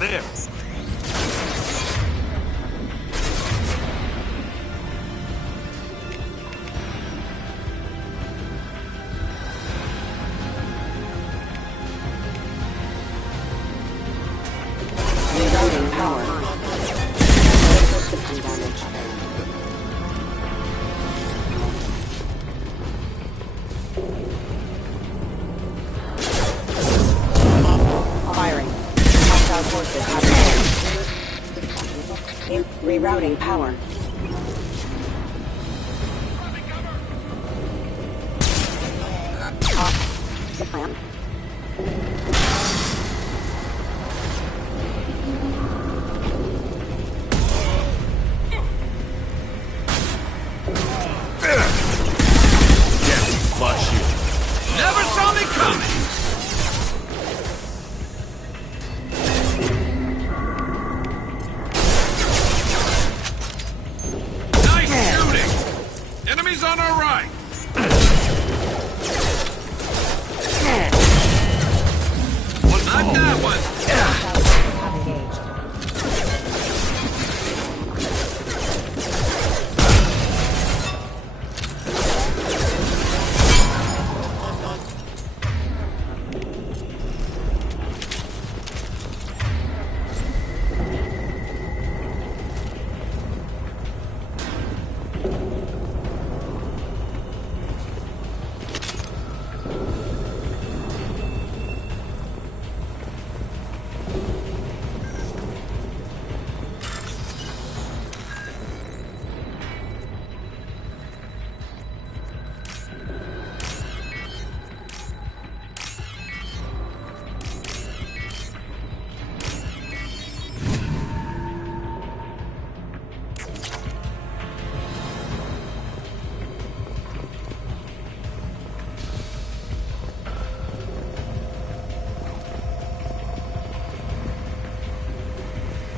There. Rerouting power. System damage. Firing. Hostile forces have rerouting power. Plan. Flush you. Never saw me coming! Nice shooting! Enemies on our right! Not that one! Have engaged.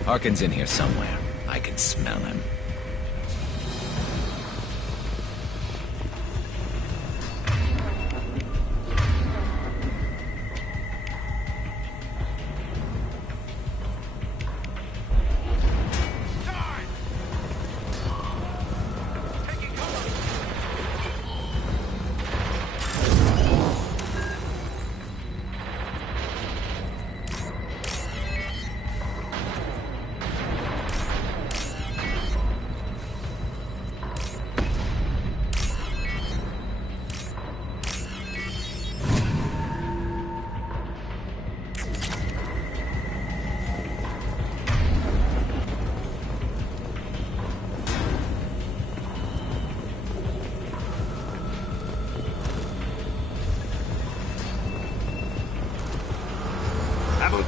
Harkin's in here somewhere. I can smell him.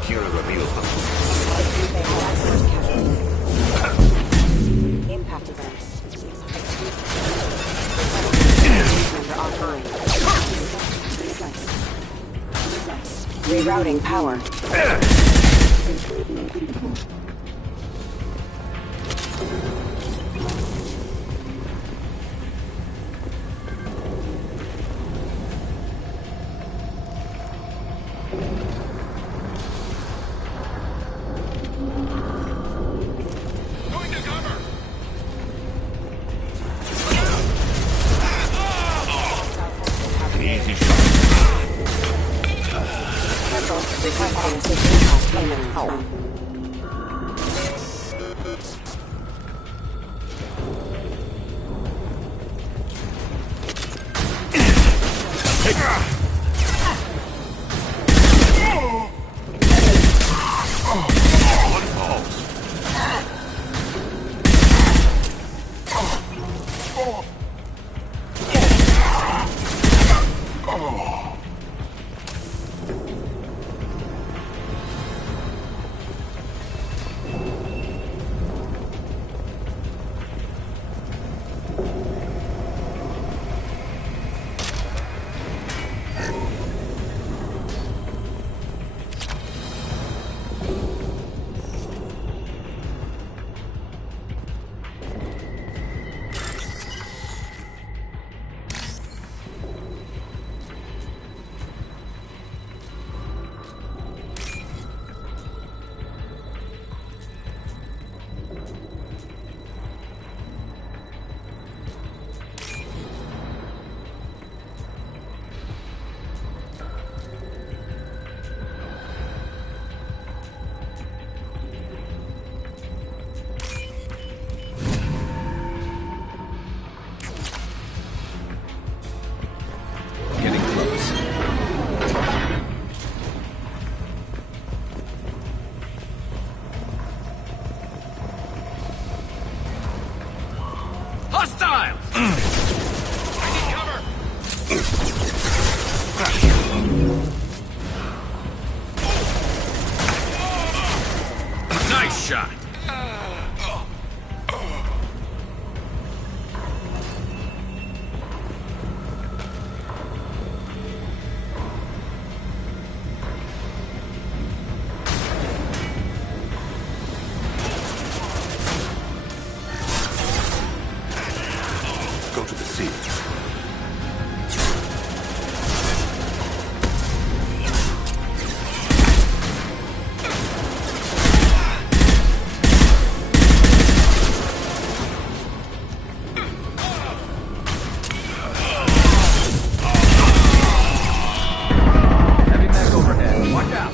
Kira reveals them. Impact events. Member offline. Rerouting power. Easy shot. Requesting system Nice shot. Go to the sea. Heavy mech overhead. Watch out.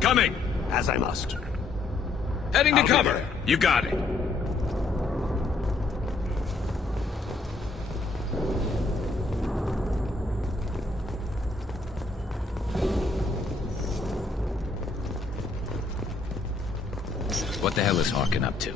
Coming. As I must. Heading to I'll be cover. there. You got it. What the hell is Harkin up to?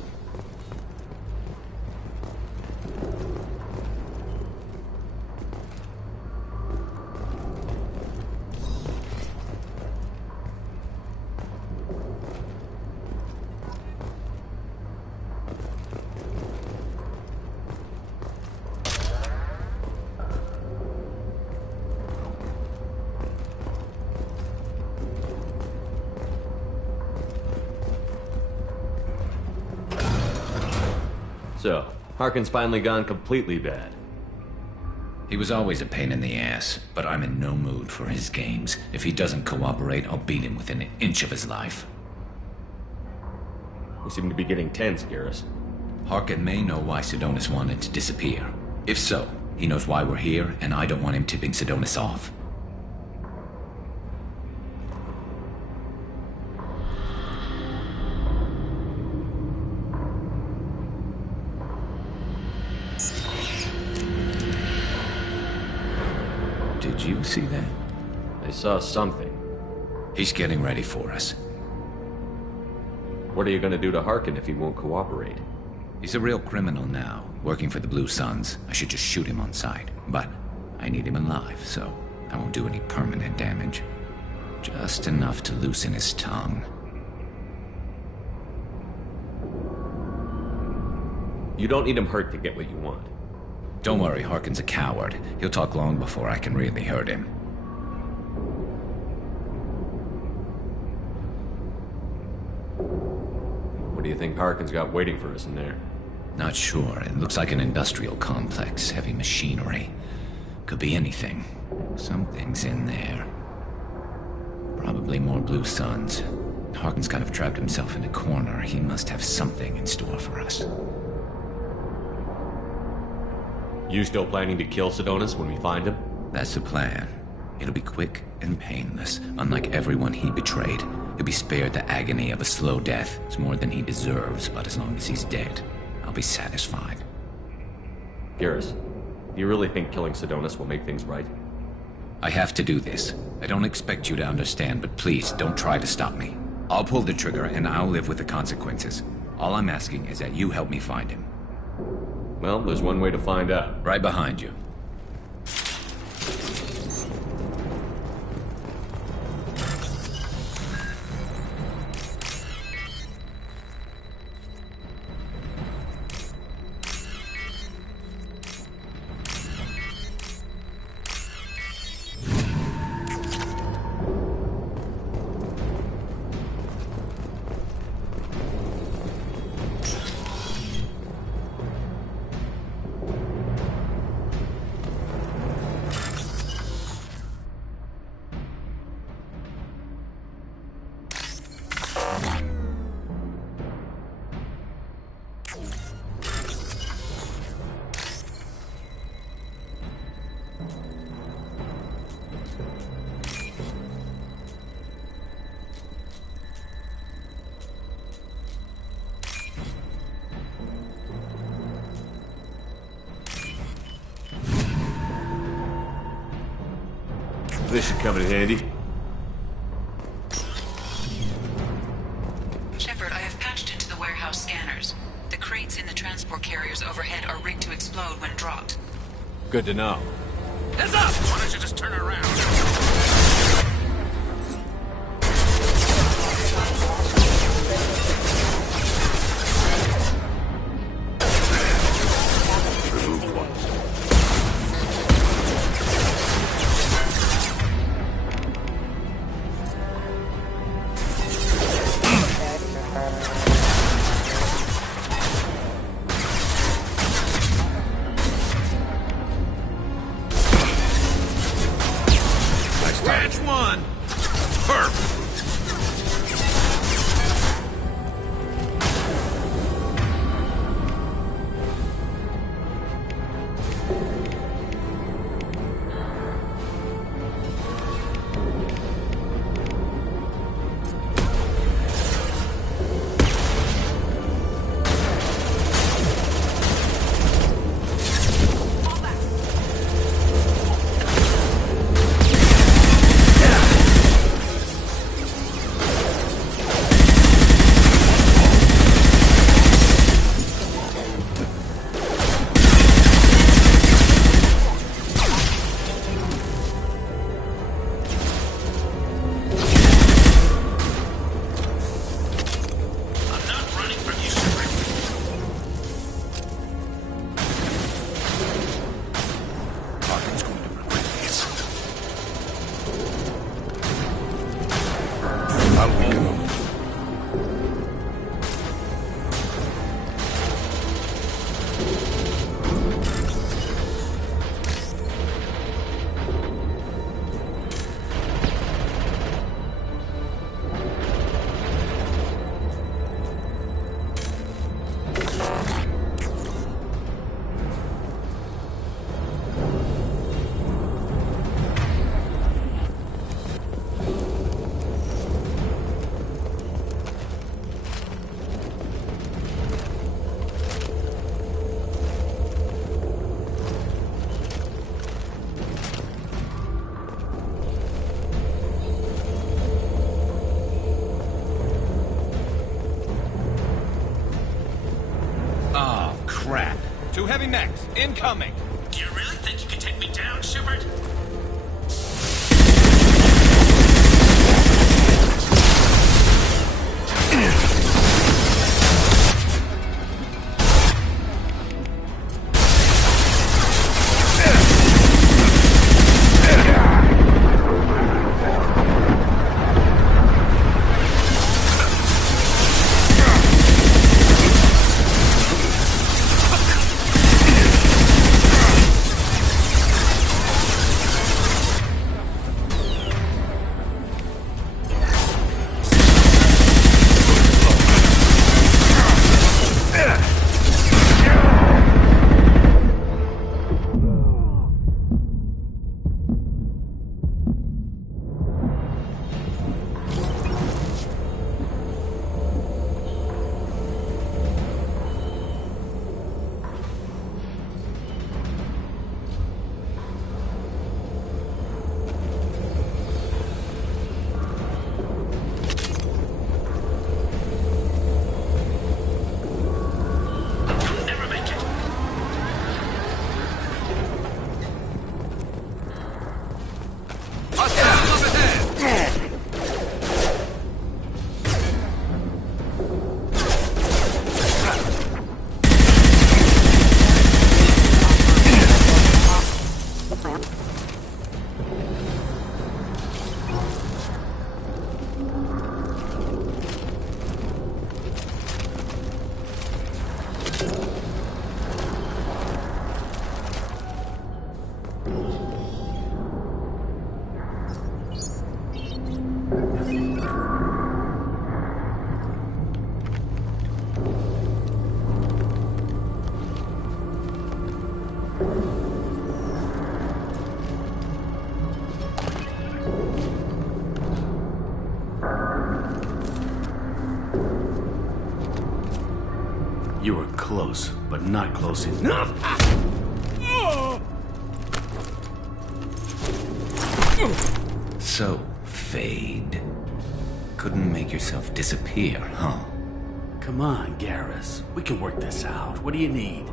So, Harkin's finally gone completely bad. He was always a pain in the ass, but I'm in no mood for his games. If he doesn't cooperate, I'll beat him within an inch of his life. We seem to be getting tense, Garrus. Harkin may know why Sidonis wanted to disappear. If so, he knows why we're here, and I don't want him tipping Sidonis off. Did you see that? I saw something. He's getting ready for us. What are you gonna do to Harkin if he won't cooperate? He's a real criminal now, working for the Blue Suns. I should just shoot him on sight. But I need him alive, so I won't do any permanent damage. Just enough to loosen his tongue. You don't need him hurt to get what you want. Don't worry, Harkin's a coward. He'll talk long before I can really hurt him. What do you think Harkin's got waiting for us in there? Not sure. It looks like an industrial complex. Heavy machinery. Could be anything. Something's in there. Probably more Blue Suns. Harkin's kind of trapped himself in a corner. He must have something in store for us. You still planning to kill Sidonis when we find him? That's the plan. It'll be quick and painless. Unlike everyone he betrayed, he'll be spared the agony of a slow death. It's more than he deserves, but as long as he's dead, I'll be satisfied. Garrus, do you really think killing Sidonis will make things right? I have to do this. I don't expect you to understand, but please don't try to stop me. I'll pull the trigger and I'll live with the consequences. All I'm asking is that you help me find him. Well, there's one way to find out. Right behind you. This should come in handy. Shepard, I have patched into the warehouse scanners. The crates in the transport carriers overhead are rigged to explode when dropped. Good to know. Heads up! Why don't you just turn around? Remove one. Scratch one! Perfect! I'm not running from you, Shepard. Target's going to regret this. I'll pick him up. Oh, crap. 2 heavy mechs, incoming. Do you really think you can take me down, Shepard? You'll never make it. Hostiles up ahead! You were close, but not close enough. Ah! So, Fade. Couldn't make yourself disappear, huh? Come on, Garrus. We can work this out. What do you need?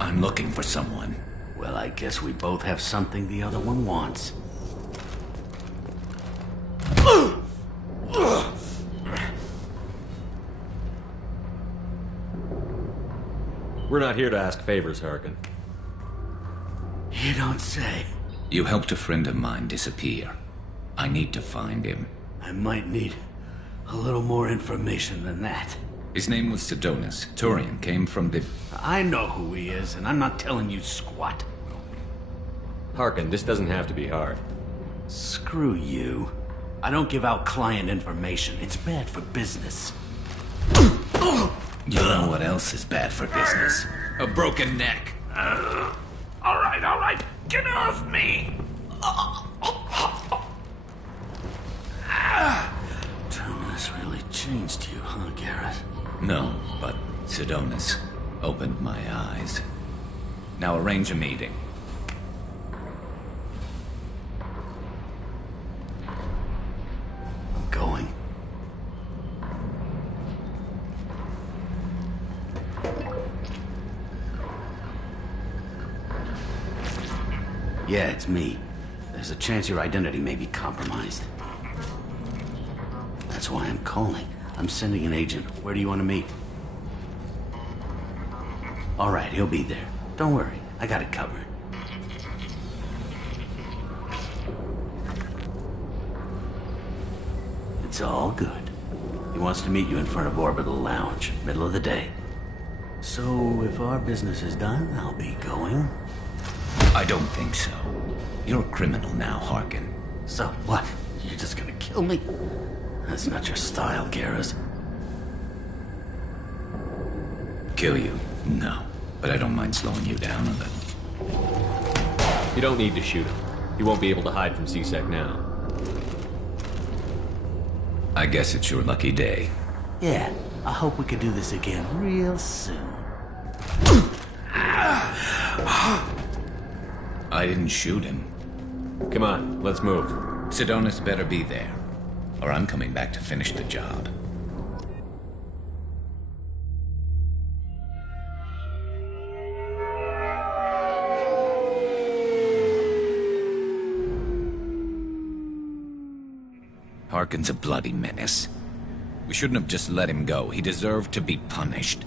I'm looking for someone. Well, I guess we both have something the other one wants. We're not here to ask favors, Harkin. You don't say. You helped a friend of mine disappear. I need to find him. I might need a little more information than that. His name was Sidonus. Turian came from the... I know who he is, and I'm not telling you squat. Harkin, this doesn't have to be hard. Screw you. I don't give out client information. It's bad for business. You know what else is bad for business? A broken neck. All right. Get off me! Terminus really changed you, huh, Garrett? No, but Sidonus opened my eyes. Now arrange a meeting. I'm going. Yeah, it's me. There's a chance your identity may be compromised. That's why I'm calling. I'm sending an agent. Where do you want to meet? All right, he'll be there. Don't worry, I got it covered. It's all good. He wants to meet you in front of Orbital Lounge, middle of the day. So, if our business is done, I'll be going. I don't think so. You're a criminal now, Harkin. So, what? You're just gonna kill me? That's not your style, Garrus. Kill you? No. But I don't mind slowing you down a little. You don't need to shoot him. He won't be able to hide from C-Sec now. I guess it's your lucky day. Yeah, I hope we can do this again real soon. I didn't shoot him. Come on, let's move. Sidonus better be there, or I'm coming back to finish the job. Harkin's a bloody menace. We shouldn't have just let him go. He deserved to be punished.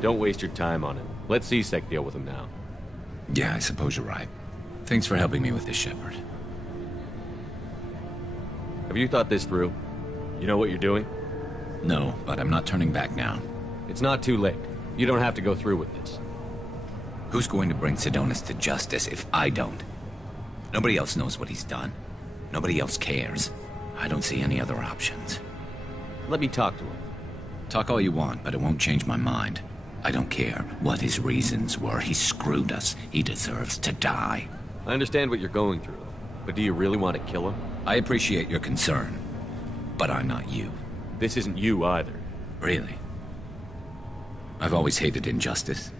Don't waste your time on him. Let C-Sec deal with him now. Yeah, I suppose you're right. Thanks for helping me with this, Shepard. Have you thought this through? You know what you're doing? No, but I'm not turning back now. It's not too late. You don't have to go through with this. Who's going to bring Sidonus to justice if I don't? Nobody else knows what he's done. Nobody else cares. I don't see any other options. Let me talk to him. Talk all you want, but it won't change my mind. I don't care what his reasons were. He screwed us. He deserves to die. I understand what you're going through, but do you really want to kill him? I appreciate your concern, but I'm not you. This isn't you either. Really? I've always hated injustice.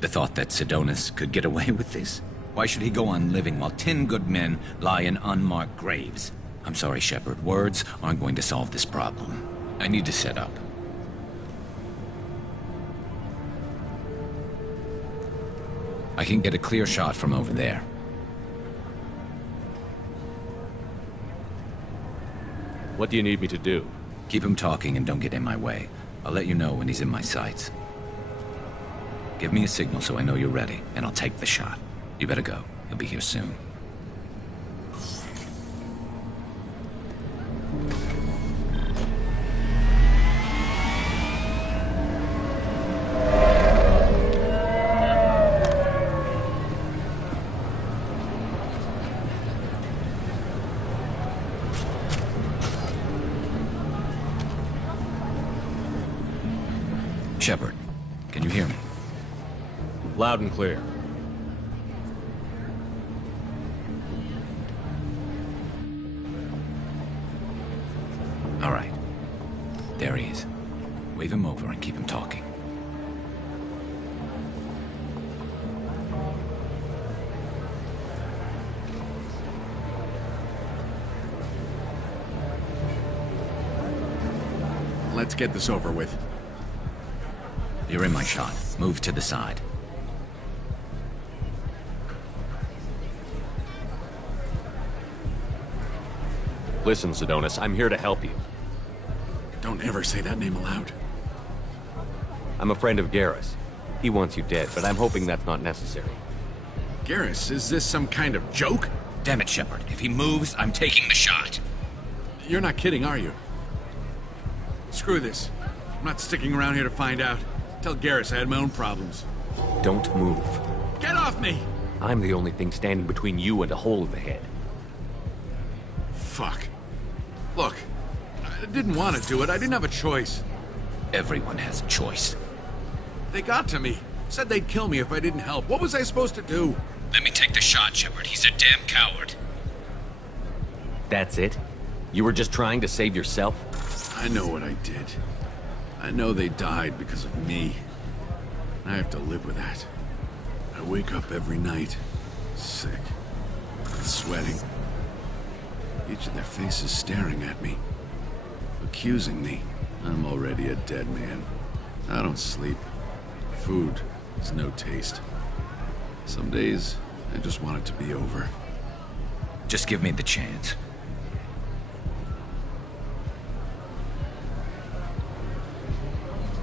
The thought that Sidonus could get away with this? Why should he go on living while 10 good men lie in unmarked graves? I'm sorry, Shepard. Words aren't going to solve this problem. I need to set up. I can get a clear shot from over there. What do you need me to do? Keep him talking and don't get in my way. I'll let you know when he's in my sights. Give me a signal so I know you're ready, and I'll take the shot. You better go. He'll be here soon. Shepard, can you hear me? Loud and clear. All right. There he is. Wave him over and keep him talking. Let's get this over with. You're in my shot. Move to the side. Listen, Sedonis, I'm here to help you. Don't ever say that name aloud. I'm a friend of Garrus. He wants you dead, but I'm hoping that's not necessary. Garrus, is this some kind of joke? Damn it, Shepard. If he moves, I'm taking the shot. You're not kidding, are you? Screw this. I'm not sticking around here to find out. Tell Garrus I had my own problems. Don't move. Get off me! I'm the only thing standing between you and a hole in the head. Fuck. Look, I didn't want to do it. I didn't have a choice. Everyone has a choice. They got to me. Said they'd kill me if I didn't help. What was I supposed to do? Let me take the shot, Shepard. He's a damn coward. That's it? You were just trying to save yourself? I know what I did. I know they died because of me. I have to live with that. I wake up every night, sick, sweating. Each of their faces staring at me, accusing me. I'm already a dead man. I don't sleep. Food has no taste. Some days, I just want it to be over. Just give me the chance.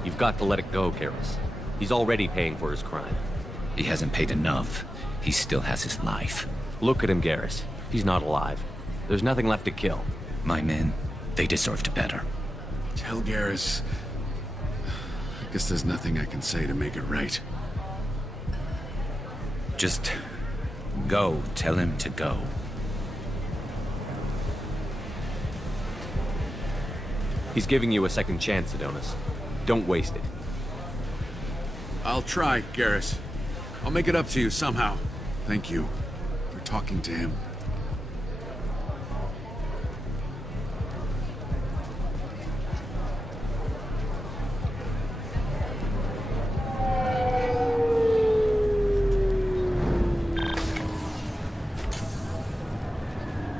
You've got to let it go, Garrus. He's already paying for his crime. He hasn't paid enough. He still has his life. Look at him, Garrus. He's not alive. There's nothing left to kill. My men, they deserved better. Tell Garrus... I guess there's nothing I can say to make it right. Just go. Tell him to go. He's giving you a second chance, Sedonis. Don't waste it. I'll try, Garrus. I'll make it up to you somehow. Thank you for talking to him.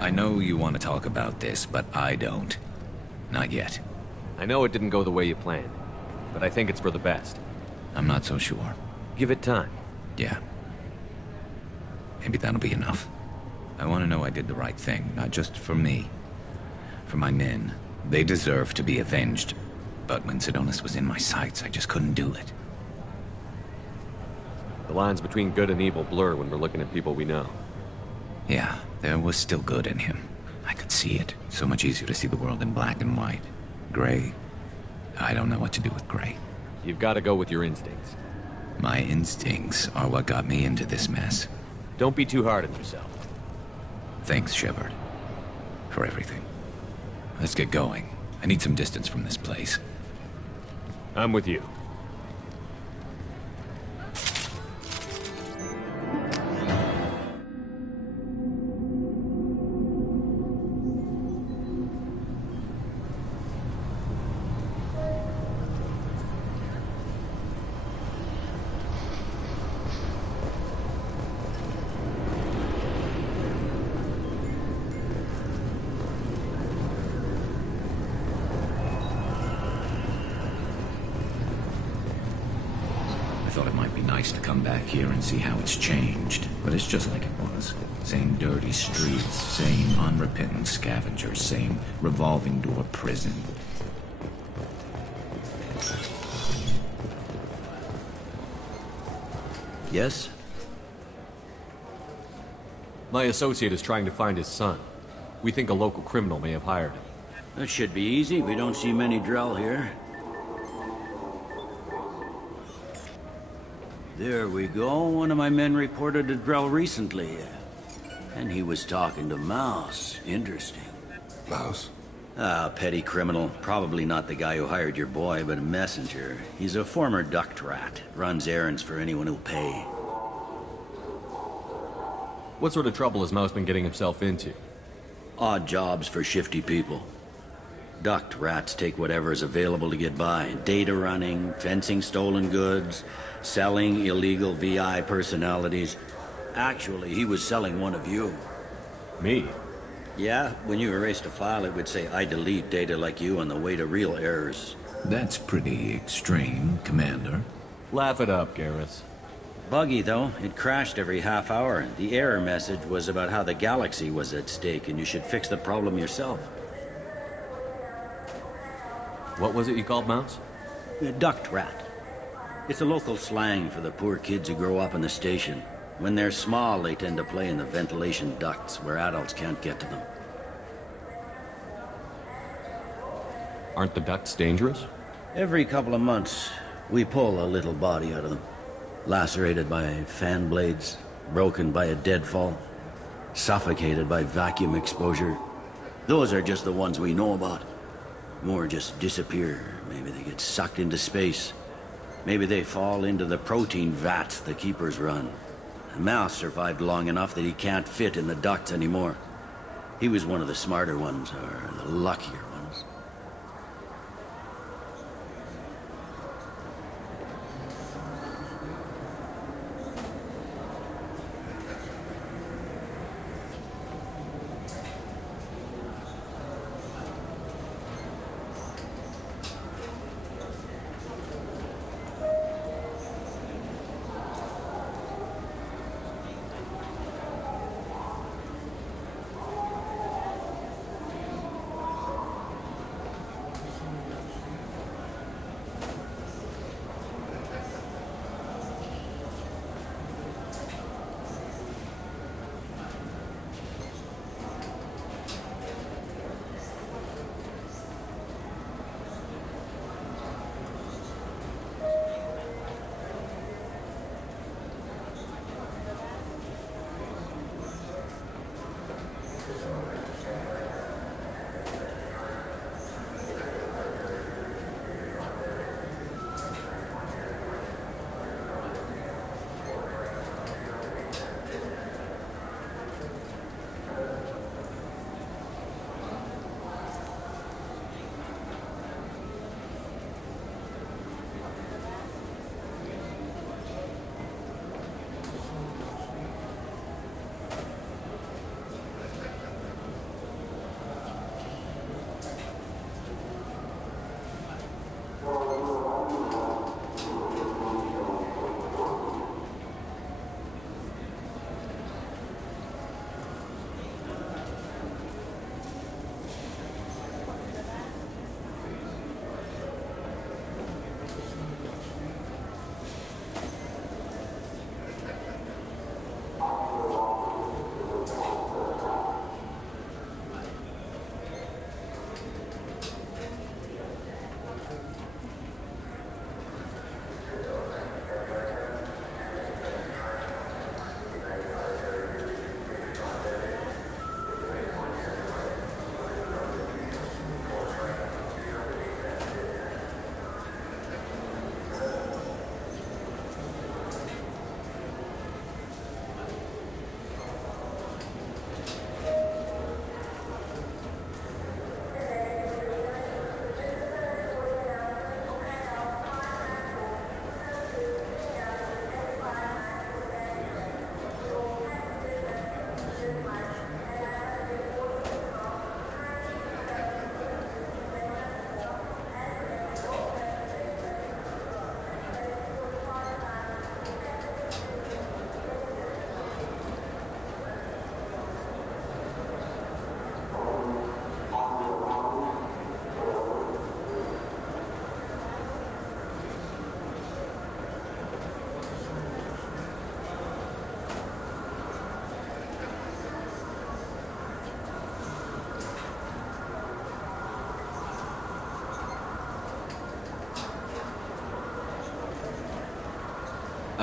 I know you want to talk about this, but I don't. Not yet. I know it didn't go the way you planned, but I think it's for the best. I'm not so sure. Give it time. Yeah. Maybe that'll be enough. I want to know I did the right thing, not just for me. For my men. They deserve to be avenged. But when Sedonis was in my sights, I just couldn't do it. The lines between good and evil blur when we're looking at people we know. Yeah, there was still good in him. I could see it. So much easier to see the world in black and white. Gray. I don't know what to do with gray. You've got to go with your instincts. My instincts are what got me into this mess. Don't be too hard on yourself. Thanks, Shepard. For everything. Let's get going. I need some distance from this place. I'm with you. I thought it might be nice to come back here and see how it's changed, but it's just like it was. Same dirty streets, same unrepentant scavengers, same revolving door prison. Yes? My associate is trying to find his son. We think a local criminal may have hired him. That should be easy. We don't see many Drell here. There we go. One of my men reported to Drell recently. And he was talking to Mouse. Interesting. Mouse? Ah, petty criminal. Probably not the guy who hired your boy, but a messenger. He's a former duct rat. Runs errands for anyone who'll pay. What sort of trouble has Mouse been getting himself into? Odd jobs for shifty people. Duct rats take whatever is available to get by. Data running, fencing stolen goods, selling illegal VI personalities. Actually, he was selling one of you. Me? Yeah, when you erased a file, it would say, I delete data like you on the way to real errors. That's pretty extreme, Commander. Laugh it up, Garrus. Buggy, though. It crashed every half hour. The error message was about how the galaxy was at stake, and you should fix the problem yourself. What was it you called Mouse? Duct rat. It's a local slang for the poor kids who grow up in the station. When they're small, they tend to play in the ventilation ducts where adults can't get to them. Aren't the ducts dangerous? Every couple of months, we pull a little body out of them. Lacerated by fan blades, broken by a deadfall, suffocated by vacuum exposure. Those are just the ones we know about. More just disappear. Maybe they get sucked into space. Maybe they fall into the protein vats the keepers run. Mouse survived long enough that he can't fit in the ducts anymore. He was one of the smarter ones, or the luckier ones.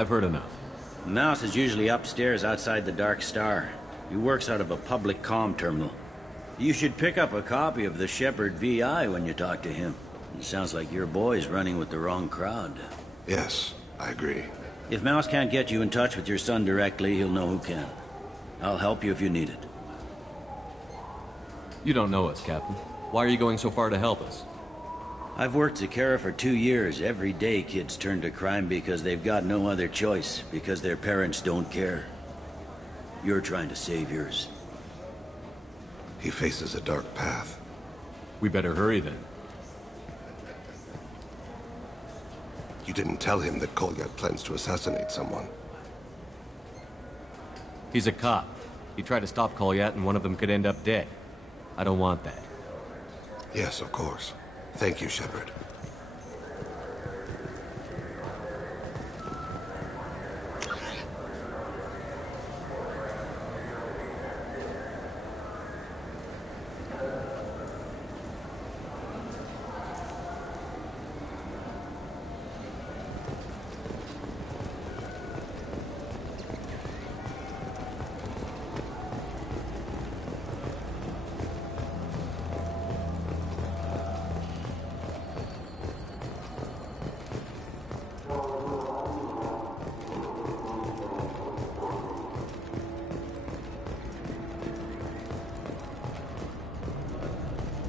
I've heard enough. Mouse is usually upstairs outside the Dark Star. He works out of a public comm terminal. You should pick up a copy of the Shepherd VI when you talk to him. It sounds like your boy's running with the wrong crowd. Yes, I agree. If Mouse can't get you in touch with your son directly, he'll know who can. I'll help you if you need it. You don't know us, Captain. Why are you going so far to help us? I've worked at Kara for 2 years. Every day kids turn to crime because they've got no other choice, because their parents don't care. You're trying to save yours. He faces a dark path. We better hurry then. You didn't tell him that Kolyat plans to assassinate someone. He's a cop. He tried to stop Kolyat and one of them could end up dead. I don't want that. Yes, of course. Thank you, Shepard.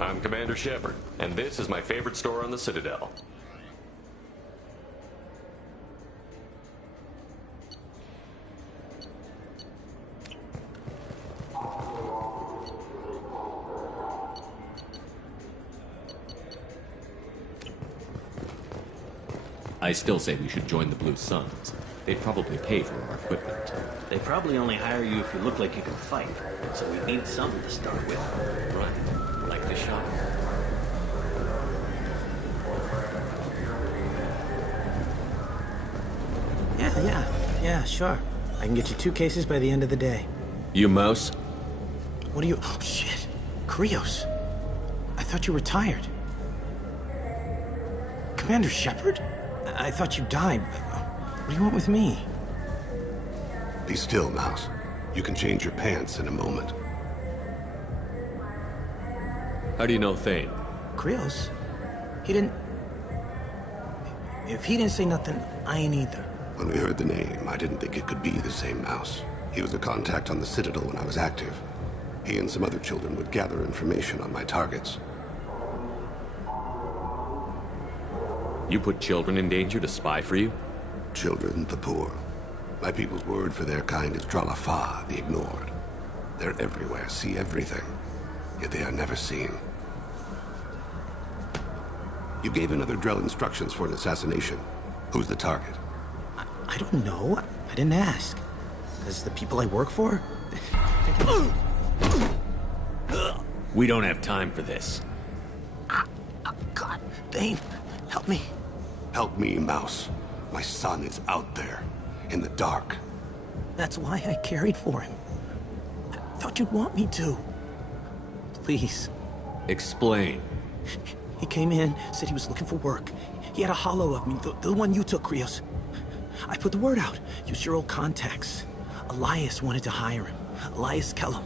I'm Commander Shepard, and this is my favorite store on the Citadel. I still say we should join the Blue Suns. They'd probably pay for our equipment. They probably only hire you if you look like you can fight, so we need something to start with. Right, like the shop. Yeah, sure. I can get you 2 cases by the end of the day. You Mouse? What are you... Oh, shit. Krios. I thought you retired. Commander Shepard? I thought you died. What do you want with me? Be still, Mouse. You can change your pants in a moment. How do you know Thane? Krios? He didn't... If he didn't say nothing, I ain't either. When we heard the name, I didn't think it could be the same Mouse. He was a contact on the Citadel when I was active. He and some other children would gather information on my targets. You put children in danger to spy for you? Children, the poor. My people's word for their kind is Dralafa, the ignored. They're everywhere, see everything, yet they are never seen. You gave another Drell instructions for an assassination. Who's the target? I don't know. I didn't ask. Because the people I work for... We don't have time for this. God, Thane, help me. Help me, Mouse. My son is out there, in the dark. That's why I carried for him. I thought you'd want me to. Please. Explain. He came in, said he was looking for work. He had a hollow of me, the one you took, Krios. I put the word out. Used your old contacts. Elias wanted to hire him. Elias Kellum.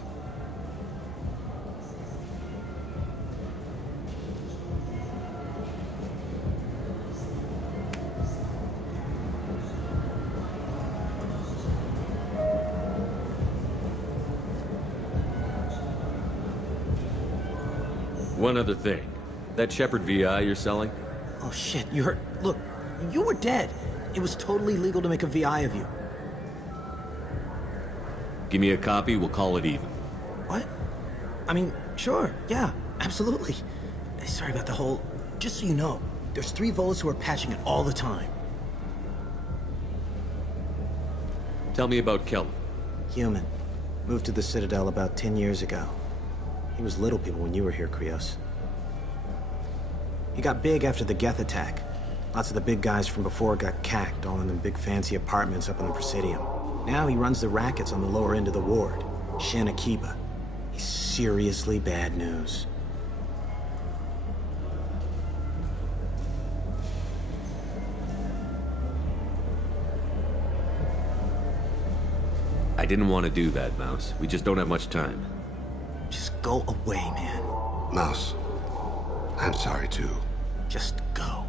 One other thing. That Shepard VI you're selling? Oh shit, you heard... Look, you were dead. It was totally legal to make a VI of you. Give me a copy, we'll call it even. What? I mean, sure, yeah, absolutely. Sorry about the whole... Just so you know, there's 3 Volas who are patching it all the time. Tell me about Kellum. Human. Moved to the Citadel about 10 years ago. He was little people when you were here, Krios. He got big after the Geth attack. Lots of the big guys from before got cacked, all in them big fancy apartments up in the Presidium. Now he runs the rackets on the lower end of the ward, Shin Akiba. He's seriously bad news. I didn't want to do that, Mouse. We just don't have much time. Just go away, man. Mouse, I'm sorry too. Just go.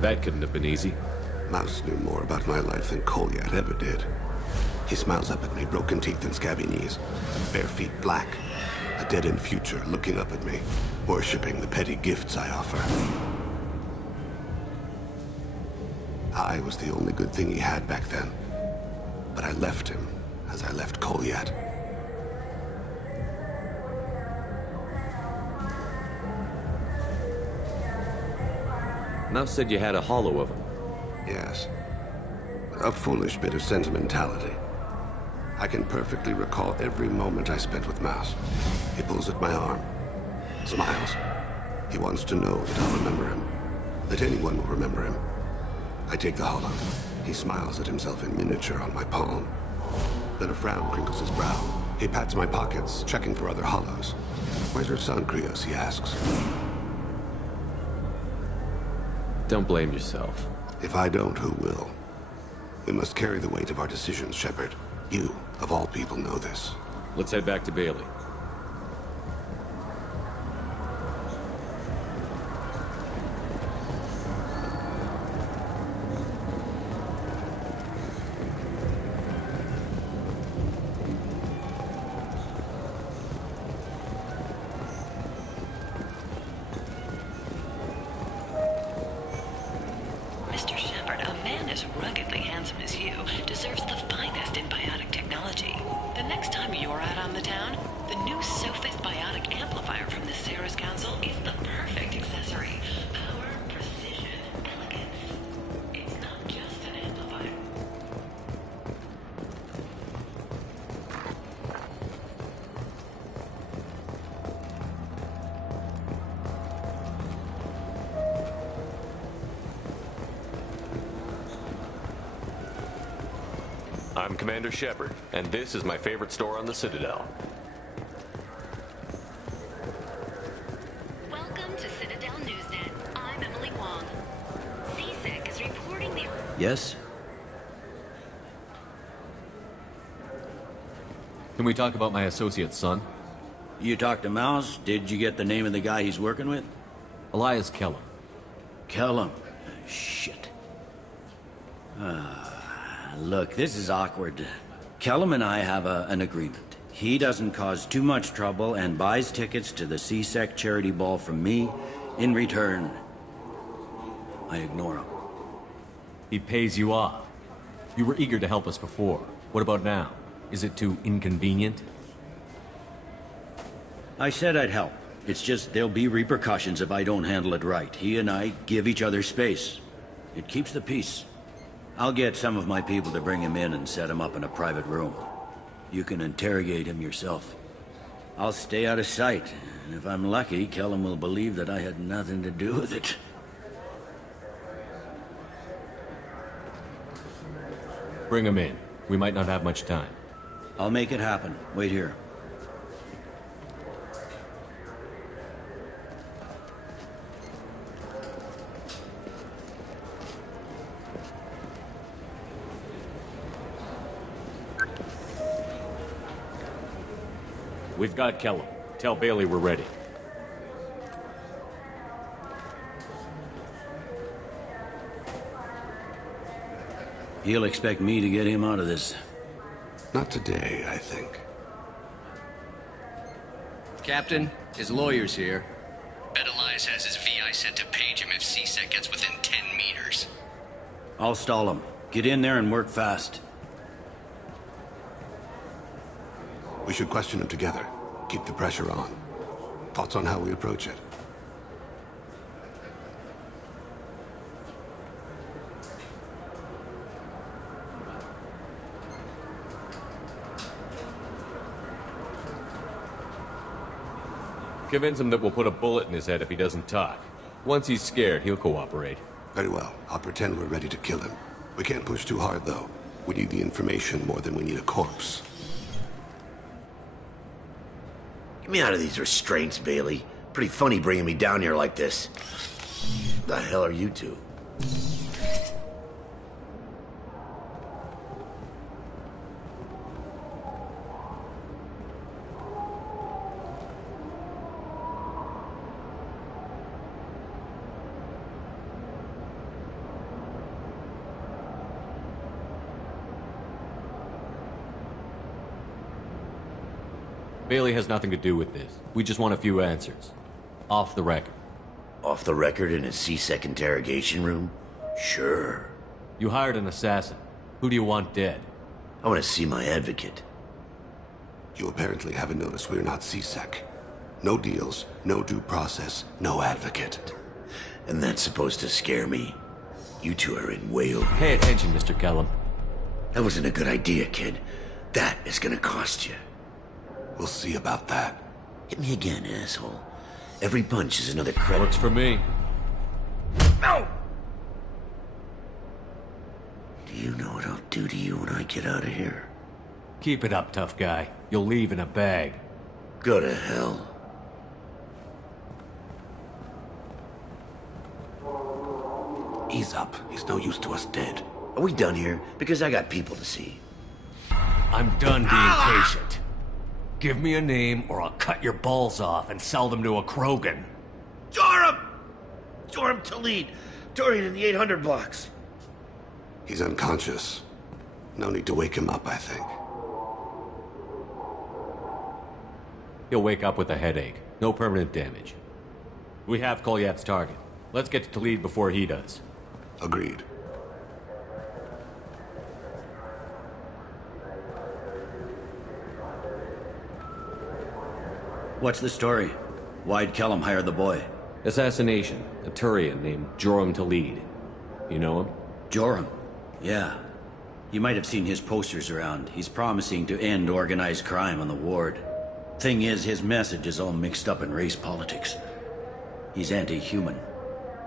That couldn't have been easy. Mouse knew more about my life than Kolyat ever did. He smiles up at me, broken teeth and scabby knees, bare feet black, a dead-end future looking up at me, worshipping the petty gifts I offer. I was the only good thing he had back then, but I left him as I left Kolyat. Mouse said you had a hollow of him. Yes. A foolish bit of sentimentality. I can perfectly recall every moment I spent with Mouse. He pulls at my arm, smiles. He wants to know that I'll remember him, that anyone will remember him. I take the hollow. He smiles at himself in miniature on my palm. Then a frown crinkles his brow. He pats my pockets, checking for other hollows. Where's your son, Krios? He asks. Don't blame yourself. If I don't, who will? We must carry the weight of our decisions, Shepard. You, of all people, know this. Let's head back to Bailey. Mr. Shepard, a man as ruggedly handsome as you deserves the finest in biotic technology. The next time you're out on the town, the new Sophist biotic amplifier from the Sarah's Council is the perfect accessory. Power, precision, elegance. It's not just an amplifier. I'm Commander Shepard, and this is my favorite store on the Citadel. Welcome to Citadel Newsnet. I'm Emily Wong. CSEC is reporting the... Yes? Can we talk about my associate's son? You talked to Mouse? Did you get the name of the guy he's working with? Elias Kellum. Kellum. Shit. Look, this is awkward. Kellum and I have an agreement. He doesn't cause too much trouble and buys tickets to the CSEC charity ball from me. In return, I ignore him. He pays you off. You were eager to help us before. What about now? Is it too inconvenient? I said I'd help. It's just there'll be repercussions if I don't handle it right. He and I give each other space. It keeps the peace. I'll get some of my people to bring him in and set him up in a private room. You can interrogate him yourself. I'll stay out of sight, and if I'm lucky, Kellum will believe that I had nothing to do with it. Bring him in. We might not have much time. I'll make it happen. Wait here. We've got Kellum. Tell Bailey we're ready. He'll expect me to get him out of this. Not today, I think. Captain, his lawyer's here. Bet Elias has his VI set to page him if CSEC gets within 10 meters. I'll stall him. Get in there and work fast. We should question him together. Keep the pressure on. Thoughts on how we approach it? Convince him that we'll put a bullet in his head if he doesn't talk. Once he's scared, he'll cooperate. Very well. I'll pretend we're ready to kill him. We can't push too hard, though. We need the information more than we need a corpse. Get me out of these restraints, Bailey. Pretty funny bringing me down here like this. The hell are you two? Bailey has nothing to do with this. We just want a few answers. Off the record. Off the record in a C-Sec interrogation room? Sure. You hired an assassin. Who do you want dead? I want to see my advocate. You apparently haven't noticed we're not C-Sec. No deals, no due process, no advocate. And that's supposed to scare me? You two are in whale. Pay attention, Mr. Kellum. That wasn't a good idea, kid. That is gonna cost you. We'll see about that. Hit me again, asshole. Every punch is another credit. Works for me. No! Do you know what I'll do to you when I get out of here? Keep it up, tough guy. You'll leave in a bag. Go to hell. Ease up. He's no use to us dead. Are we done here? Because I got people to see. I'm done being patient. Give me a name or I'll cut your balls off and sell them to a Krogan. Joram! Joram Talid. Dorian in the 800 blocks. He's unconscious. No need to wake him up, I think. He'll wake up with a headache. No permanent damage. We have Kolyat's target. Let's get to Talid before he does. Agreed. What's the story? Why'd Kellum hire the boy? Assassination. A Turian named Joram Talid. You know him? Joram? Yeah. You might have seen his posters around. He's promising to end organized crime on the ward. Thing is, his message is all mixed up in race politics. He's anti-human.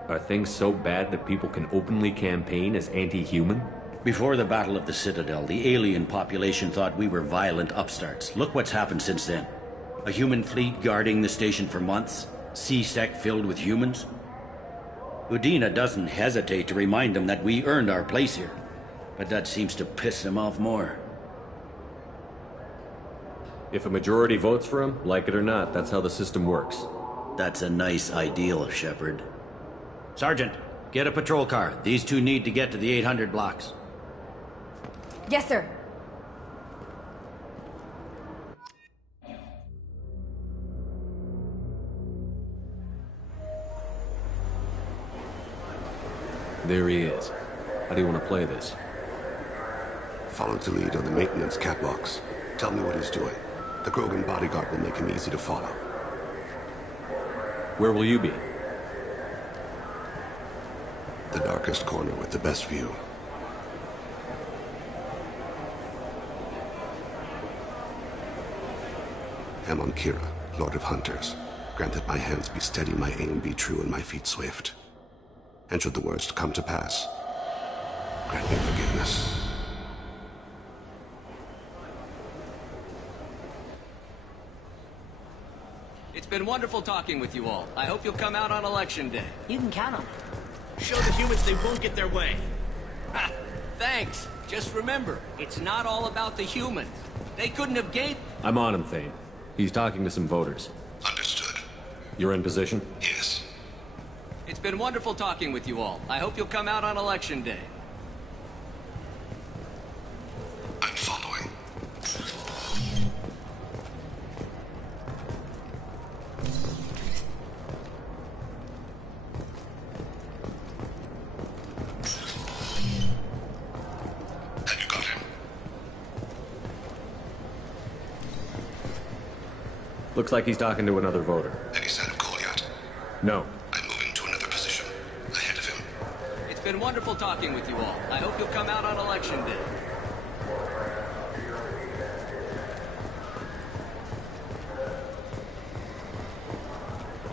Are things so bad that people can openly campaign as anti-human? Before the Battle of the Citadel, the alien population thought we were violent upstarts. Look what's happened since then. A human fleet guarding the station for months. C-Sec filled with humans. Udina doesn't hesitate to remind them that we earned our place here. But that seems to piss him off more. If a majority votes for him, like it or not, that's how the system works. That's a nice ideal, Shepard. Sergeant, get a patrol car. These two need to get to the 800 blocks. Yes, sir. There he is. How do you want to play this? Follow to lead on the maintenance catwalks. Tell me what he's doing. The Krogan bodyguard will make him easy to follow. Where will you be? The darkest corner with the best view. Am on Kira, Lord of Hunters. Grant that my hands be steady, my aim be true, and my feet swift. And should the worst come to pass, grant me forgiveness. It's been wonderful talking with you all. I hope you'll come out on election day. You can count on it. Show the humans they won't get their way. Ha! Thanks. Just remember, it's not all about the humans. They couldn't have gave... I'm on him, Thane. He's talking to some voters. Understood. You're in position? Yes. It's been wonderful talking with you all. I hope you'll come out on election day. I'm following. Have you got him? Looks like he's talking to another voter. Any sign of Kolyat? No. I'm moving to another position. Ahead of him. It's been wonderful talking with you all. I hope you'll come out on election day.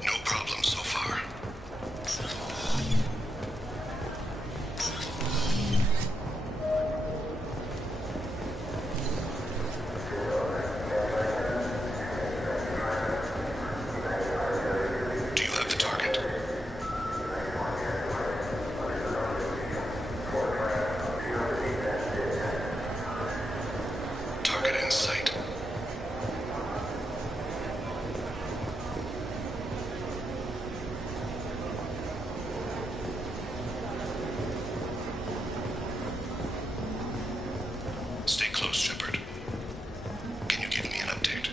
No problem so far. Do you have the target? Target in sight. Stay close, Shepard. Can you give me an update?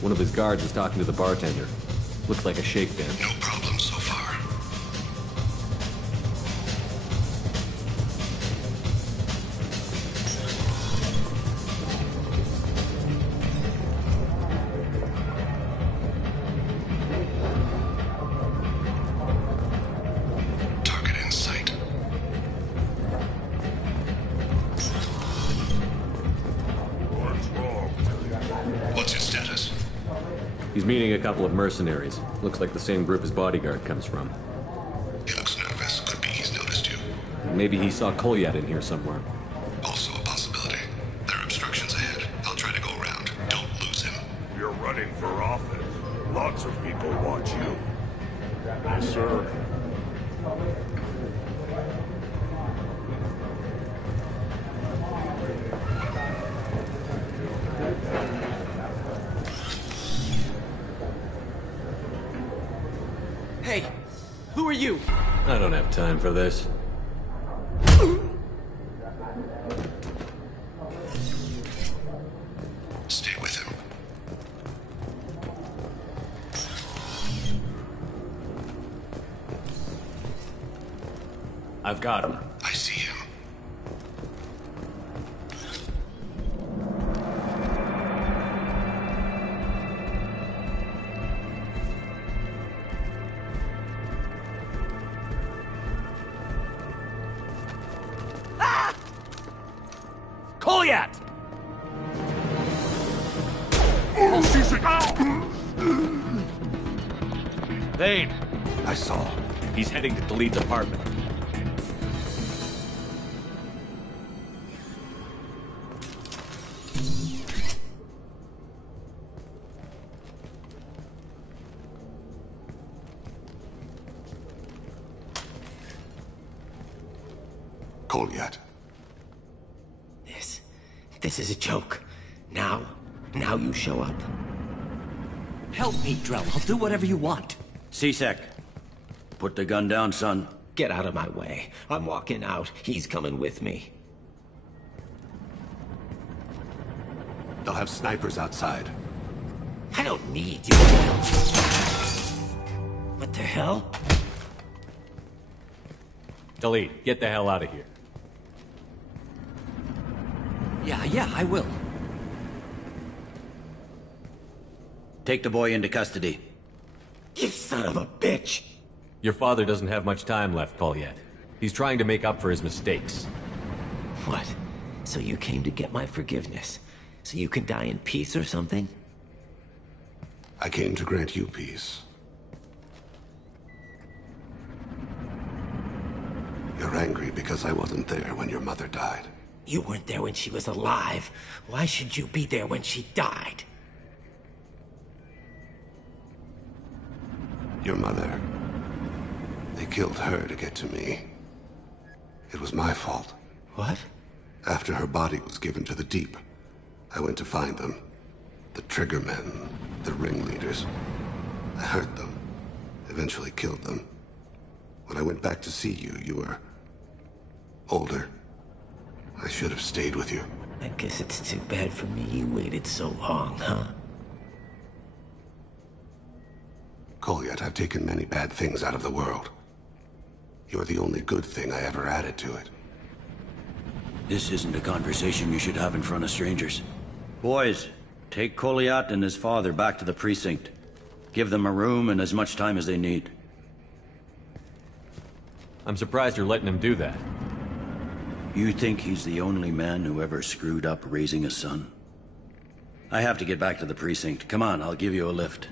One of his guards is talking to the bartender. Looks like a shake bin. No problem so far. Target in sight. What's wrong? What's your status? He's meeting a couple of mercenaries. Looks like the same group his bodyguard comes from. He looks nervous. Could be he's noticed you. Maybe he saw Kolyat in here somewhere. Also a possibility. There are obstructions ahead. I'll try to go around. Don't lose him. You're running for office. Lots of people want you. Yes, sir. Hey, who are you? I don't have time for this. Stay with him. I've got him. I see him. Kolyat! Thane! I saw. He's heading to Khalid's apartment. Kolyat. This is a joke. Now you show up. Help me, Drell. I'll do whatever you want. C-Sec. Put the gun down, son. Get out of my way. I'm walking out. He's coming with me. They'll have snipers outside. I don't need you. What the hell? Khalid, get the hell out of here. Yeah, I will. Take the boy into custody. You son of a bitch! Your father doesn't have much time left, Kolyat. He's trying to make up for his mistakes. What? So you came to get my forgiveness? So you can die in peace or something? I came to grant you peace. You're angry because I wasn't there when your mother died. You weren't there when she was alive. Why should you be there when she died? Your mother. They killed her to get to me. It was my fault. What? After her body was given to the deep, I went to find them. The triggermen, the ringleaders. I hurt them. Eventually killed them. When I went back to see you, you were older. I should have stayed with you. I guess it's too bad for me you waited so long, huh? Kolyat, I've taken many bad things out of the world. You're the only good thing I ever added to it. This isn't a conversation you should have in front of strangers. Boys, take Kolyat and his father back to the precinct. Give them a room and as much time as they need. I'm surprised you're letting him do that. You think he's the only man who ever screwed up raising a son? I have to get back to the precinct. Come on, I'll give you a lift.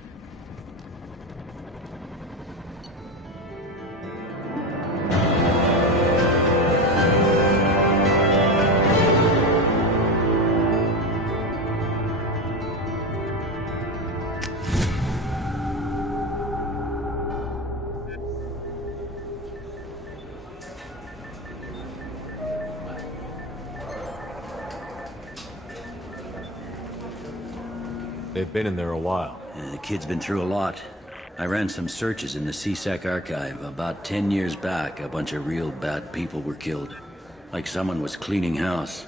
They've been in there a while. The kid's been through a lot. I ran some searches in the C-Sec archive. About 10 years back, a bunch of real bad people were killed. Like someone was cleaning house.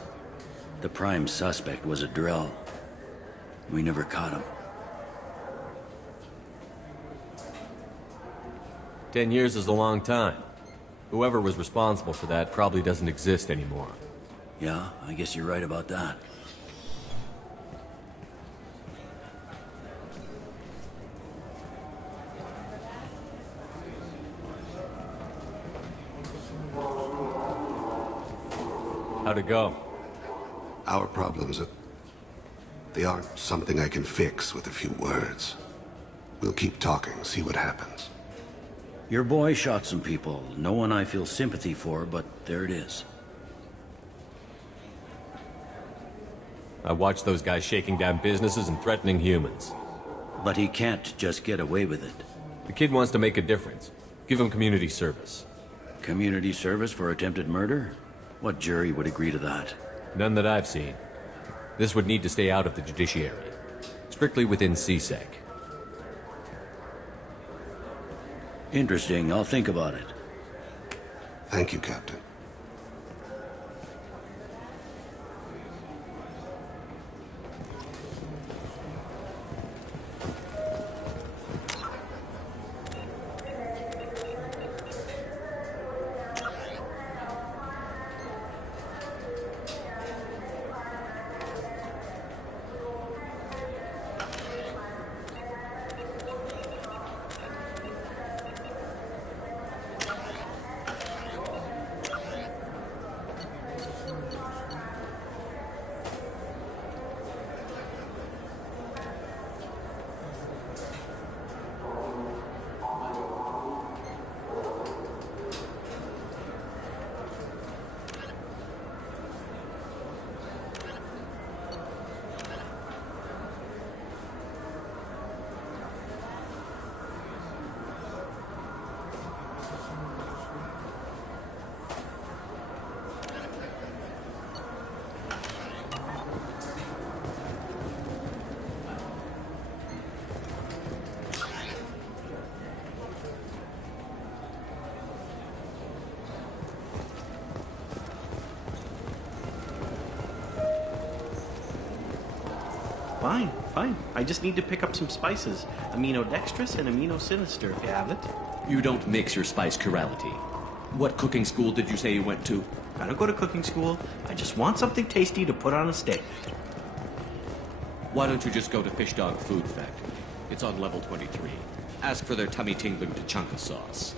The prime suspect was a Drell. We never caught him. 10 years is a long time. Whoever was responsible for that probably doesn't exist anymore. Yeah, I guess you're right about that. How'd it go? Our problems, they aren't something I can fix with a few words. We'll keep talking, see what happens. Your boy shot some people. No one I feel sympathy for, but there it is. I watched those guys shaking down businesses and threatening humans. But he can't just get away with it. The kid wants to make a difference. Give him community service. Community service for attempted murder? What jury would agree to that? None that I've seen. This would need to stay out of the judiciary. Strictly within CSEC. Interesting. I'll think about it. Thank you, Captain. Fine. I just need to pick up some spices. Aminodextrous and aminosinister, if you have it. You don't mix your spice chirality. What cooking school did you say you went to? I don't go to cooking school. I just want something tasty to put on a steak. Why don't you just go to Fish Dog Food Factory? It's on level 23. Ask for their tummy-tingling tachanka sauce.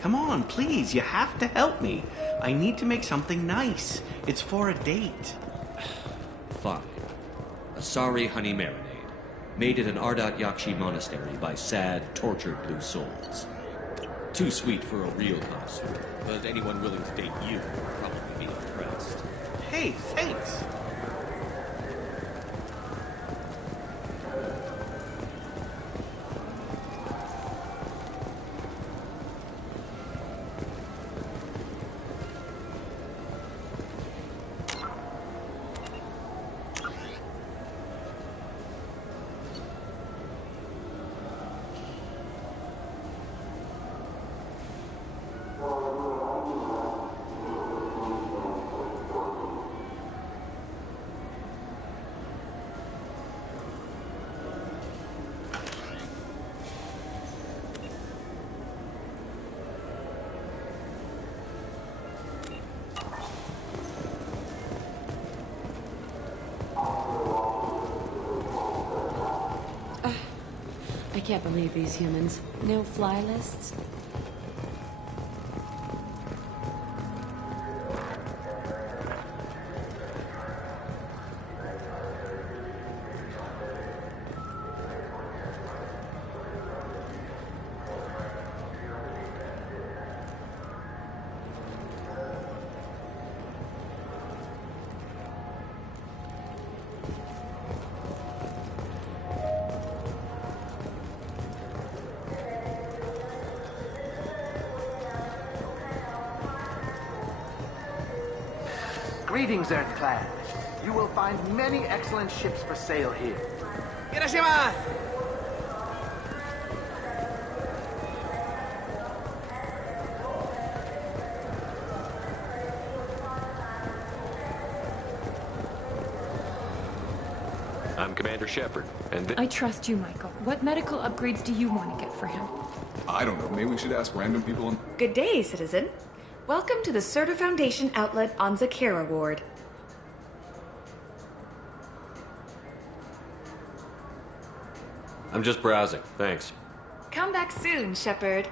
Come on, please. You have to help me. I need to make something nice. It's for a date. Fine. Asari honey marinade. Made at an Ardat Yakshi monastery by sad, tortured blue souls. Too sweet for a real connoisseur, but anyone willing to date you would probably be impressed. Hey, thanks. I can't believe these humans. No fly lists? Greetings, Earth-clad. You will find many excellent ships for sale here. Irashimasu! I'm Commander Shepard, and I trust you, Michael. What medical upgrades do you want to get for him? I don't know. Maybe we should ask random people on... Good day, citizen. Welcome to the Surtur Foundation outlet on Zakera Ward. I'm just browsing. Thanks. Come back soon, Shepard.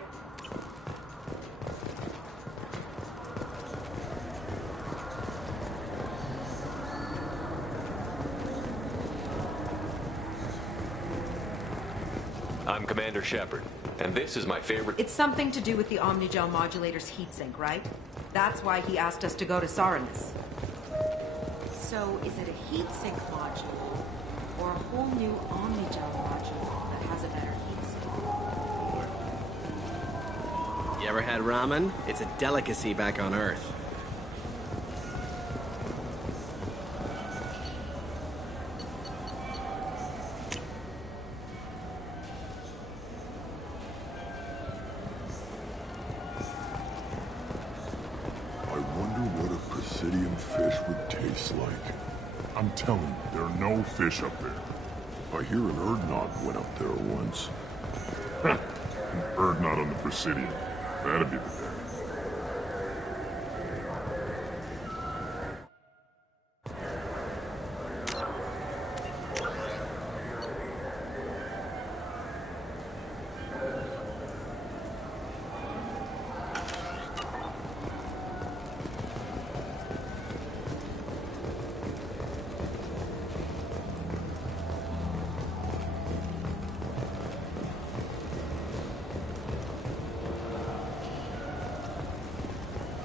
I'm Commander Shepard, and this is my favorite... It's something to do with the Omnigel modulator's heatsink, right? That's why he asked us to go to Saranus. So, is it a heatsink module, or a whole new Omnigel module that has a better heatsink? You ever had ramen? It's a delicacy back on Earth. I'm telling you, there are no fish up there. I hear an Urdnot went up there once. An Urdnot on the Presidium. That'd be the day.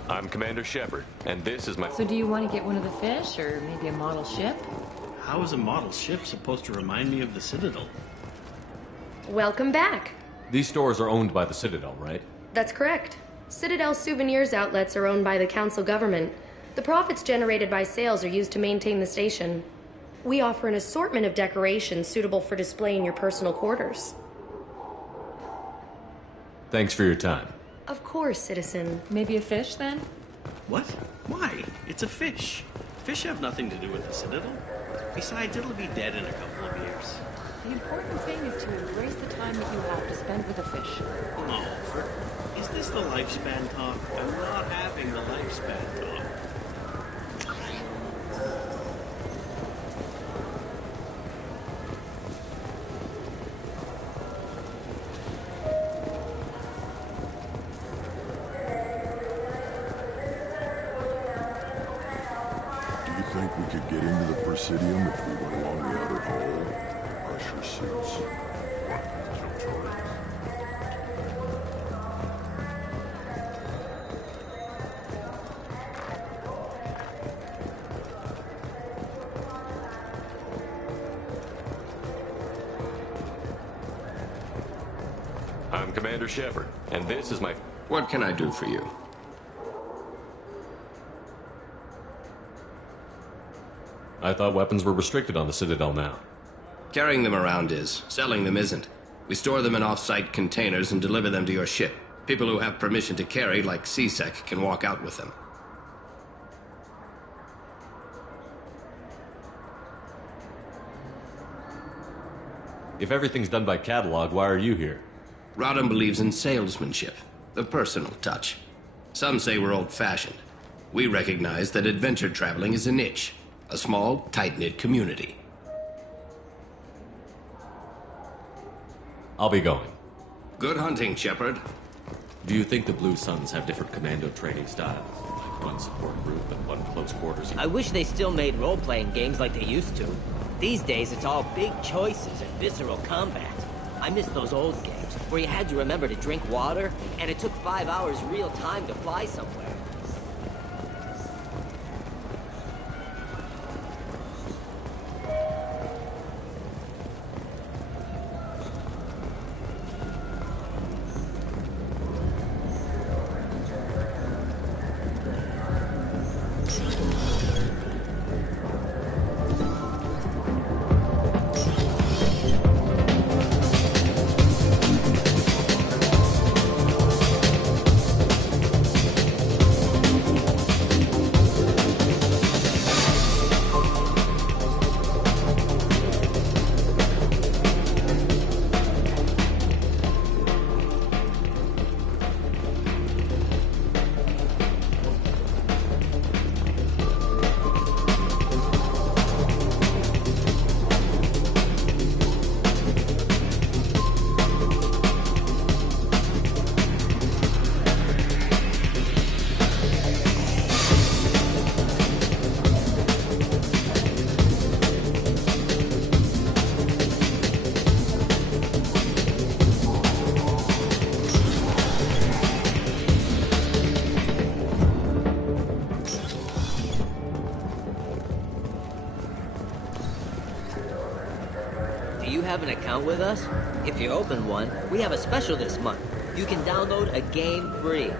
I'm Commander Shepard, and this is my... So do you want to get one of the fish, or maybe a model ship? How is a model ship supposed to remind me of the Citadel? Welcome back. These stores are owned by the Citadel, right? That's correct. Citadel souvenirs outlets are owned by the council government. The profits generated by sales are used to maintain the station. We offer an assortment of decorations suitable for display in your personal quarters. Thanks for your time. Of course, citizen. Maybe a fish, then? What? Why? It's a fish. Fish have nothing to do with the Citadel. Besides, it'll be dead in a couple of years. The important thing is to embrace the time that you have to spend with a fish. Oh, is this the lifespan talk? I'm not having the lifespan talk. We could get into the Presidium if we went along the outer hall. Pressure suits. What? Jump turrets? I'm Commander Shepard, and this is my... What can I do for you? I thought weapons were restricted on the Citadel now. Carrying them around is. Selling them isn't. We store them in off-site containers and deliver them to your ship. People who have permission to carry, like CSEC, can walk out with them. If everything's done by catalog, why are you here? Rodham believes in salesmanship, the personal touch. Some say we're old-fashioned. We recognize that adventure traveling is a niche. A small, tight-knit community. I'll be going. Good hunting, Shepard. Do you think the Blue Suns have different commando training styles? Like one support group and one close quarters? I wish they still made role-playing games like they used to. These days, it's all big choices and visceral combat. I miss those old games, where you had to remember to drink water, and it took 5 hours real time to fly somewhere. you have an account with us? If you open one, we have a special this month. You can download a game free.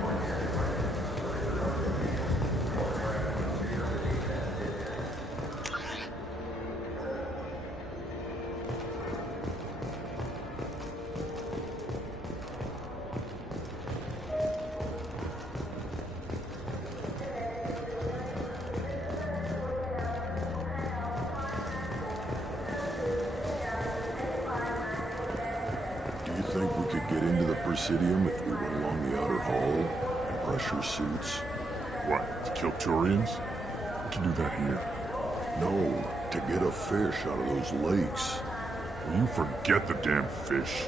Presidium if we went along the outer hall and pressure suits. What, to kill Turians? We can do that here. No, to get a fish out of those lakes. Will you forget the damn fish?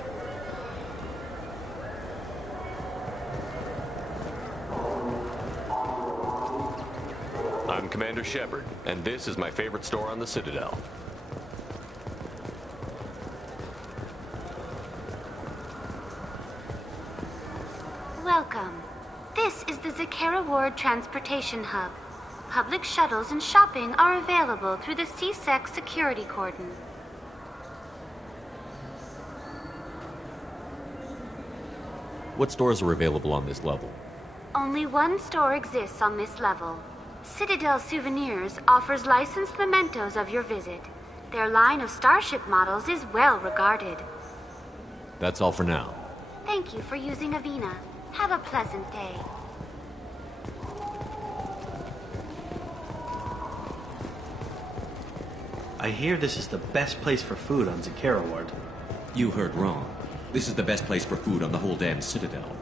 I'm Commander Shepard, and this is my favorite store on the Citadel. Welcome. This is the Zakera Ward Transportation Hub. Public shuttles and shopping are available through the CSEC security cordon. What stores are available on this level? Only one store exists on this level. Citadel Souvenirs offers licensed mementos of your visit. Their line of starship models is well regarded. That's all for now. Thank you for using Avina. Have a pleasant day. I hear this is the best place for food on Zakera Ward. You heard wrong. This is the best place for food on the whole damn Citadel.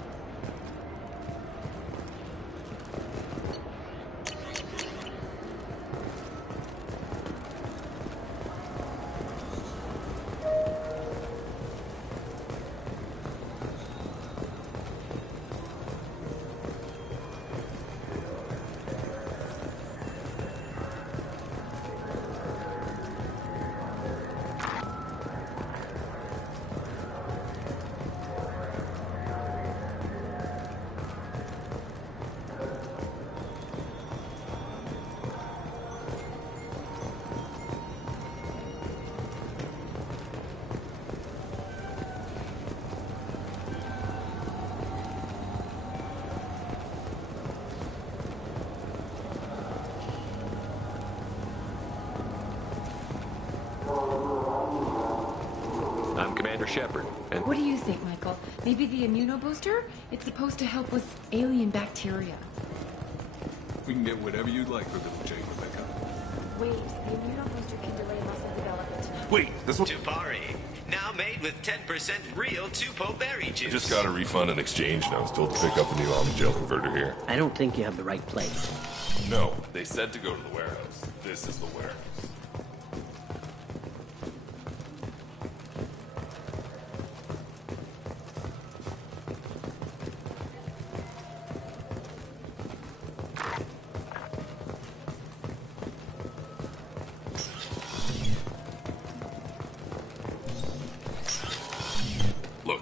Shepard, and what do you think, Michael? Maybe the immunobooster? It's supposed to help with alien bacteria. We can get whatever you'd like for little Jane, Rebecca. Wait, the immunobooster can delay muscle development. Wait, this one... Tupari, now made with 10% real Tupo berry juice. I just got a refund and exchange, and I was told to pick up a new Omnigel converter here. I don't think you have the right place. No, they said to go to the warehouse. This is the warehouse.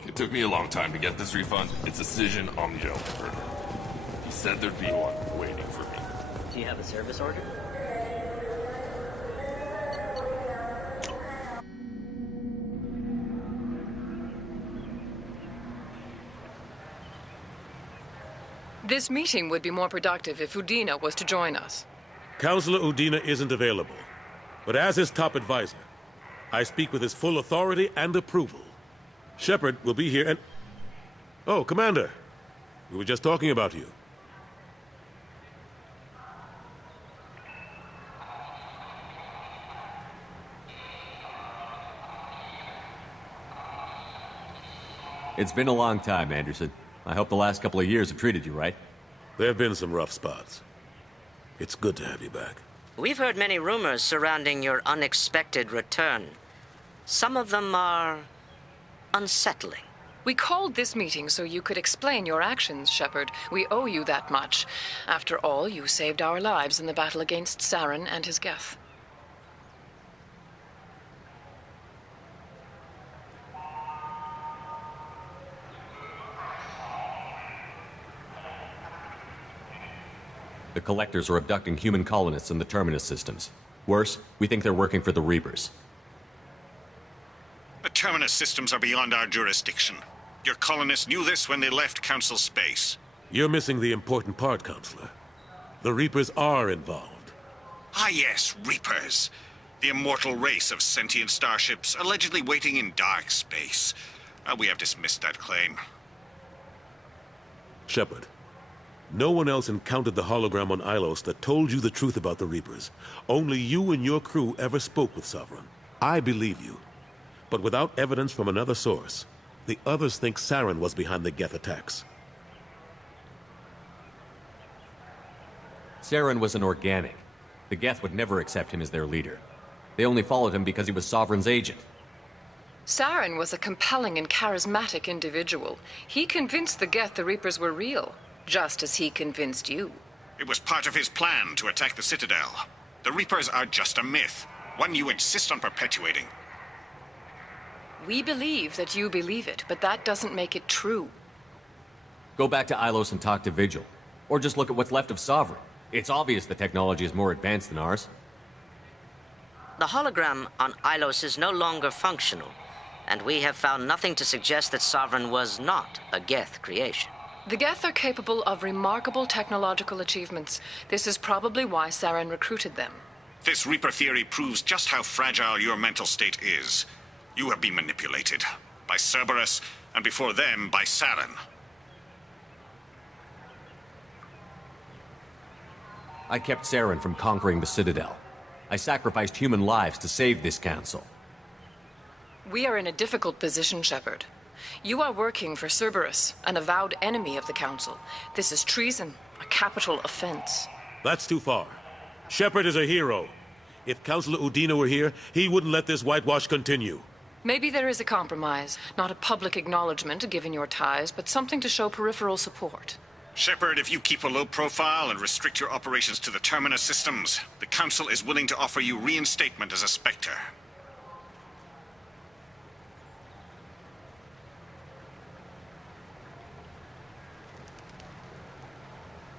It took me a long time to get this refund. It's a Cision Omnigel converter. He said there'd be one waiting for me. Do you have a service order? This meeting would be more productive if Udina was to join us. Councillor Udina isn't available, but as his top advisor, I speak with his full authority and approval. Shepard will be here and... Oh, Commander. We were just talking about you. It's been a long time, Anderson. I hope the last couple of years have treated you right. There have been some rough spots. It's good to have you back. We've heard many rumors surrounding your unexpected return. Some of them are... unsettling. We called this meeting so you could explain your actions, Shepard. We owe you that much. After all, you saved our lives in the battle against Saren and his Geth. The Collectors are abducting human colonists in the Terminus systems. Worse, we think they're working for the Reapers. Terminus systems are beyond our jurisdiction. Your colonists knew this when they left Council space. You're missing the important part, Counselor. The Reapers are involved. Ah yes, Reapers. The immortal race of sentient starships allegedly waiting in dark space. We have dismissed that claim. Shepard, no one else encountered the hologram on Ilos that told you the truth about the Reapers. Only you and your crew ever spoke with Sovereign. I believe you. But without evidence from another source, the others think Saren was behind the Geth attacks. Saren was an organic. The Geth would never accept him as their leader. They only followed him because he was Sovereign's agent. Saren was a compelling and charismatic individual. He convinced the Geth the Reapers were real, just as he convinced you. It was part of his plan to attack the Citadel. The Reapers are just a myth, one you insist on perpetuating. We believe that you believe it, but that doesn't make it true. Go back to Ilos and talk to Vigil. Or just look at what's left of Sovereign. It's obvious the technology is more advanced than ours. The hologram on Ilos is no longer functional, and we have found nothing to suggest that Sovereign was not a Geth creation. The Geth are capable of remarkable technological achievements. This is probably why Saren recruited them. This Reaper theory proves just how fragile your mental state is. You have been manipulated. By Cerberus, and before them, by Saren. I kept Saren from conquering the Citadel. I sacrificed human lives to save this council. We are in a difficult position, Shepard. You are working for Cerberus, an avowed enemy of the Council. This is treason, a capital offense. That's too far. Shepard is a hero. If Councilor Udina were here, he wouldn't let this whitewash continue. Maybe there is a compromise. Not a public acknowledgement given your ties, but something to show peripheral support. Shepard, if you keep a low profile and restrict your operations to the Terminus systems, the Council is willing to offer you reinstatement as a Spectre.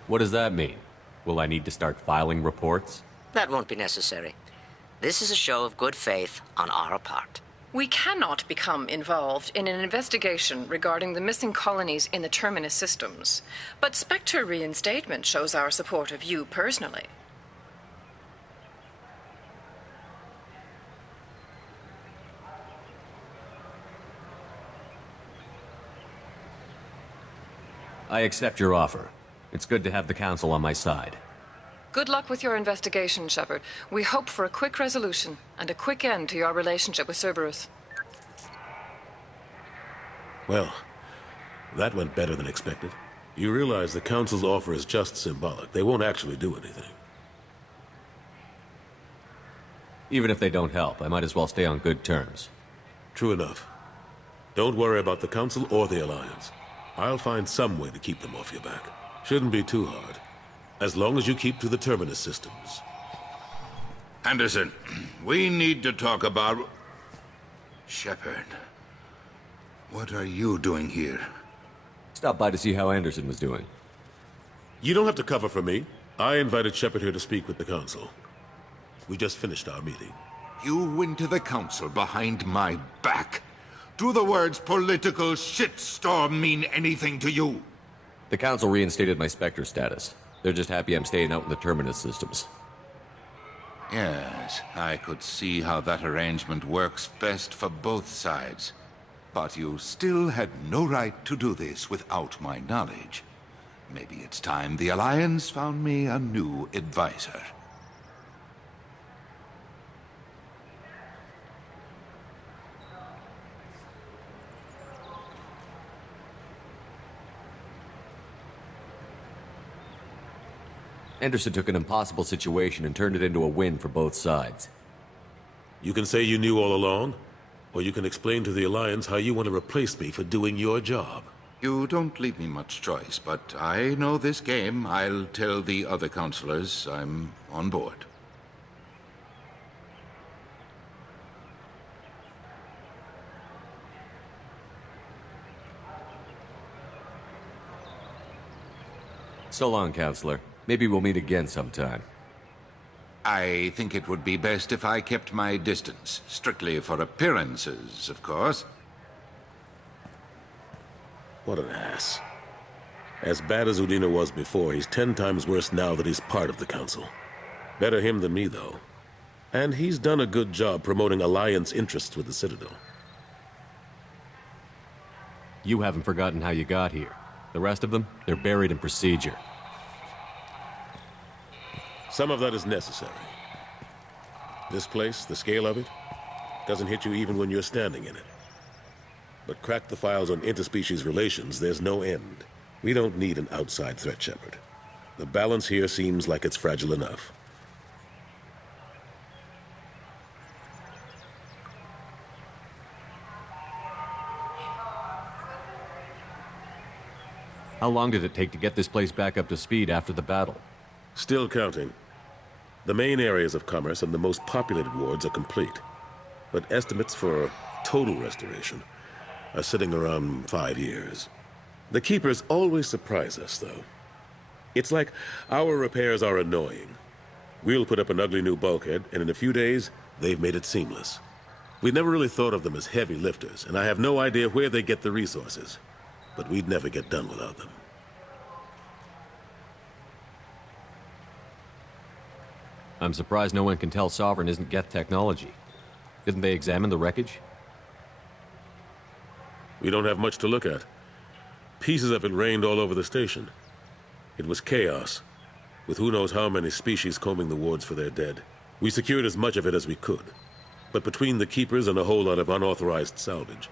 What does that mean? Will I need to start filing reports? That won't be necessary. This is a show of good faith on our part. We cannot become involved in an investigation regarding the missing colonies in the Terminus systems, but Spectre reinstatement shows our support of you personally. I accept your offer. It's good to have the Council on my side. Good luck with your investigation, Shepard. We hope for a quick resolution and a quick end to your relationship with Cerberus. Well, that went better than expected. You realize the Council's offer is just symbolic. They won't actually do anything. Even if they don't help, I might as well stay on good terms. True enough. Don't worry about the Council or the Alliance. I'll find some way to keep them off your back. Shouldn't be too hard. As long as you keep to the Terminus systems. Anderson, we need to talk about... Shepard. What are you doing here? Stop by to see how Anderson was doing. You don't have to cover for me. I invited Shepard here to speak with the Council. We just finished our meeting. You went to the Council behind my back. Do the words political shitstorm mean anything to you? The Council reinstated my Spectre status. They're just happy I'm staying out in the Terminus systems. Yes, I could see how that arrangement works best for both sides. But you still had no right to do this without my knowledge. Maybe it's time the Alliance found me a new advisor. Anderson took an impossible situation and turned it into a win for both sides. You can say you knew all along, or you can explain to the Alliance how you want to replace me for doing your job. You don't leave me much choice, but I know this game. I'll tell the other counselors I'm on board. So long, Counselor. Maybe we'll meet again sometime. I think it would be best if I kept my distance. Strictly for appearances, of course. What an ass. As bad as Udina was before, he's 10 times worse now that he's part of the Council. Better him than me, though. And he's done a good job promoting Alliance interests with the Citadel. You haven't forgotten how you got here. The rest of them, they're buried in procedure. Some of that is necessary. This place, the scale of it, doesn't hit you even when you're standing in it. But crack the files on interspecies relations, there's no end. We don't need an outside threat, Shepard. The balance here seems like it's fragile enough. How long did it take to get this place back up to speed after the battle? Still counting. The main areas of commerce and the most populated wards are complete. But estimates for total restoration are sitting around 5 years. The Keepers always surprise us, though. It's like our repairs are annoying. We'll put up an ugly new bulkhead, and in a few days, they've made it seamless. We never really thought of them as heavy lifters, and I have no idea where they get the resources. But we'd never get done without them. I'm surprised no one can tell Sovereign isn't Geth technology. Didn't they examine the wreckage? We don't have much to look at. Pieces of it rained all over the station. It was chaos, with who knows how many species combing the wards for their dead. We secured as much of it as we could. But between the Keepers and a whole lot of unauthorized salvage,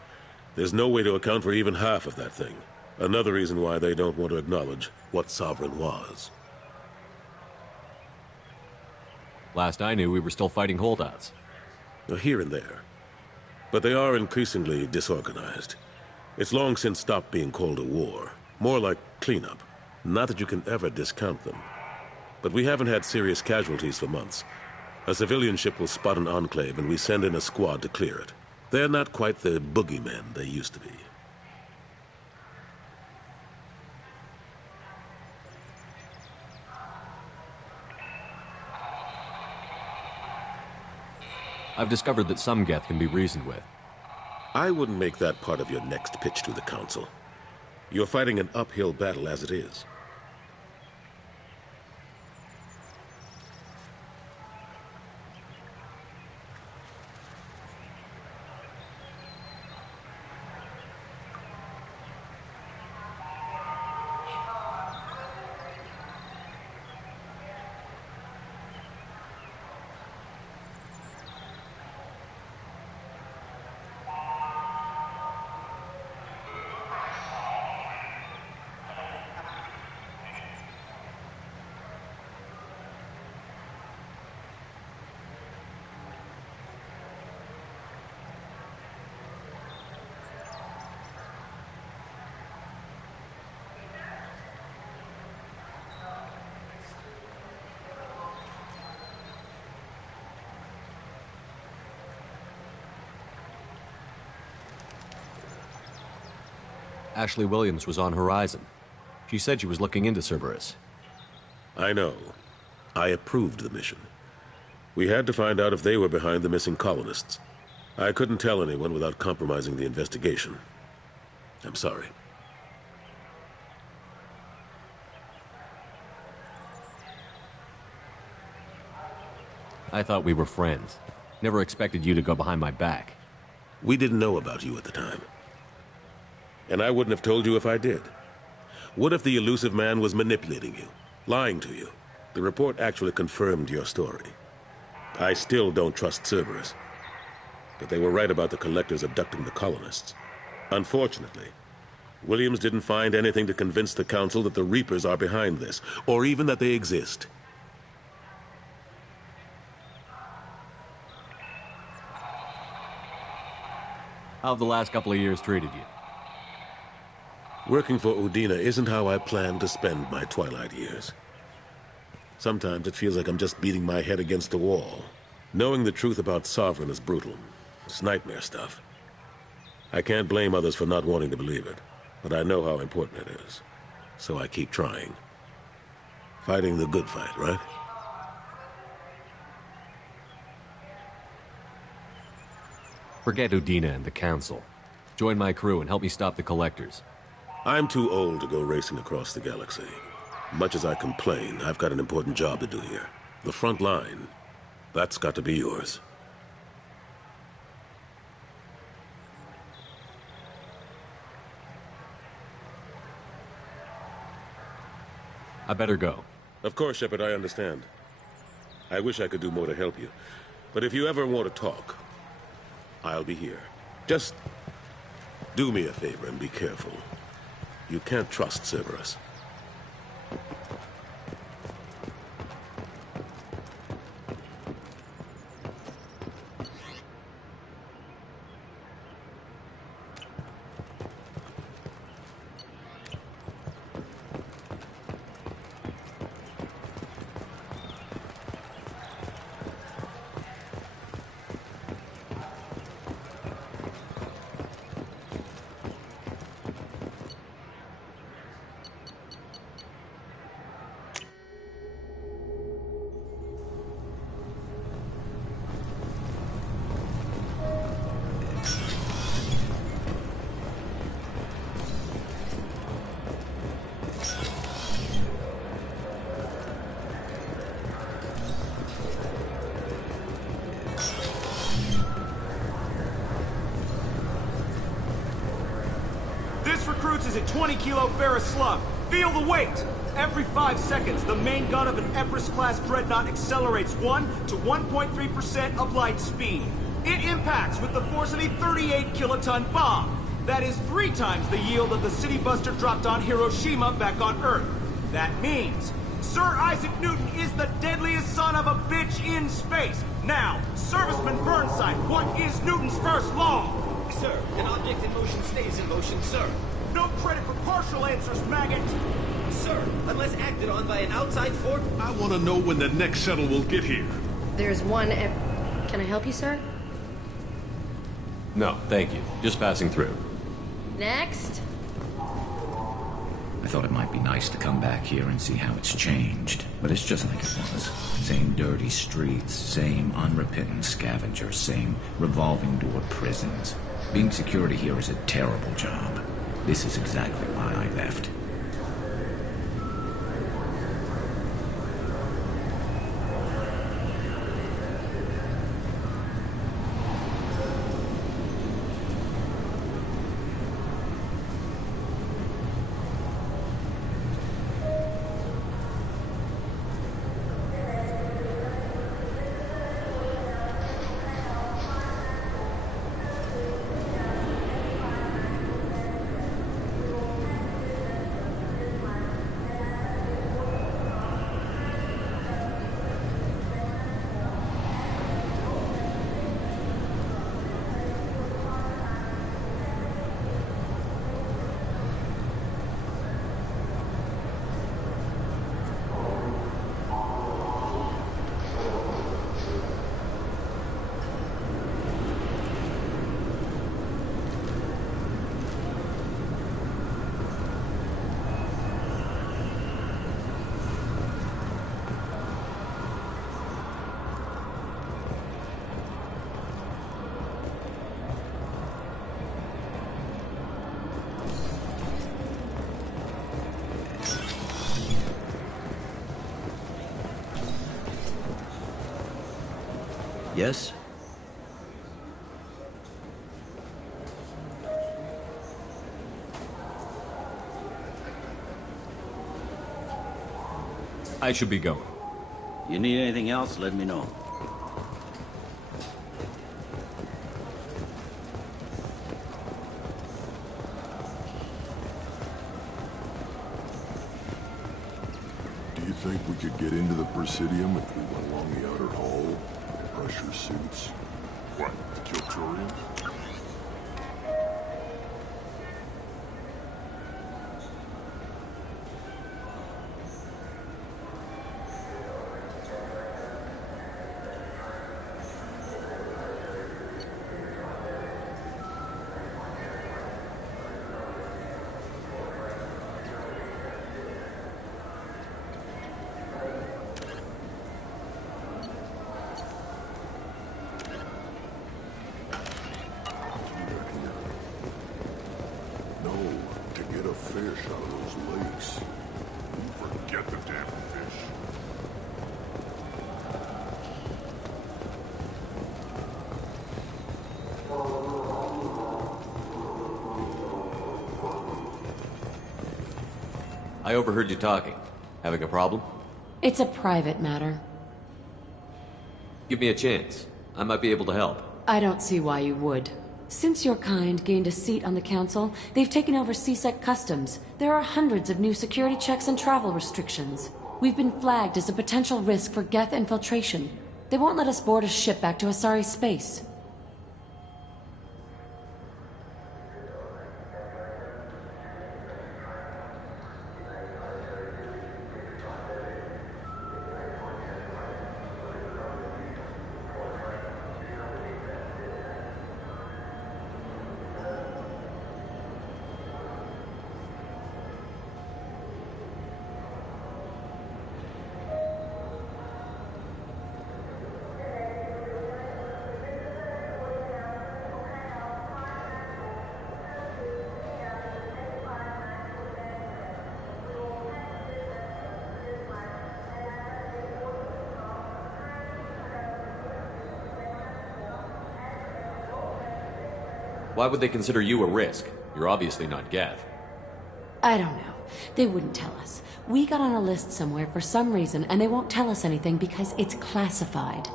there's no way to account for even half of that thing. Another reason why they don't want to acknowledge what Sovereign was. Last I knew, we were still fighting holdouts. Here and there. But they are increasingly disorganized. It's long since stopped being called a war. More like cleanup. Not that you can ever discount them. But we haven't had serious casualties for months. A civilian ship will spot an enclave and we send in a squad to clear it. They're not quite the boogeymen they used to be. I've discovered that some Geth can be reasoned with. I wouldn't make that part of your next pitch to the Council. You're fighting an uphill battle as it is. Ashley Williams was on Horizon. She said she was looking into Cerberus. I know. I approved the mission. We had to find out if they were behind the missing colonists. I couldn't tell anyone without compromising the investigation. I'm sorry. I thought we were friends. Never expected you to go behind my back. We didn't know about you at the time. And I wouldn't have told you if I did. What if the elusive man was manipulating you, lying to you? The report actually confirmed your story. I still don't trust Cerberus. But they were right about the collectors abducting the colonists. Unfortunately, Williams didn't find anything to convince the Council that the Reapers are behind this, or even that they exist. How have the last couple of years treated you? Working for Udina isn't how I planned to spend my twilight years. Sometimes it feels like I'm just beating my head against a wall. Knowing the truth about Sovereign is brutal. It's nightmare stuff. I can't blame others for not wanting to believe it, but I know how important it is. So I keep trying. Fighting the good fight, right? Forget Udina and the Council. Join my crew and help me stop the Collectors. I'm too old to go racing across the galaxy. Much as I complain, I've got an important job to do here. The front line. That's got to be yours. I better go. Of course, Shepard, I understand. I wish I could do more to help you. But if you ever want to talk, I'll be here. Just do me a favor and be careful. You can't trust Cerberus. Is a 20-kilo ferrous slug. Feel the weight! Every 5 seconds, the main gun of an Everest-class dreadnought accelerates 1 to 1.3% of light speed. It impacts with the force of a 38-kiloton bomb. That is 3 times the yield of the City Buster dropped on Hiroshima back on Earth. That means Sir Isaac Newton is the deadliest son of a bitch in space. Now, Serviceman Burnside, what is Newton's first law? Sir, an object in motion stays in motion, sir. No credit for partial answers, maggot! Sir, unless acted on by an outside force... I want to know when the next shuttle will get here. There's one... Can I help you, sir? No, thank you. Just passing through. Next. I thought it might be nice to come back here and see how it's changed. But it's just like it was. Same dirty streets, same unrepentant scavengers, same revolving door prisons. Being security here is a terrible job. This is exactly why I left. Yes? I should be going. You need anything else, let me know. Do you think we could get into the Presidium if we went along the outer hall? Pressure suits. What, to kill Turians? fish out of those lakes. Forget the damn fish. I overheard you talking. Having a problem? It's a private matter. Give me a chance. I might be able to help. I don't see why you would. Since your kind gained a seat on the council, they've taken over CSEC customs. There are hundreds of new security checks and travel restrictions. We've been flagged as a potential risk for Geth infiltration. They won't let us board a ship back to Asari space. Why would they consider you a risk? You're obviously not Geth. I don't know. They wouldn't tell us. We got on a list somewhere for some reason, and they won't tell us anything because it's classified.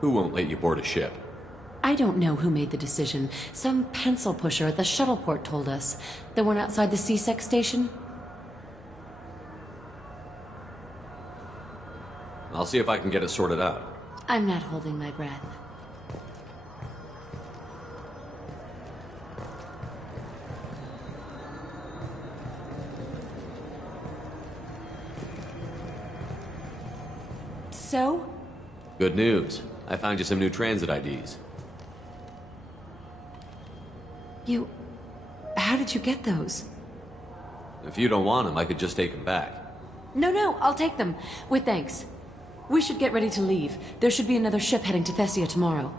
Who won't let you board a ship? I don't know who made the decision. Some pencil pusher at the shuttleport told us. The one outside the CSEC station? I'll see if I can get it sorted out. I'm not holding my breath. So? Good news. I found you some new transit IDs. How did you get those? If you don't want them, I could just take them back. No, I'll take them. With thanks. We should get ready to leave. There should be another ship heading to Thessia tomorrow.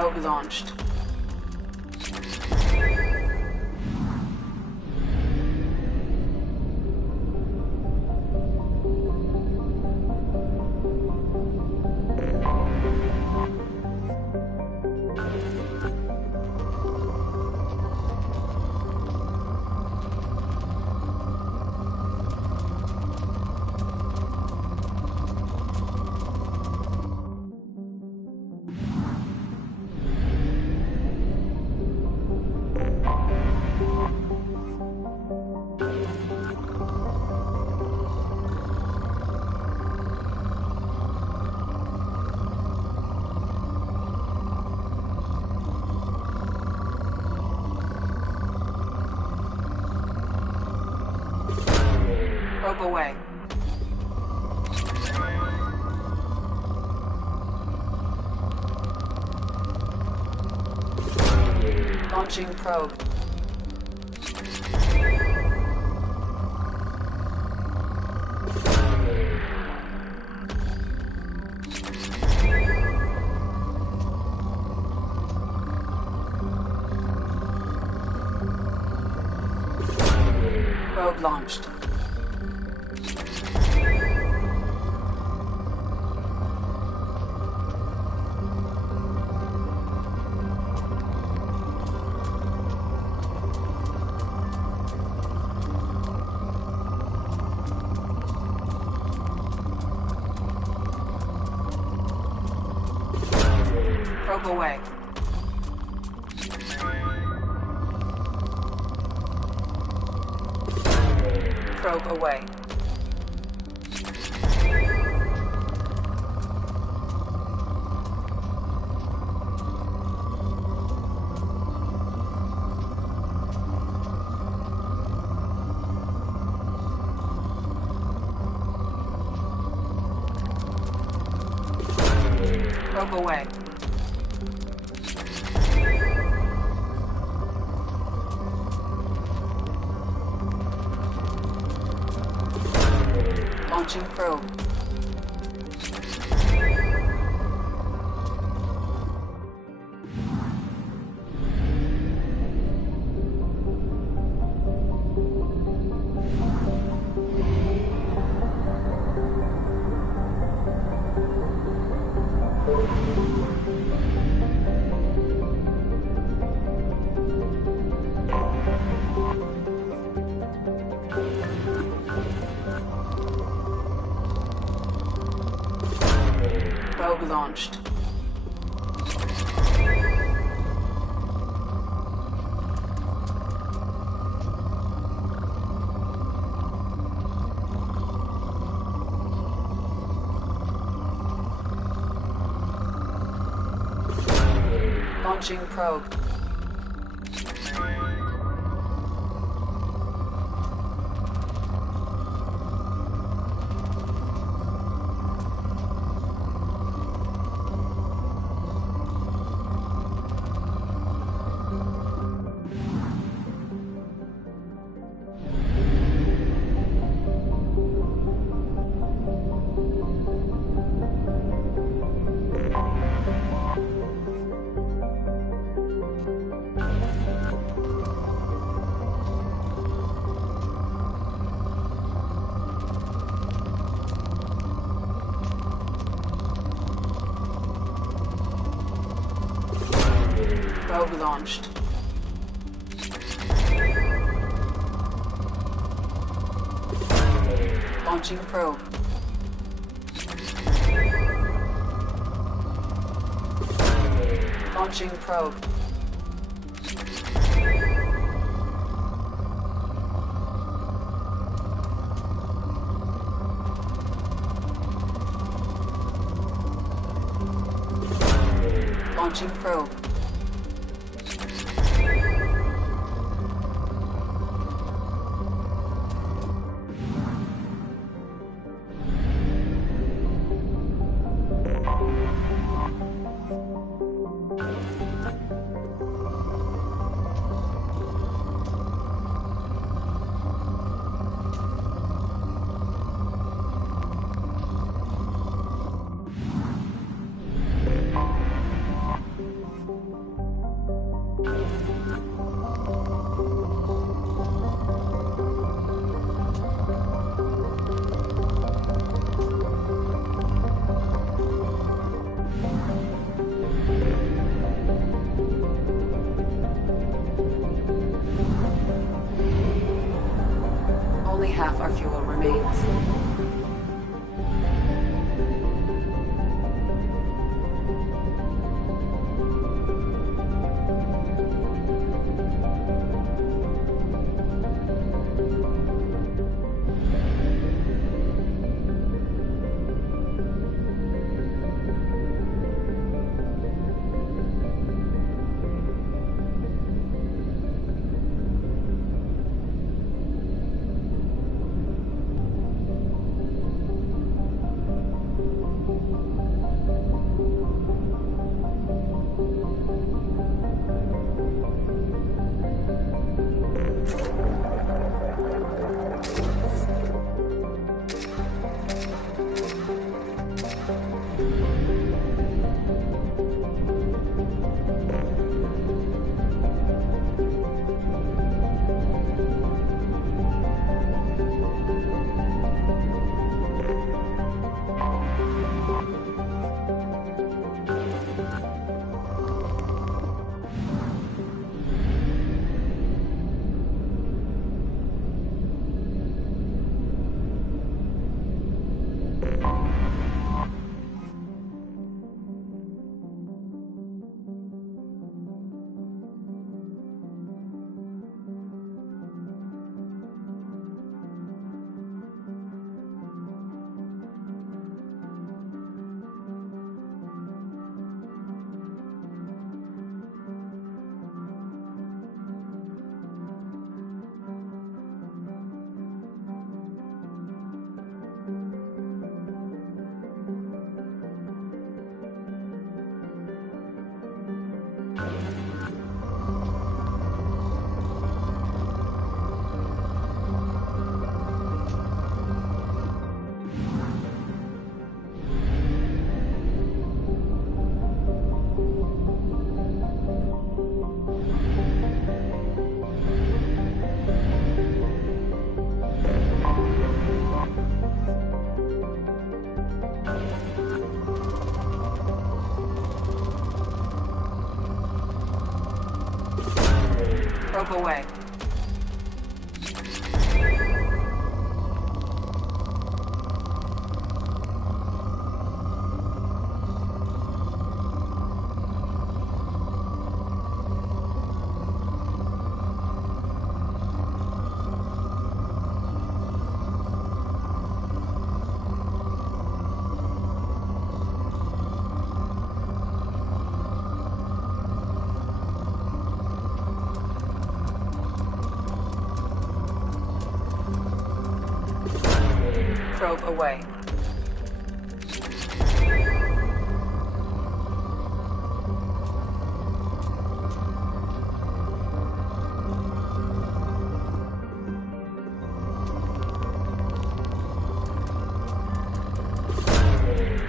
Probe launched. Probe away. Launching probe. Probe launched. Probe away. Probe away. Probe away. Launching probe. Probe launched. Launching probe. Probe launched. Launching probe. Launching probe. Launching probe. of our fuel remains. Probe away. Probe away.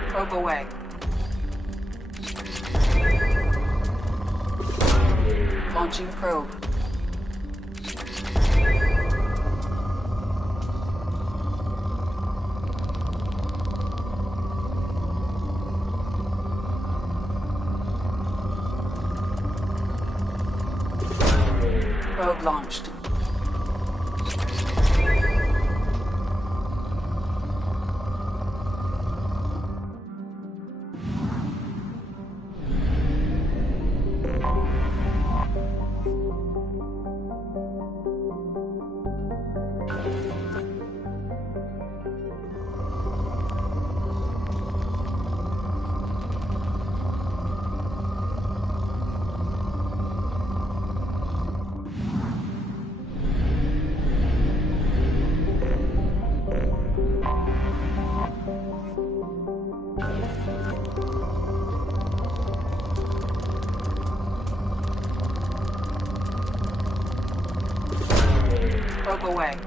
Probe away. Launching probe. Probe launched. Probe away.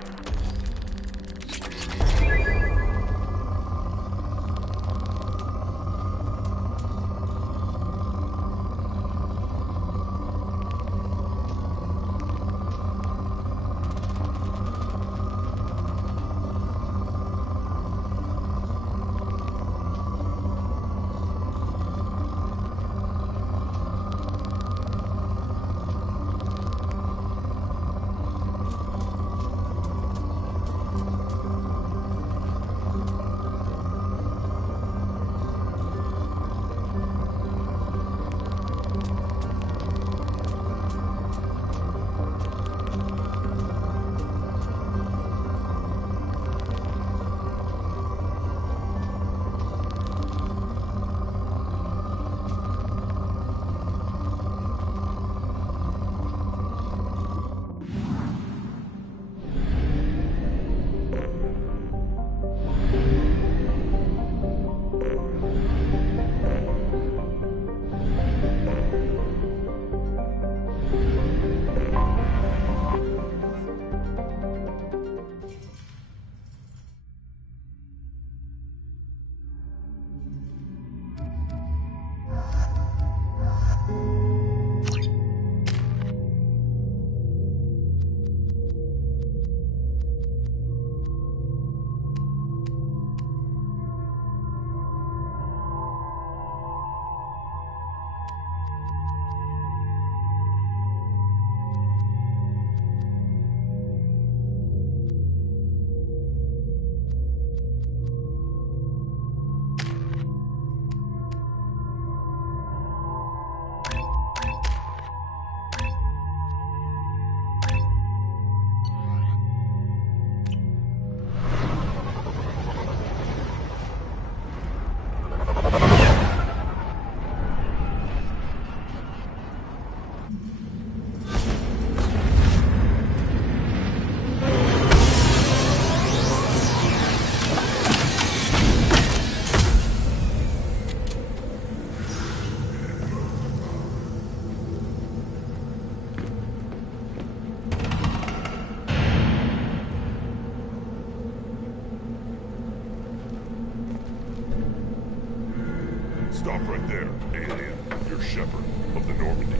right there, alien. You're Shepard of the Normandy.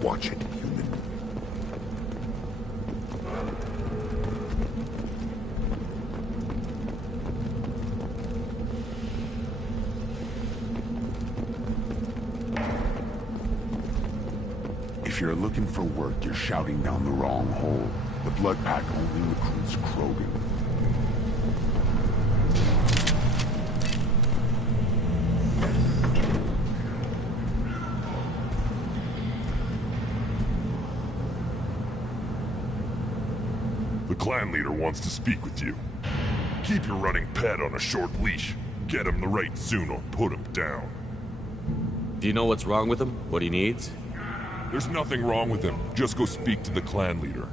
Watch it, human. If you're looking for work, you're shouting down the wrong hole. The Blood Pack only recruits Krogan. The clan leader wants to speak with you. Keep your running pet on a short leash. Get him the right soon or put him down. Do you know what's wrong with him? What he needs? There's nothing wrong with him. Just go speak to the clan leader.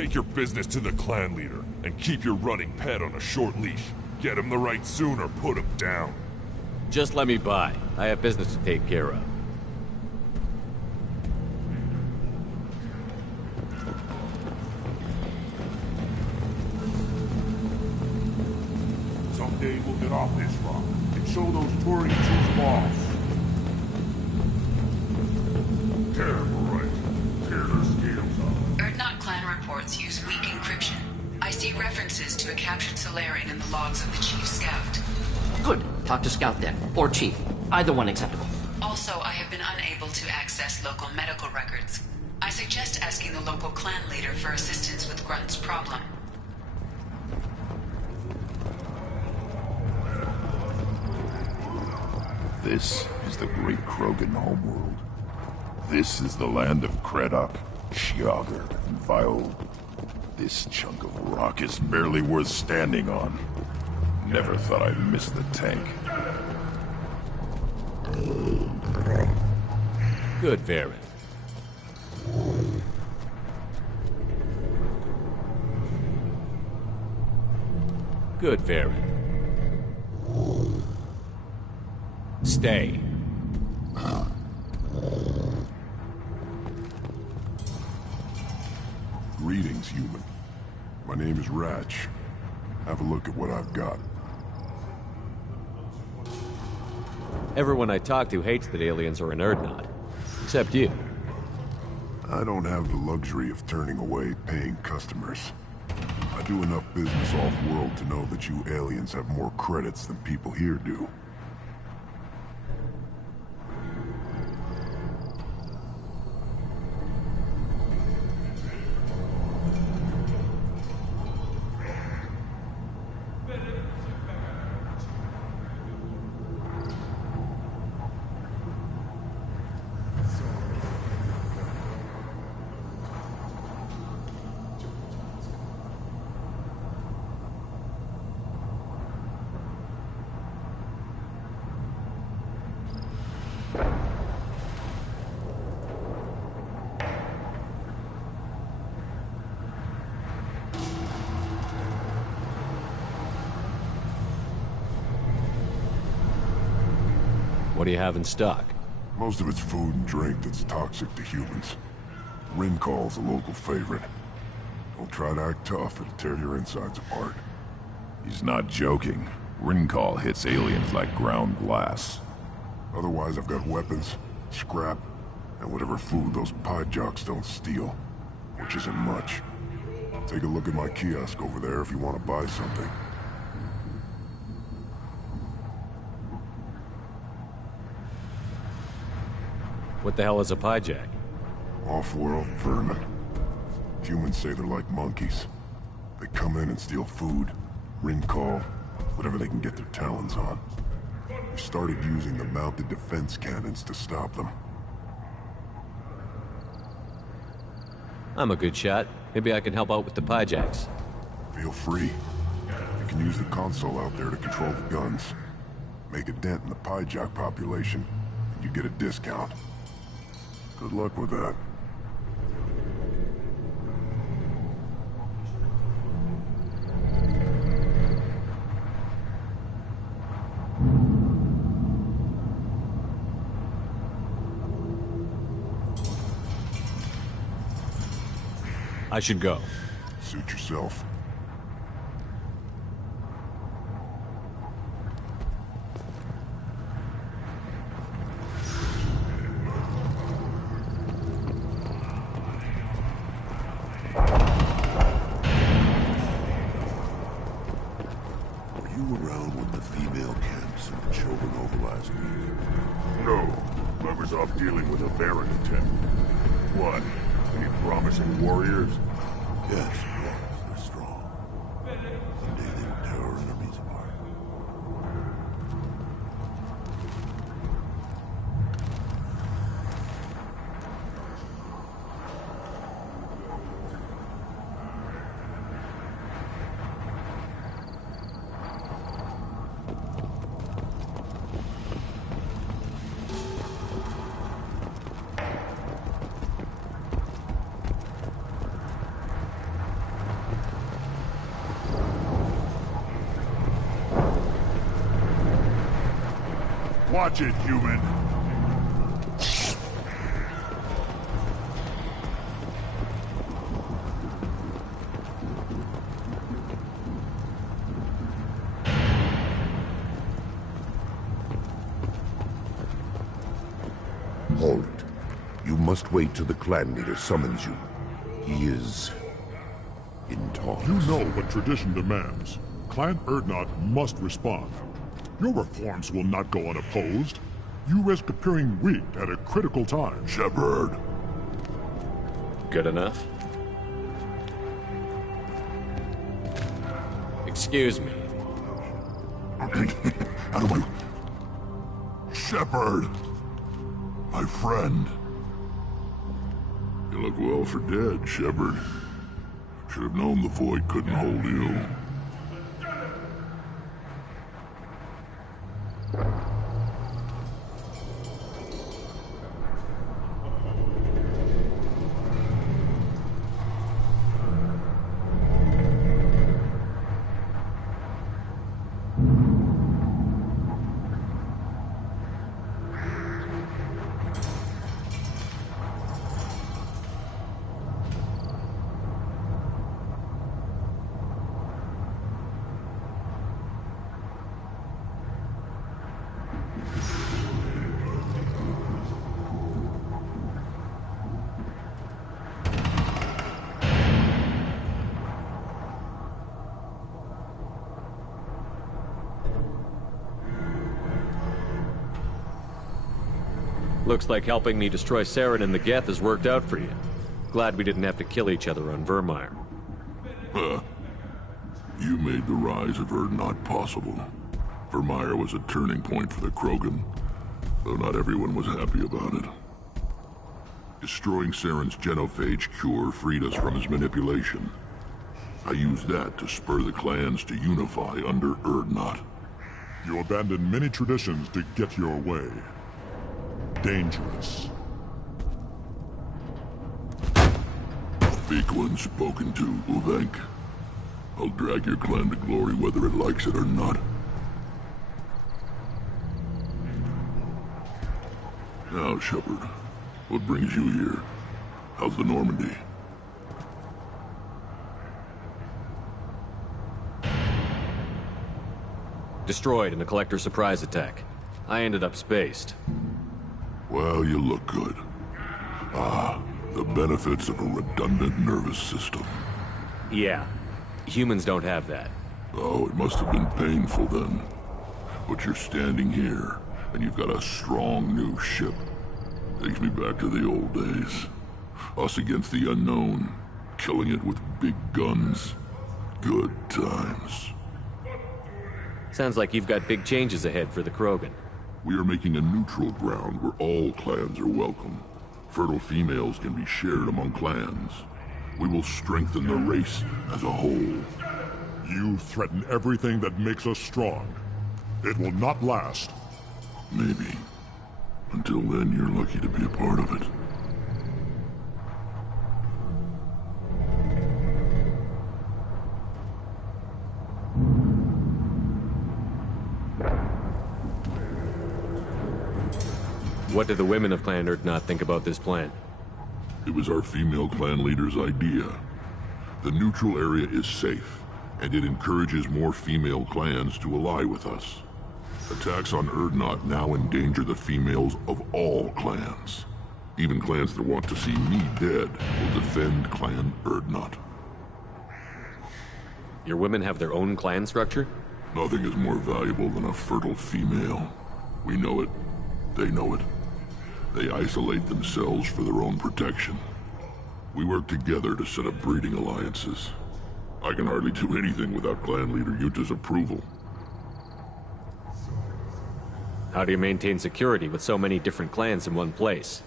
take your business to the clan leader, and keep your running pet on a short leash. Get him the right soon or put him down. Just let me by. I have business to take care of. Someday we'll get off this rock and show those Turians who's boss. Terrible, right? Tear their scales off. Erdnot clan reports use weak encryption. I see references to a captured Solarian in the logs of the Chief Scout. Good. Talk to Scout then. Or Chief. Either one acceptable. Also, I have been unable to access local medical records. I suggest asking the local clan leader for assistance with Grunt's problem. This is the great Krogan homeworld. This is the land of Kredok, Shiagar, and Viol. This chunk of rock is barely worth standing on. Never thought I'd miss the tank. Good, Varen. Good, Varen. Stay. Greetings, human. My name is Ratch. Have a look at what I've got. Everyone I talk to hates that aliens are an Erdnot. Except you. I don't have the luxury of turning away paying customers. I do enough business off-world to know that you aliens have more credits than people here do. What do you have in stock? Most of it's food and drink that's toxic to humans. Ringcall's a local favorite. Don't try to act tough, it'll tear your insides apart. He's not joking. Ringcall hits aliens like ground glass. Otherwise, I've got weapons, scrap, and whatever food those pie jocks don't steal. Which isn't much. Take a look at my kiosk over there if you want to buy something. What the hell is a pyjack? Off-world vermin. Humans say they're like monkeys. They come in and steal food, ring call, whatever they can get their talons on. We started using the mounted defense cannons to stop them. I'm a good shot. Maybe I can help out with the pyjacks. Feel free. You can use the console out there to control the guns. Make a dent in the pyjack population, and you get a discount. Good luck with that. I should go. Suit yourself. Off dealing with a Baron attempt. What? Any promising warriors? Yes, they're strong. Someday they will tear our enemies apart. Watch it, human. Hold it. You must wait till the clan leader summons you. He is in talks. You know what tradition demands. Clan Erdnot must respond. Your reforms will not go unopposed. You risk appearing weak at a critical time. Shepard. Good enough? Excuse me. Out of my... Shepard! My friend. You look well for dead, Shepard. Should have known the void couldn't hold you. Looks like helping me destroy Saren and the Geth has worked out for you. Glad we didn't have to kill each other on Vermeer. You made the rise of Erdnot possible. Vermeer was a turning point for the Krogan, though not everyone was happy about it. Destroying Saren's genophage cure freed us from his manipulation. I used that to spur the clans to unify under Erdnot. You abandoned many traditions to get your way. Dangerous. Speak when spoken to, Uvenk. I'll drag your clan to glory whether it likes it or not. Now, Shepard, what brings you here? How's the Normandy? Destroyed in a collector surprise attack. I ended up spaced. Well, you look good. Ah, the benefits of a redundant nervous system. Yeah. Humans don't have that. Oh, it must have been painful then. But you're standing here, and you've got a strong new ship. Takes me back to the old days. Us against the unknown, killing it with big guns. Good times. Sounds like you've got big changes ahead for the Krogan. We are making a neutral ground where all clans are welcome. Fertile females can be shared among clans. We will strengthen the race as a whole. You threaten everything that makes us strong. It will not last. Maybe. Until then, you're lucky to be a part of it. What do the women of Clan Erdnot think about this plan? It was our female clan leader's idea. The neutral area is safe, and it encourages more female clans to ally with us. Attacks on Erdnot now endanger the females of all clans. Even clans that want to see me dead will defend Clan Erdnot. Your women have their own clan structure? Nothing is more valuable than a fertile female. We know it. They know it. They isolate themselves for their own protection. We work together to set up breeding alliances. I can hardly do anything without clan leader Yuta's approval. How do you maintain security with so many different clans in one place?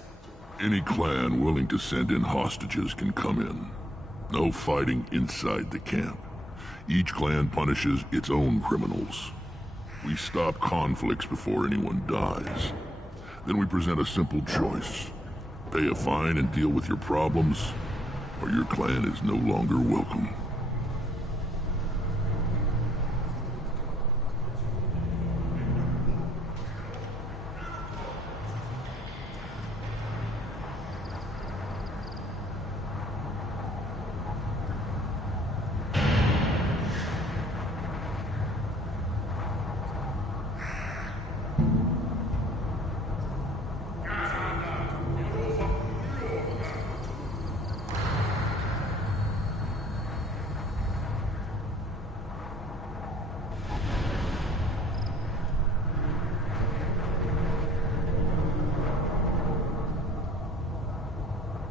Any clan willing to send in hostages can come in. No fighting inside the camp. Each clan punishes its own criminals. We stop conflicts before anyone dies. Then we present a simple choice. Pay a fine and deal with your problems, or your clan is no longer welcome.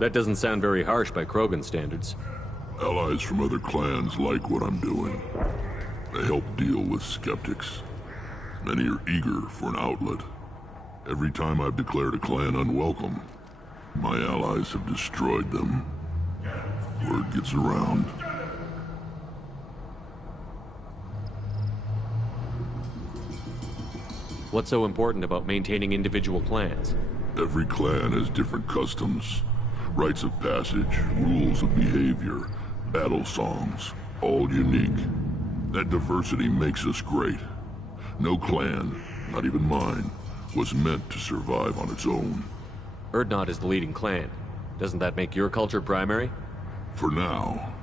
That doesn't sound very harsh by Krogan standards. Allies from other clans like what I'm doing. They help deal with skeptics. Many are eager for an outlet. Every time I've declared a clan unwelcome, my allies have destroyed them. Word gets around. What's so important about maintaining individual clans? Every clan has different customs, rites of passage, rules of behavior, battle songs, all unique. That diversity makes us great. No clan, not even mine, was meant to survive on its own. Urdnot is the leading clan. Doesn't that make your culture primary? For now.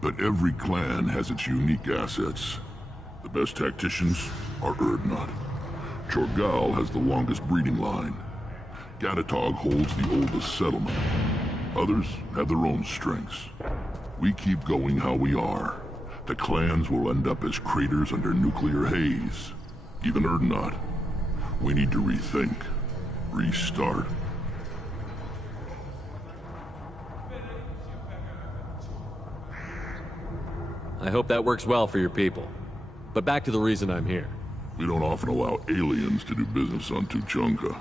But every clan has its unique assets. The best tacticians are Urdnot. Chorgal has the longest breeding line. Gatatog holds the oldest settlement. Others have their own strengths. We keep going how we are. The clans will end up as craters under nuclear haze. Even Urdnot. We need to rethink. Restart. I hope that works well for your people. But back to the reason I'm here. We don't often allow aliens to do business on Tuchanka,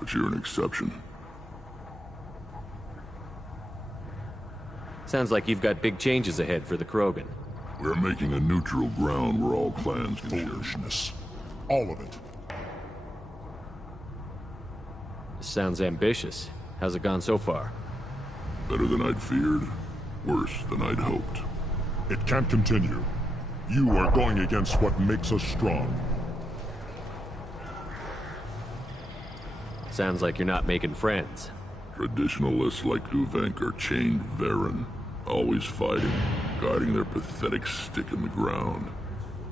but you're an exception. Sounds like you've got big changes ahead for the Krogan. We're making a neutral ground where all clans can Foolishness. All of it. Sounds ambitious. How's it gone so far? Better than I'd feared. Worse than I'd hoped. It can't continue. You are going against what makes us strong. Sounds like you're not making friends. Traditionalists like Uvenk are chained Varen, always fighting, guarding their pathetic stick in the ground.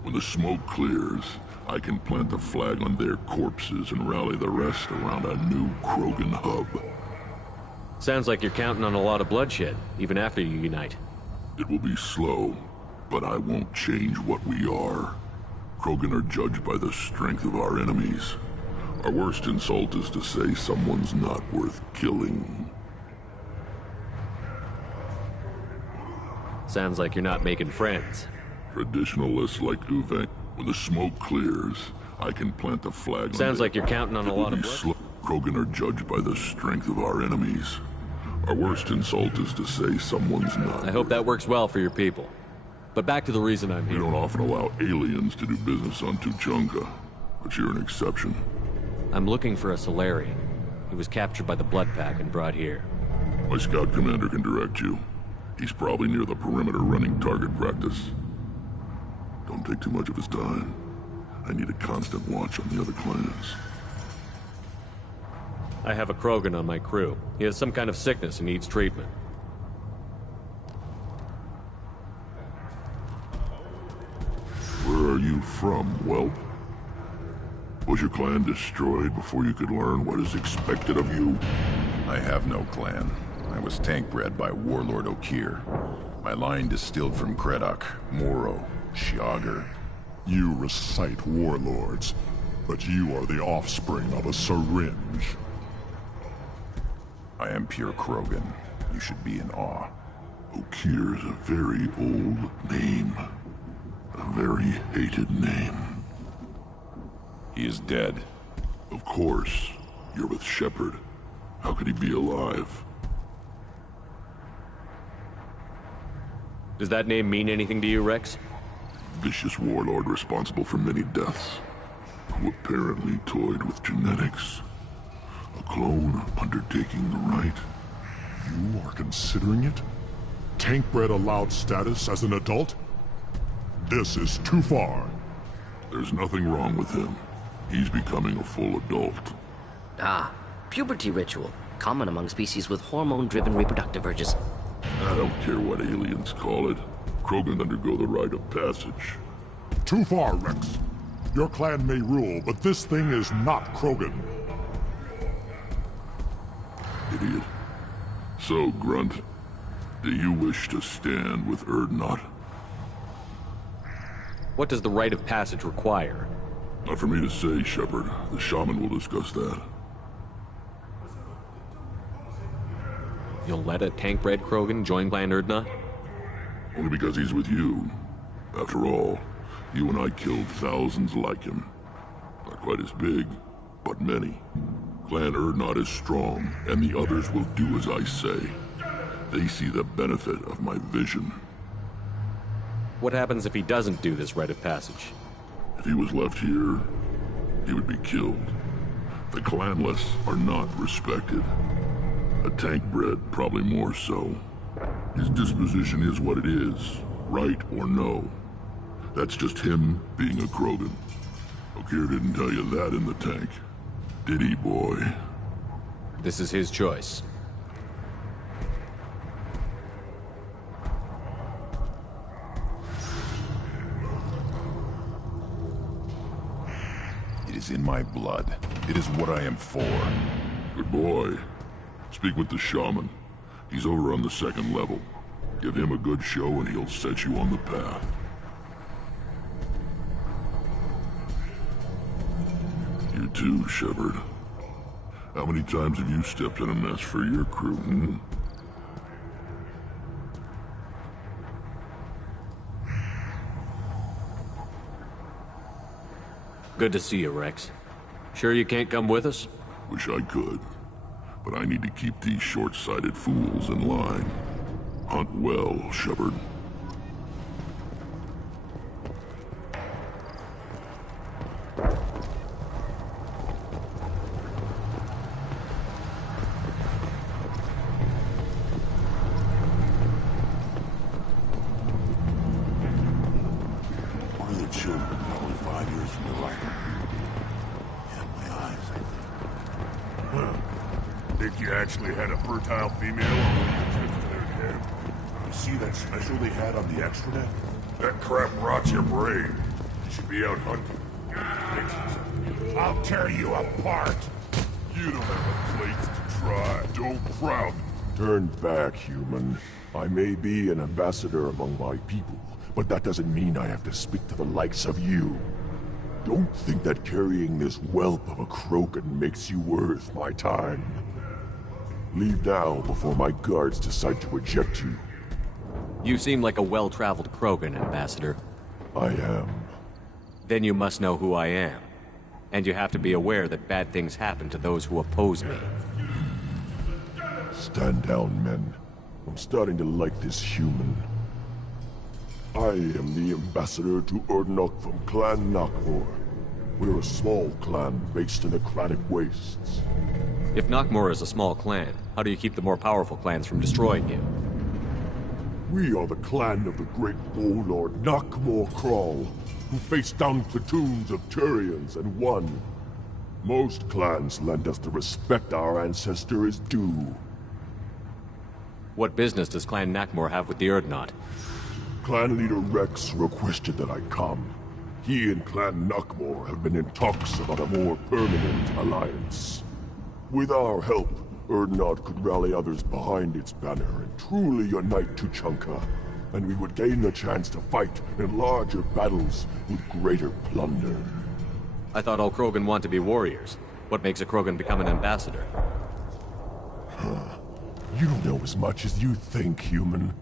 When the smoke clears, I can plant the flag on their corpses and rally the rest around a new Krogan hub. Sounds like you're counting on a lot of bloodshed, even after you unite. It will be slow, but I won't change what we are. Krogan are judged by the strength of our enemies. Our worst insult is to say someone's not worth killing. Sounds like you're not making friends. Traditionalists like Uvenk, when the smoke clears, I can plant the flag. Sounds like you're counting on a lot of blood. Krogan are judged by the strength of our enemies. Our worst insult is to say someone's not. I hope that works well for your people. But back to the reason I'm here. We don't often allow aliens to do business on Tuchanka, but you're an exception. I'm looking for a Solarian. He was captured by the Blood Pack and brought here. My scout commander can direct you. He's probably near the perimeter running target practice. Don't take too much of his time. I need a constant watch on the other clans. I have a Krogan on my crew. He has some kind of sickness and needs treatment. Where are you from, whelp? Was your clan destroyed before you could learn what is expected of you? I have no clan. I was tank bred by Warlord Okir. My line distilled from Kredok, Moro, Shiagar. You recite warlords, but you are the offspring of a syringe. I am pure Krogan. You should be in awe. Okir's a very old name. A very hated name. He is dead. Of course. You're with Shepard. How could he be alive? Does that name mean anything to you, Rex? Vicious warlord responsible for many deaths, who apparently toyed with genetics. A clone undertaking the rite. You are considering it? Tank-bred allowed status as an adult? This is too far. There's nothing wrong with him. He's becoming a full adult. Ah, puberty ritual. Common among species with hormone-driven reproductive urges. I don't care what aliens call it. Krogan undergo the rite of passage. Too far, Rex. Your clan may rule, but this thing is not Krogan. Idiot. So, Grunt, do you wish to stand with Urdnot? What does the rite of passage require? Not for me to say, Shepard. The shaman will discuss that. You'll let a tank-bred Krogan join Clan Urdnot? Only because he's with you. After all, you and I killed thousands like him. Not quite as big, but many. Clan Urdnot is strong, and the others will do as I say. They see the benefit of my vision. What happens if he doesn't do this rite of passage? If he was left here, he would be killed. The clanless are not respected. A tank bred, probably more so. His disposition is what it is, right or no. That's just him being a Krogan. Okeer didn't tell you that in the tank. Did he, boy? This is his choice. It is in my blood. It is what I am for. Good boy. Speak with the shaman. He's over on the second level. Give him a good show and he'll set you on the path. You too, Shepard. How many times have you stepped in a mess for your crew, hmm? Good to see you, Rex. Sure you can't come with us? Wish I could. But I need to keep these short-sighted fools in line. Hunt well, Shepard. One of the children, probably 5 years from the light. Yeah, my eyes, I think. Huh. Think you actually had a fertile female on one of your trips to their camp? You see that special they had on the extranet? That crap rots your brain. You should be out hunting. I'll tear you apart! You don't have a place to try. Don't crowd. Turn back, human. I may be an ambassador among my people, but that doesn't mean I have to speak to the likes of you. Don't think that carrying this whelp of a Krogan makes you worth my time. Leave now before my guards decide to eject you. You seem like a well-traveled Krogan, Ambassador. I am. Then you must know who I am. And you have to be aware that bad things happen to those who oppose me. Stand down, men. I'm starting to like this human. I am the ambassador to Urdnot from Clan Nakmor. We're a small clan based in the Kratic Wastes. If Nakmor is a small clan, how do you keep the more powerful clans from destroying you? We are the clan of the great warlord Nakmor Krall, who faced down platoons of Turians and won. Most clans lend us the respect our ancestor is due. What business does Clan Nakmor have with the Urdnot? Clan leader Rex requested that I come. He and Clan Nakmor have been in talks about a more permanent alliance. With our help, Urdnot could rally others behind its banner and truly unite Tuchanka, and we would gain the chance to fight in larger battles with greater plunder. I thought all Krogan want to be warriors. What makes a Krogan become an ambassador? You don't know as much as you think, human.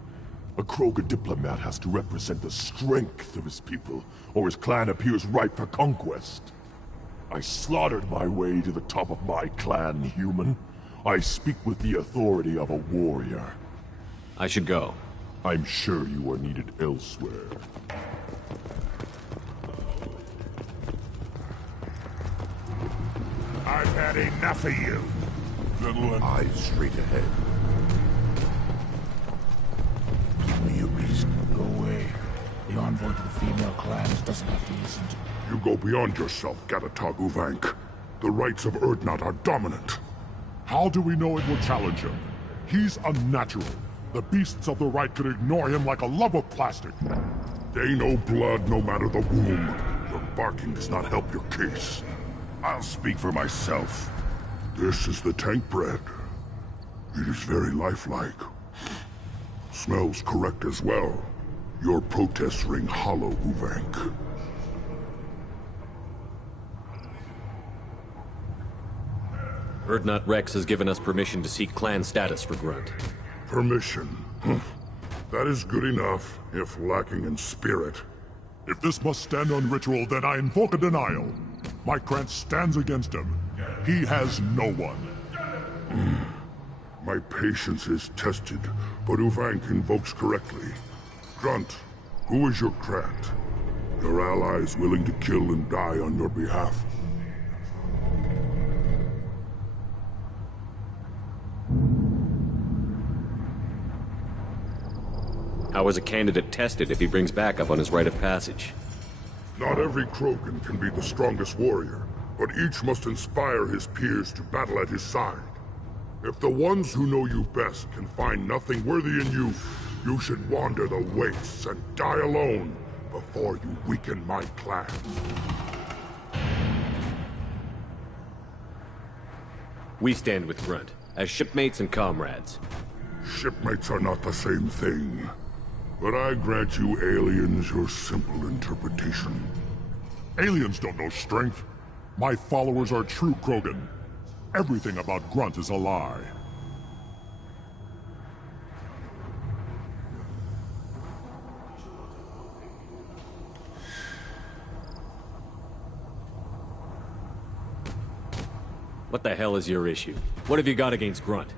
A Krogan diplomat has to represent the strength of his people, or his clan appears ripe for conquest. I slaughtered my way to the top of my clan, human. I speak with the authority of a warrior. I should go. I'm sure you are needed elsewhere. I've had enough of you. Gentlemen, eyes straight ahead. Give me a reason. Go away. The envoy to the female clans doesn't have to listen to me. You go beyond yourself, Gatatag Uvank. The rights of Urdnot are dominant. How do we know it will challenge him? He's unnatural. The beasts of the right could ignore him like a lump of plastic. They know blood no matter the womb. Your barking does not help your case. I'll speak for myself. This is the tank bread. It is very lifelike. Smells correct as well. Your protests ring hollow, Uvank. Urdnot Rex has given us permission to seek clan status for Grunt. Permission? That is good enough, if lacking in spirit. If this must stand on ritual, then I invoke a denial. My Krant stands against him. He has no one. My patience is tested, but Uvank invokes correctly. Grunt, who is your Krant? Your allies willing to kill and die on your behalf? How is a candidate tested if he brings backup on his rite of passage? Not every Krogan can be the strongest warrior, but each must inspire his peers to battle at his side. If the ones who know you best can find nothing worthy in you, you should wander the wastes and die alone before you weaken my clan. We stand with Grunt, as shipmates and comrades. Shipmates are not the same thing. But I grant you aliens your simple interpretation. Aliens don't know strength. My followers are true Krogan. Everything about Grunt is a lie. What the hell is your issue? What have you got against Grunt?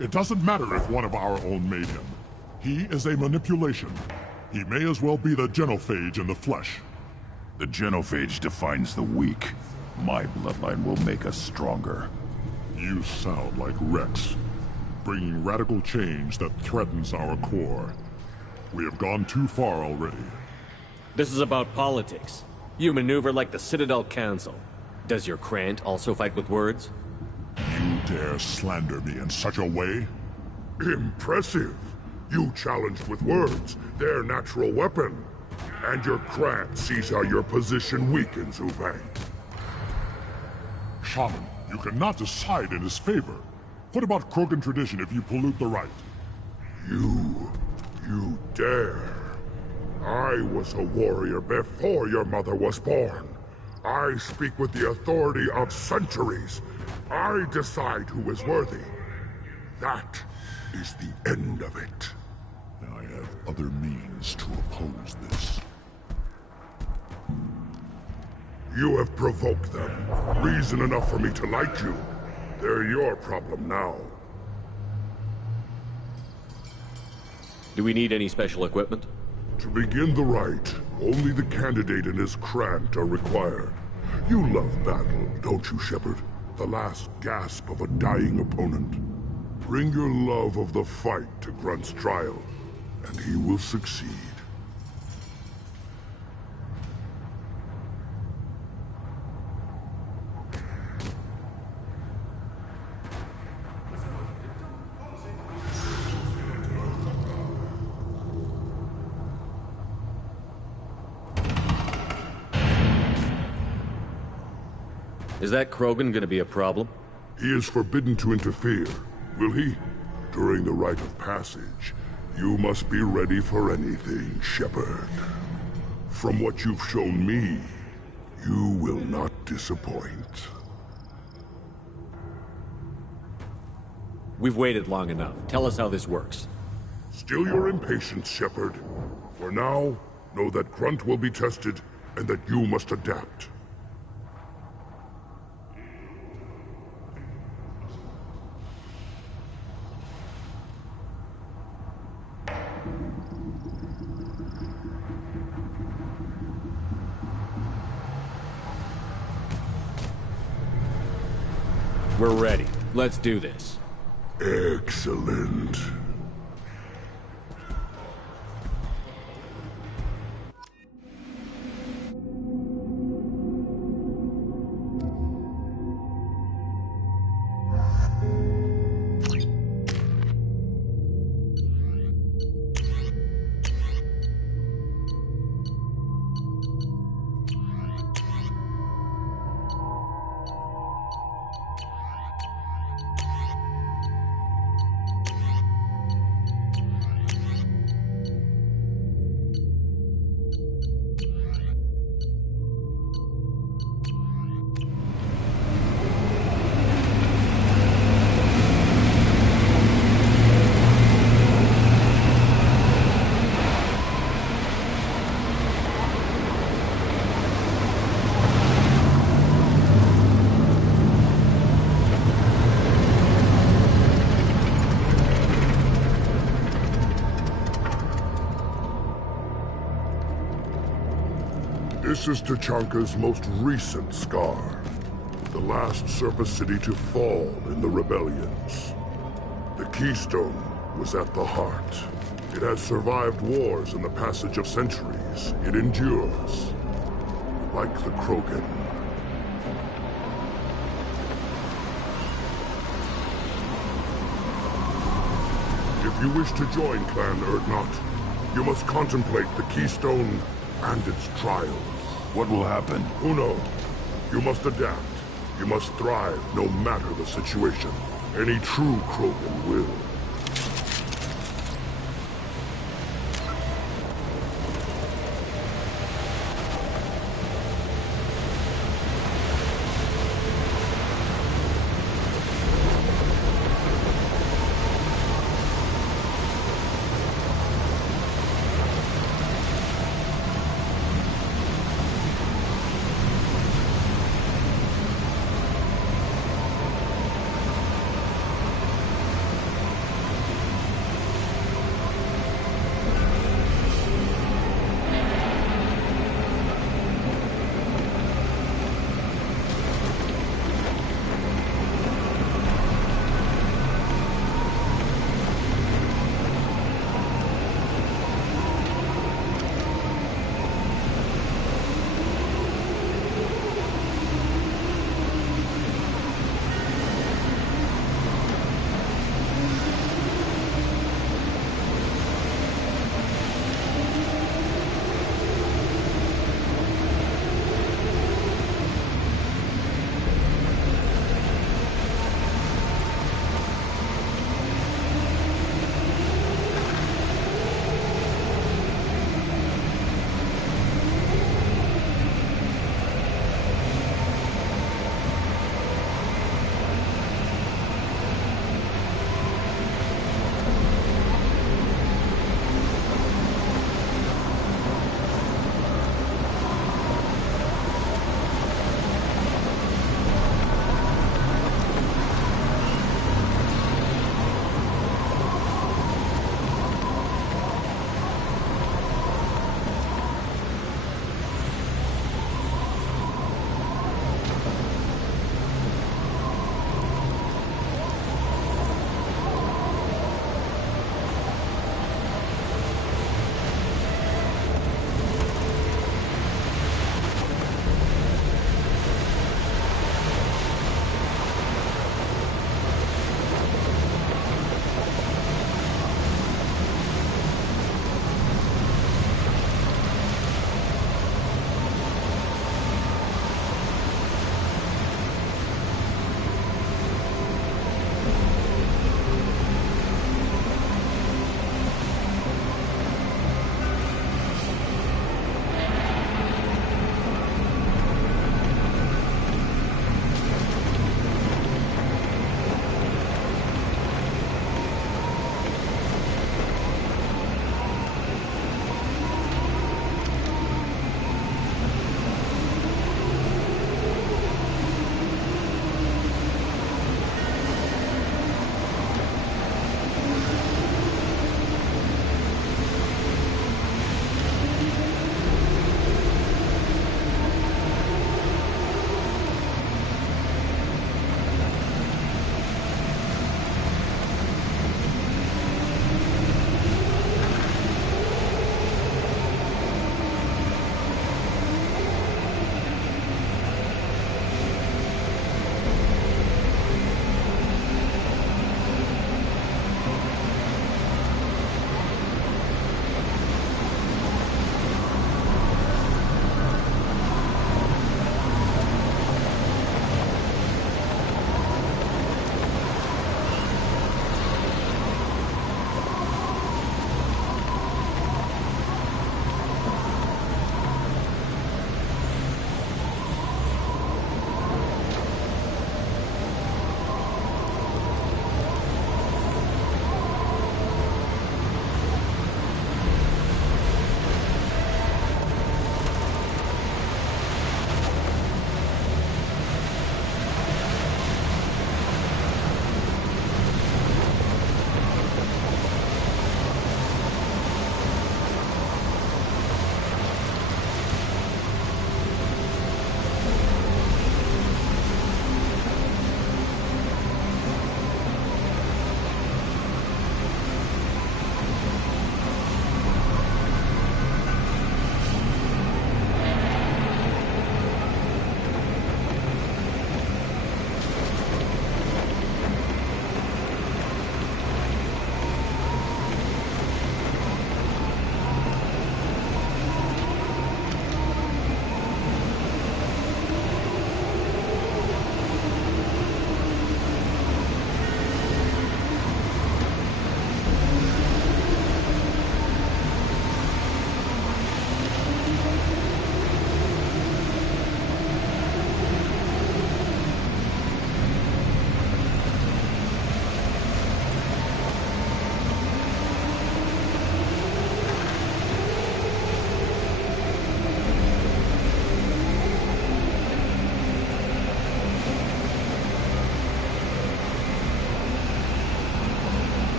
It doesn't matter if one of our own made him. He is a manipulation. He may as well be the genophage in the flesh. The genophage defines the weak. My bloodline will make us stronger. You sound like Rex, bringing radical change that threatens our core. We have gone too far already. This is about politics. You maneuver like the Citadel Council. Does your Krant also fight with words? You dare slander me in such a way? Impressive! You challenged with words, their natural weapon. And your Krant sees how your position weakens Uvank. Shaman, you cannot decide in his favor. What about Krogan tradition if you pollute the rite? You dare. I was a warrior before your mother was born. I speak with the authority of centuries. I decide who is worthy. That is the end of it. I have other means to oppose this. You have provoked them. Reason enough for me to like you. They're your problem now. Do we need any special equipment? To begin the rite, only the candidate and his Krant are required. You love battle, don't you, Shepard? The last gasp of a dying opponent. Bring your love of the fight to Grunt's trial, and he will succeed. Is that Krogan gonna be a problem? He is forbidden to interfere, will he? During the rite of passage, you must be ready for anything, Shepard. From what you've shown me, you will not disappoint. We've waited long enough. Tell us how this works. Still your impatience, Shepard. For now, know that Grunt will be tested, and that you must adapt. We're ready. Let's do this. Excellent. This is Tachanka's most recent scar. The last Surface City to fall in the rebellions. The Keystone was at the heart. It has survived wars and the passage of centuries. It endures. Like the Krogan. If you wish to join Clan Urdnot, you must contemplate the Keystone and its trials. What will happen? Who knows? You must adapt. You must thrive no matter the situation. Any true Krogan will.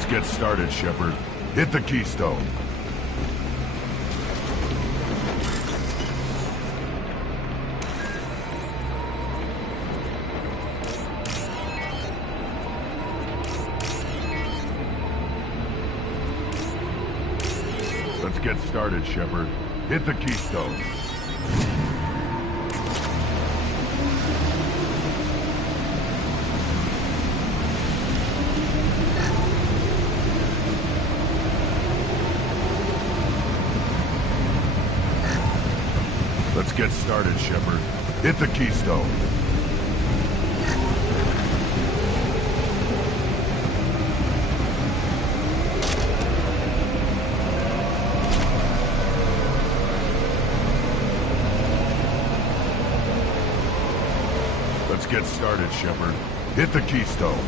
Let's get started, Shepard. Hit the keystone. Let's get started, Shepard. Hit the keystone. Let's get started, Shepard. Hit the keystone. Let's get started, Shepard. Hit the keystone.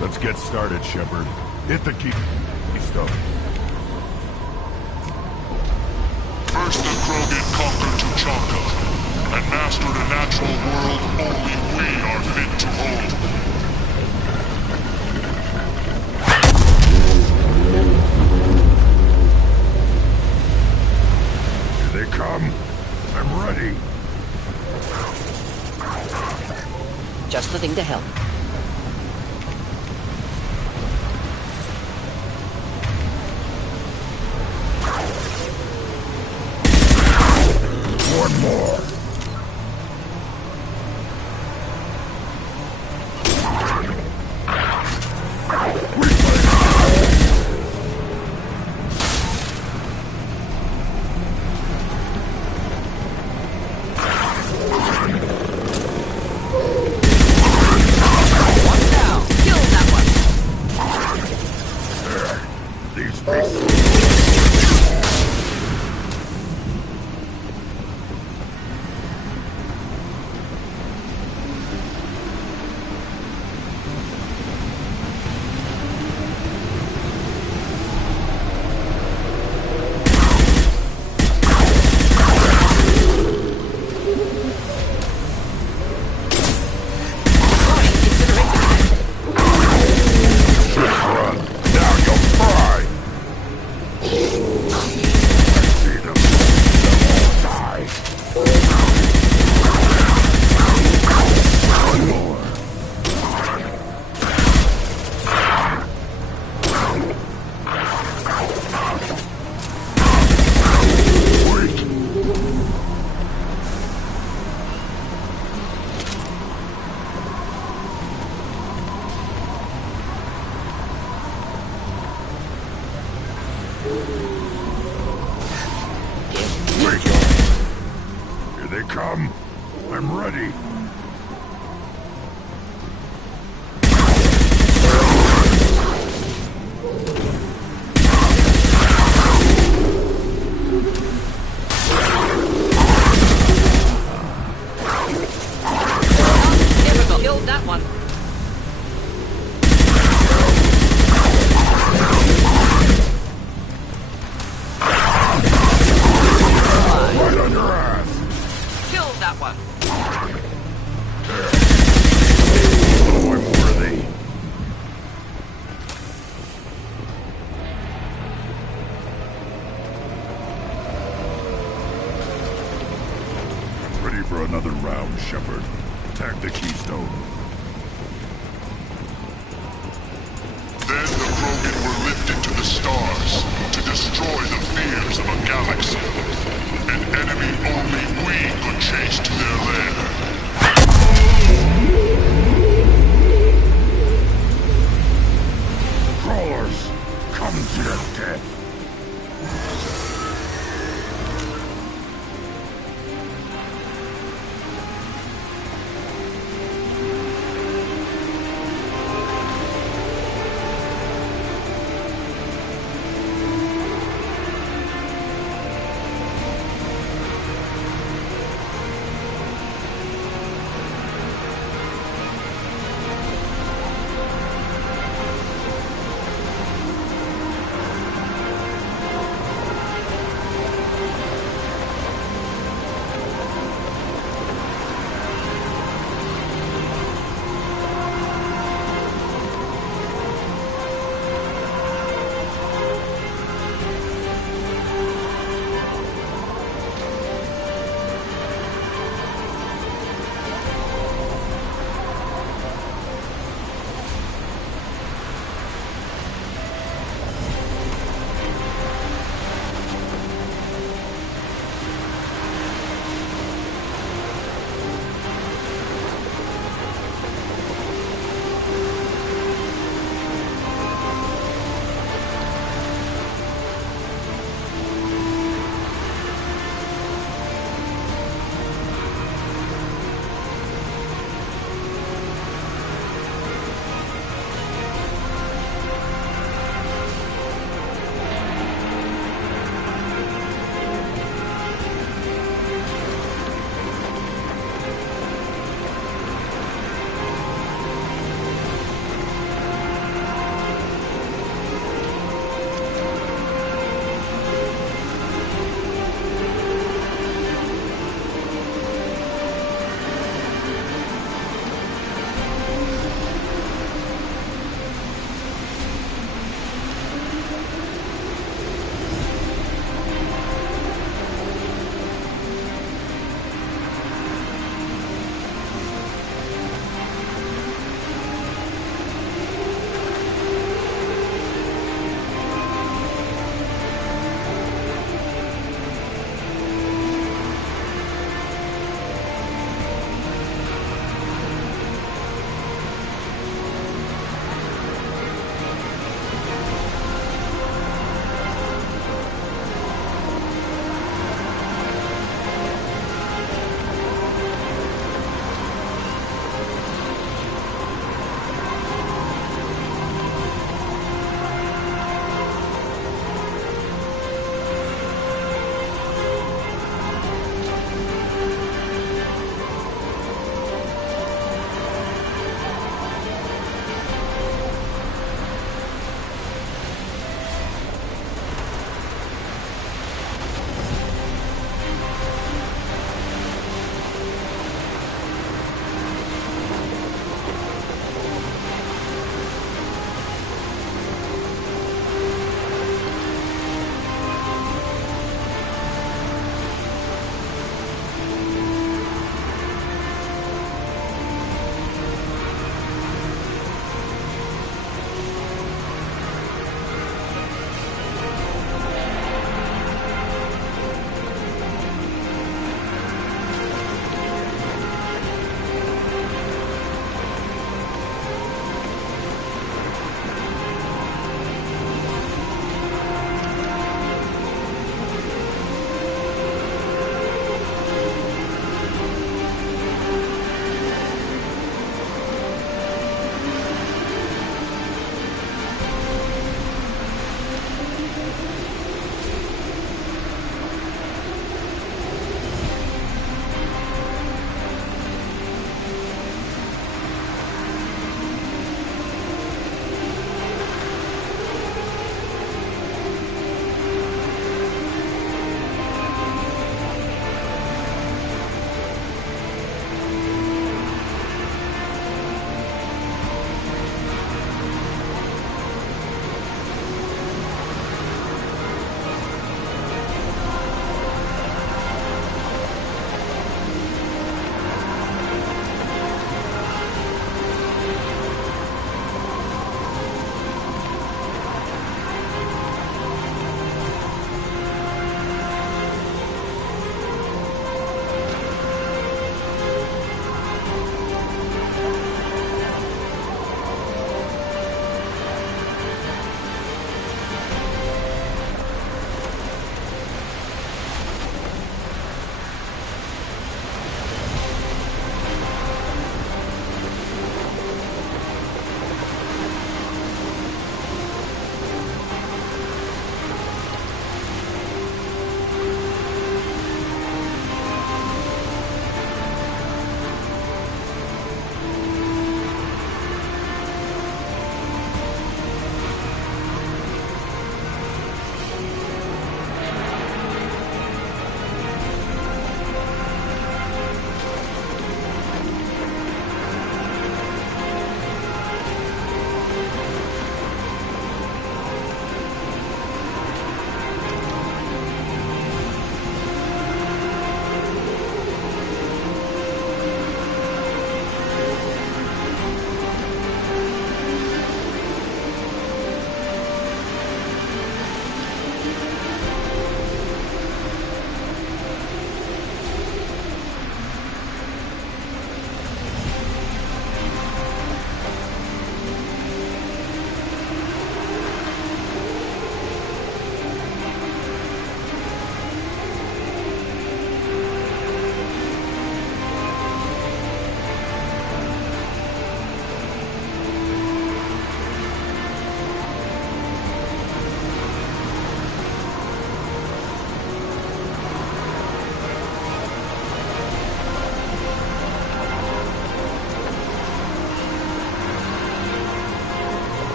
Let's get started, Shepard. Hit the keystone. First the Krogan conquered Tuchanka and mastered a natural world only we are fit to hold. Here they come. I'm ready. Just the thing to help. One more. Here they come. I'm ready. Killed that one. Right on your ass. Killed that one. Oh, I'm worthy. Ready for another round, Shepard. Attack the keystone. Then the Krogan were lifted to the stars to destroy the fears of a galaxy. An enemy only we could chase to their lair. Crawlers, come to your death.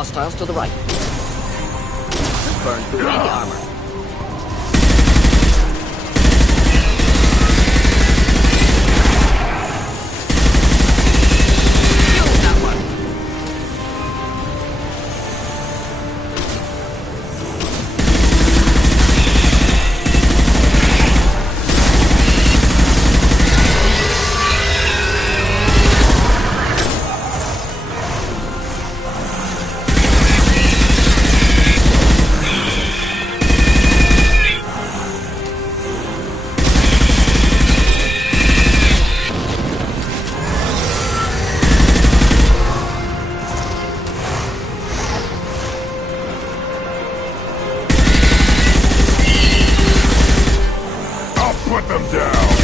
Hostiles to the right. Could burn through any armor. Put them down!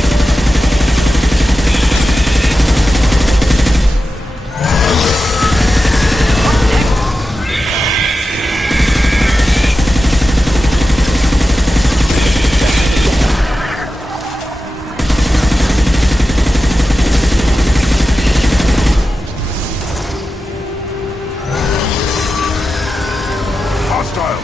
Hostile!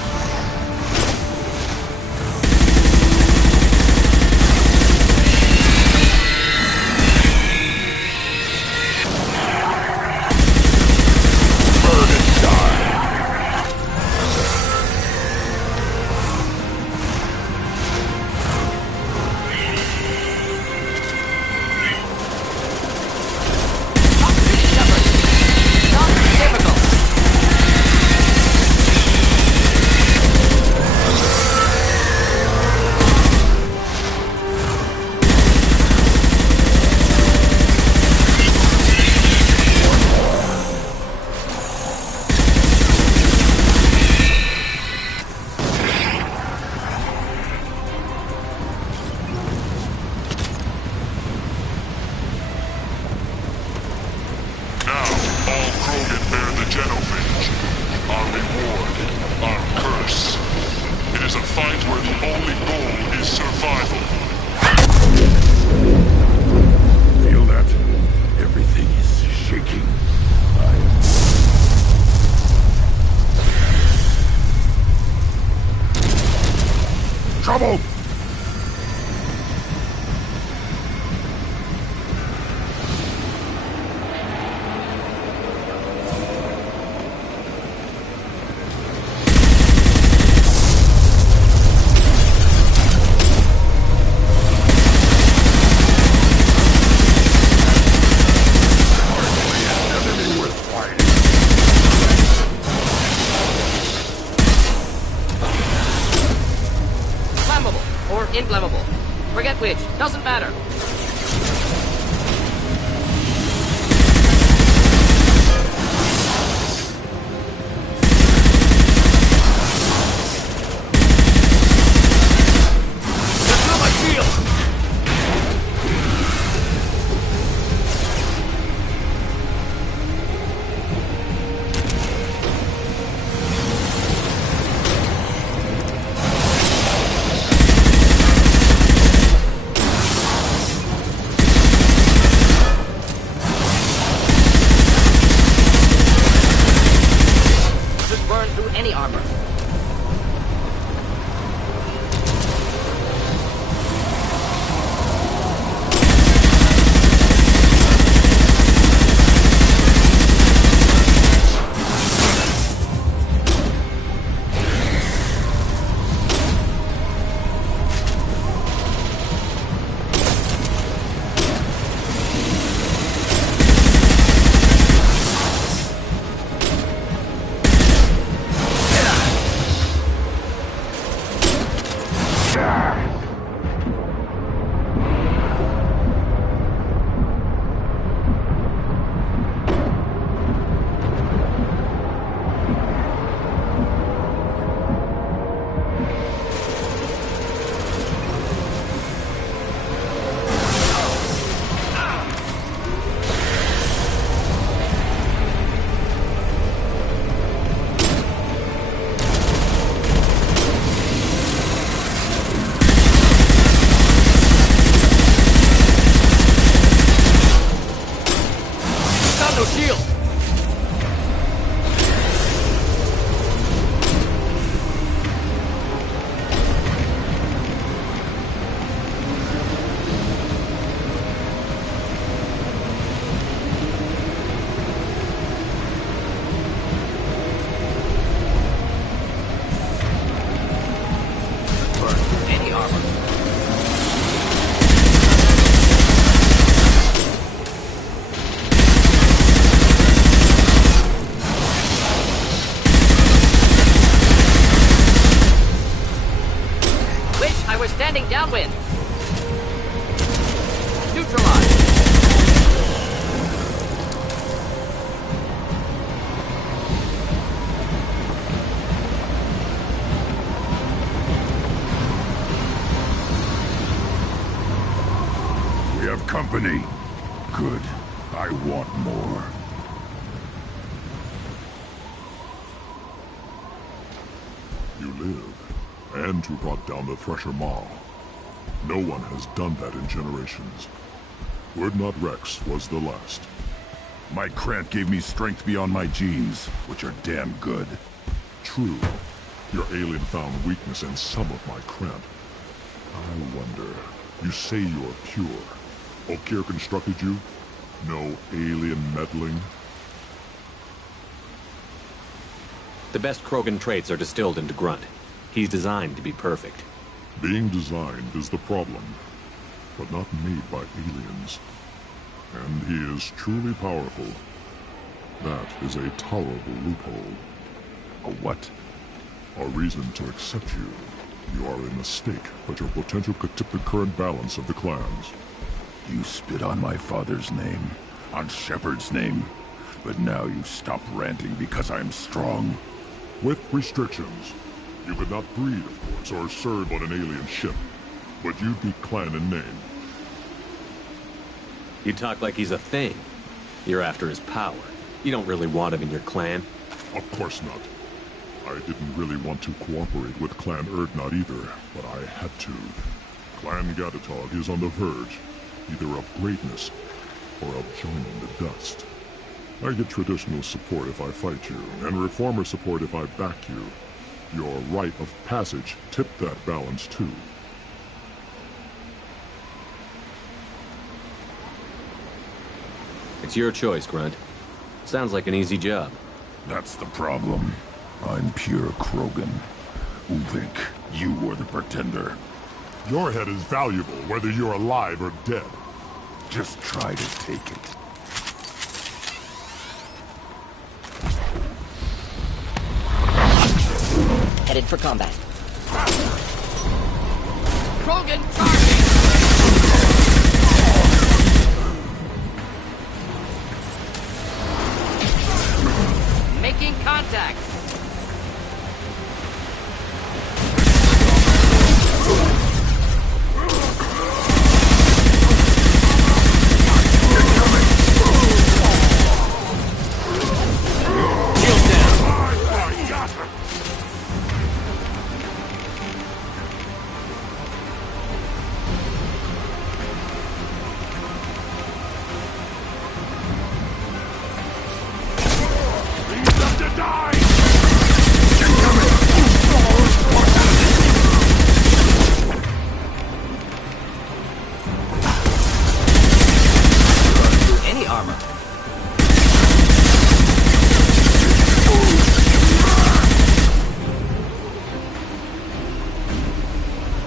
Trouble! Or inflammable. Forget which. Doesn't matter. Any armor. landing downwind. Neutralized. We have company. Good. I want more. You live, and you brought down the Thresher Maw. No one has done that in generations. Urdnot Rex was the last. My Krant gave me strength beyond my genes, which are damn good. True. Your alien found weakness in some of my Krant. I wonder, you say you're pure. Okeer constructed you? No alien meddling? The best Krogan traits are distilled into Grunt. He's designed to be perfect. Being designed is the problem, but not made by aliens. And he is truly powerful. That is a tolerable loophole. A what? A reason to accept you. You are a mistake, but your potential could tip the current balance of the clans. You spit on my father's name, on Shepard's name, but now you stop ranting because I'm strong. With restrictions. You could not breed, of course, or serve on an alien ship, but you'd be clan in name. You talk like he's a thing. You're after his power. You don't really want him in your clan. Of course not. I didn't really want to cooperate with Clan Urdnot either, but I had to. Clan Gatatog is on the verge, either of greatness or of joining the dust. I get traditional support if I fight you, and reformer support if I back you. Your rite of passage tipped that balance too. It's your choice, Grunt. Sounds like an easy job. That's the problem. I'm pure Krogan. Uvik, you were the pretender. Your head is valuable, whether you're alive or dead. Just try to take it. Headed for combat. Krogan charging! Making contact!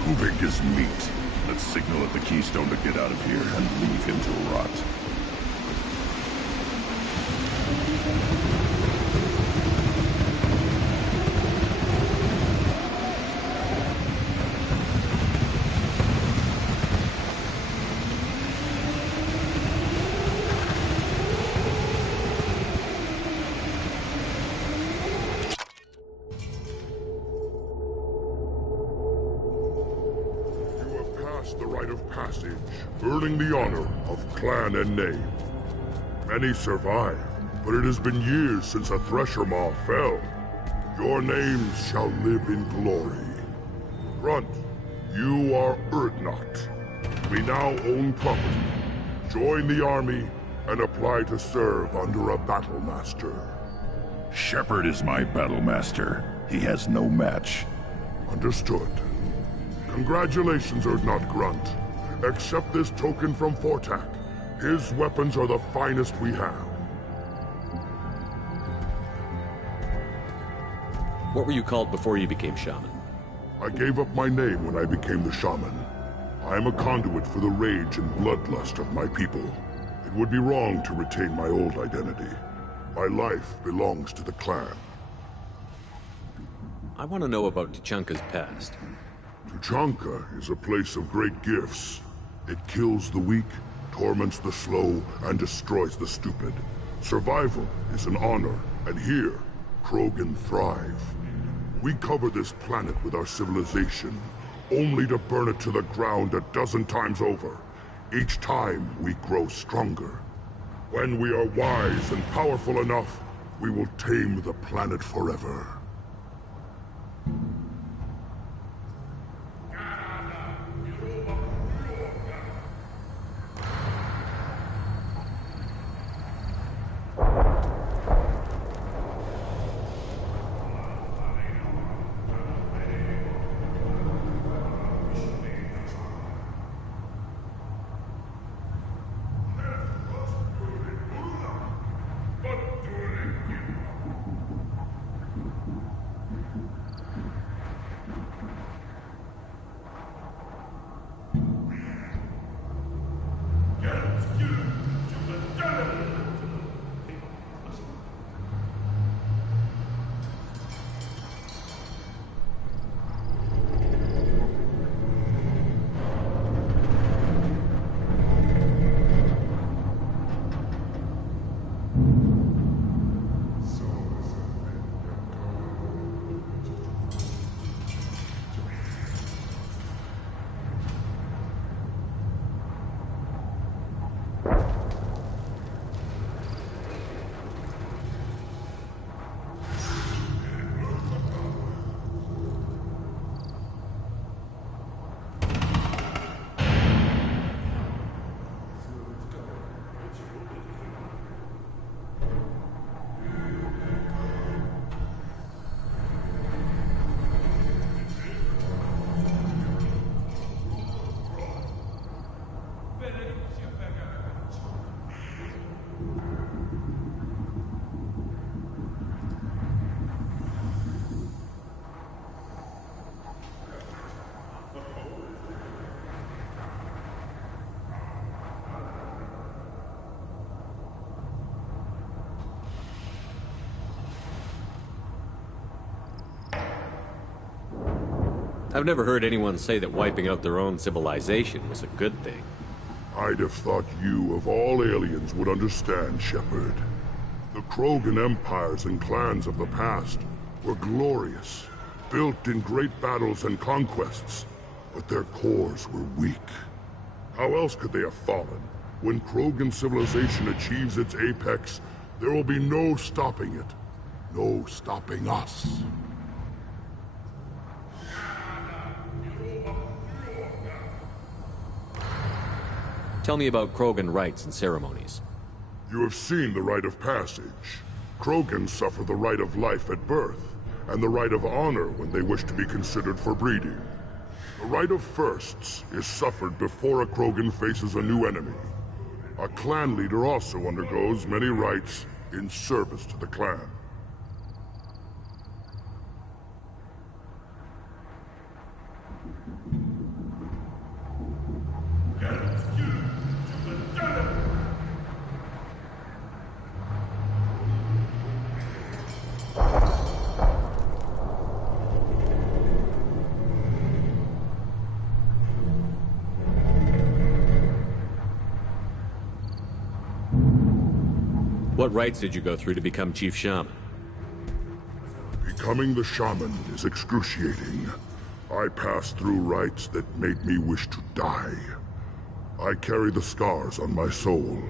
Uvik is meat. Let's signal at the Keystone to get out of here and leave him to rot. The rite of passage, earning the honor of clan and name. Many survive, but it has been years since a Thresher Maw fell. Your names shall live in glory. Grunt, you are Urdnot. We now own property. Join the army and apply to serve under a battle master. Shepard is my battle master. He has no match. Understood. Congratulations, Urdnot Grunt. Accept this token from Fortak. His weapons are the finest we have. What were you called before you became shaman? I gave up my name when I became the shaman. I am a conduit for the rage and bloodlust of my people. It would be wrong to retain my old identity. My life belongs to the clan. I want to know about Tuchanka's past. Tuchanka is a place of great gifts. It kills the weak, torments the slow, and destroys the stupid. Survival is an honor, and here, Krogan thrive. We cover this planet with our civilization, only to burn it to the ground a dozen times over. Each time, we grow stronger. When we are wise and powerful enough, we will tame the planet forever. I've never heard anyone say that wiping out their own civilization was a good thing. I'd have thought you, of all aliens, would understand, Shepard. The Krogan empires and clans of the past were glorious, built in great battles and conquests, but their cores were weak. How else could they have fallen? When Krogan civilization achieves its apex, there will be no stopping it. No stopping us. Tell me about Krogan rites and ceremonies. You have seen the rite of passage. Krogans suffer the rite of life at birth, and the rite of honor when they wish to be considered for breeding. The rite of firsts is suffered before a Krogan faces a new enemy. A clan leader also undergoes many rites in service to the clan. What rites did you go through to become Chief Shaman? Becoming the shaman is excruciating. I passed through rites that made me wish to die. I carry the scars on my soul.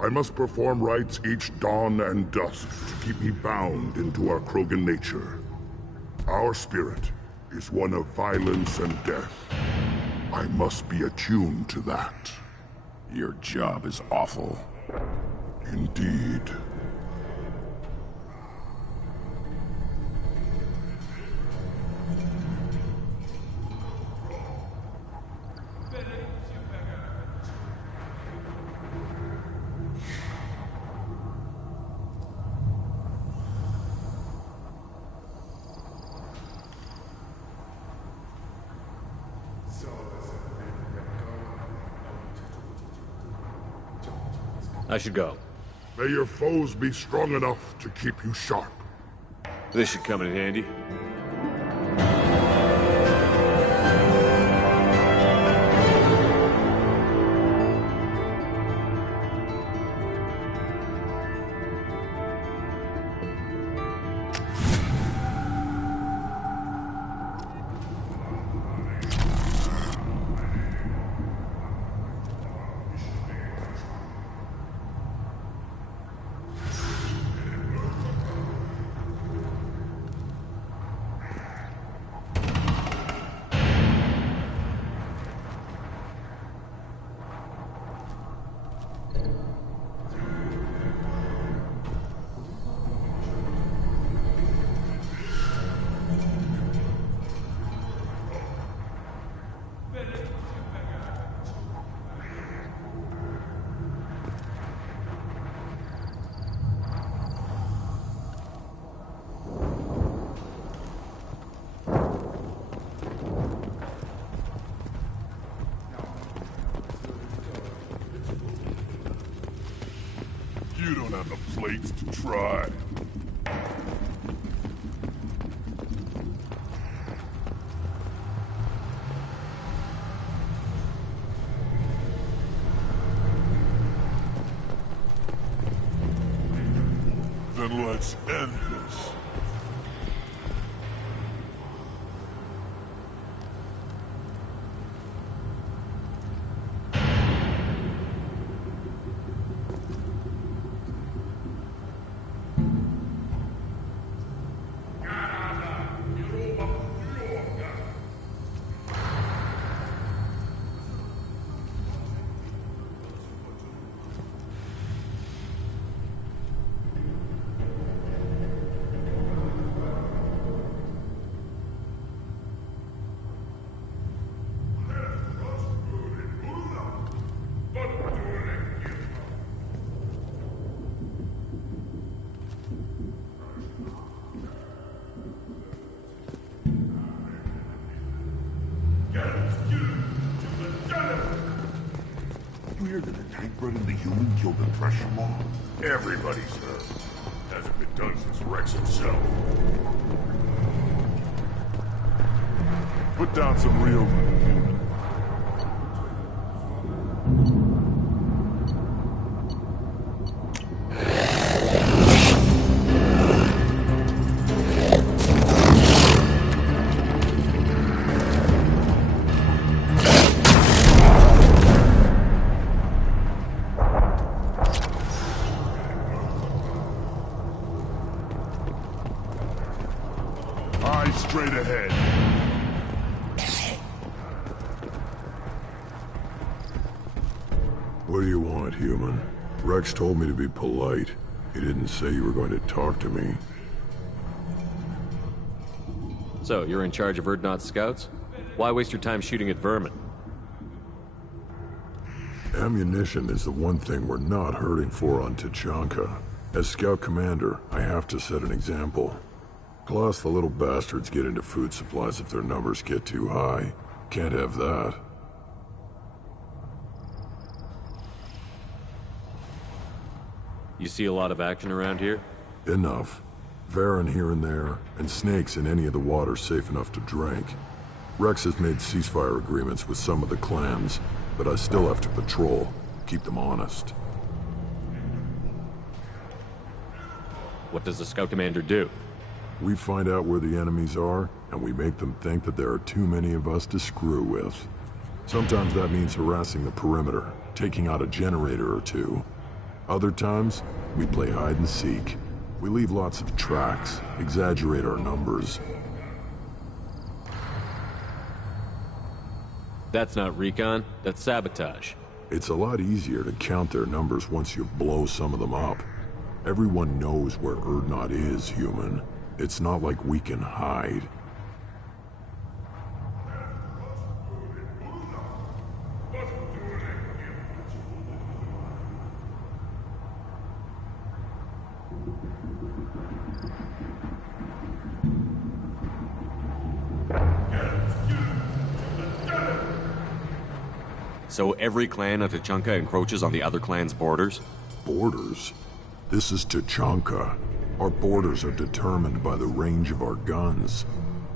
I must perform rites each dawn and dusk to keep me bound into our Krogan nature. Our spirit is one of violence and death. I must be attuned to that. Your job is awful. Indeed. I should go. May your foes be strong enough to keep you sharp. This should come in handy. You don't have the plates to try. Then let's end this. You hear that the tank bred and the human killed the pressure law? Everybody's heard. Hasn't been done since Rex himself. Put down some real human. Straight ahead. What do you want, human? Rex told me to be polite. He didn't say you were going to talk to me. So, you're in charge of Urdnot scouts? Why waste your time shooting at vermin? Ammunition is the one thing we're not hurting for on Tachanka. As scout commander, I have to set an example. Plus, the little bastards get into food supplies if their numbers get too high. Can't have that. You see a lot of action around here? Enough. Varen here and there, and snakes in any of the water safe enough to drink. Rex has made ceasefire agreements with some of the clans, but I still have to patrol, keep them honest. What does the scout commander do? We find out where the enemies are, and we make them think that there are too many of us to screw with. Sometimes that means harassing the perimeter, taking out a generator or two. Other times, we play hide and seek. We leave lots of tracks, exaggerate our numbers. That's not recon, that's sabotage. It's a lot easier to count their numbers once you blow some of them up. Everyone knows where Urdnot is, human. It's not like we can hide. So every clan of Tachanka encroaches on the other clan's borders? Borders? This is Tachanka. Our borders are determined by the range of our guns.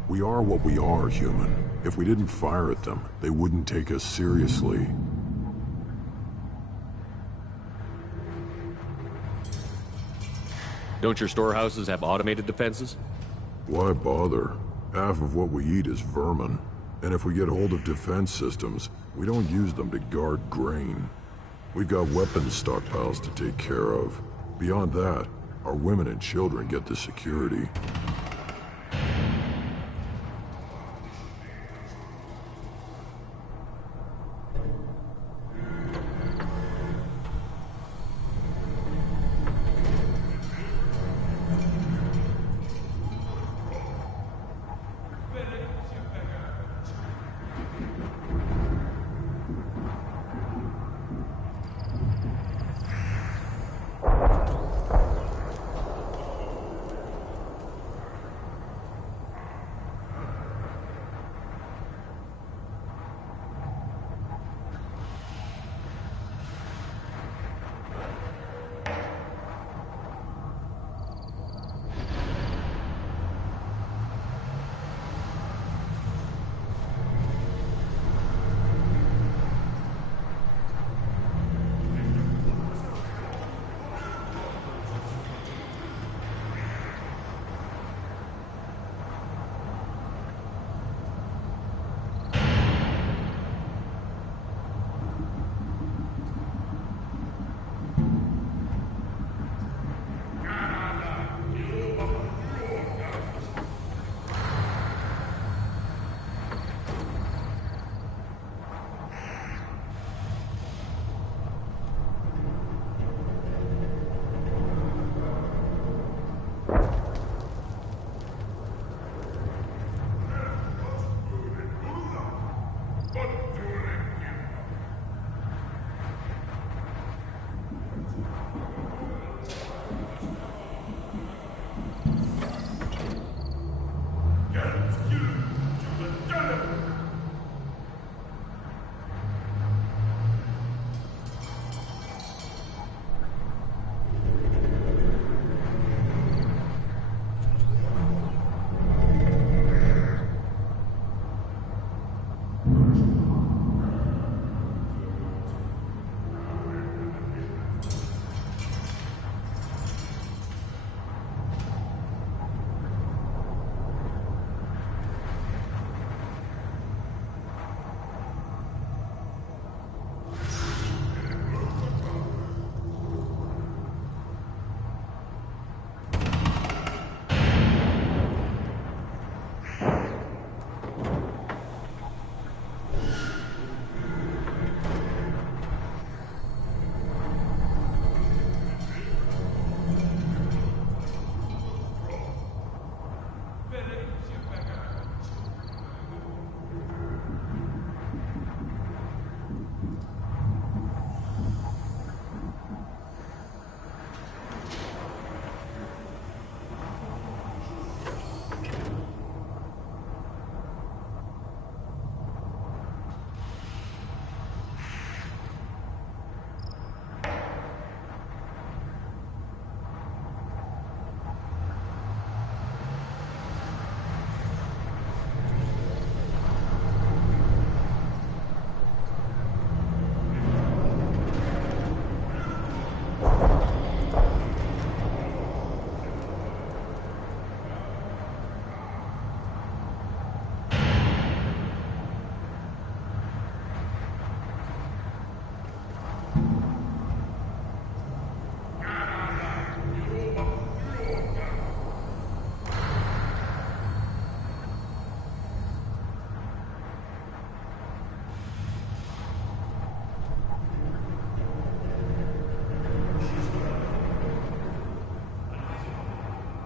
We are what we are, human. If we didn't fire at them, they wouldn't take us seriously. Don't your storehouses have automated defenses? Why bother? Half of what we eat is vermin. And if we get hold of defense systems, we don't use them to guard grain. We've got weapons stockpiles to take care of. Beyond that, our women and children get the security.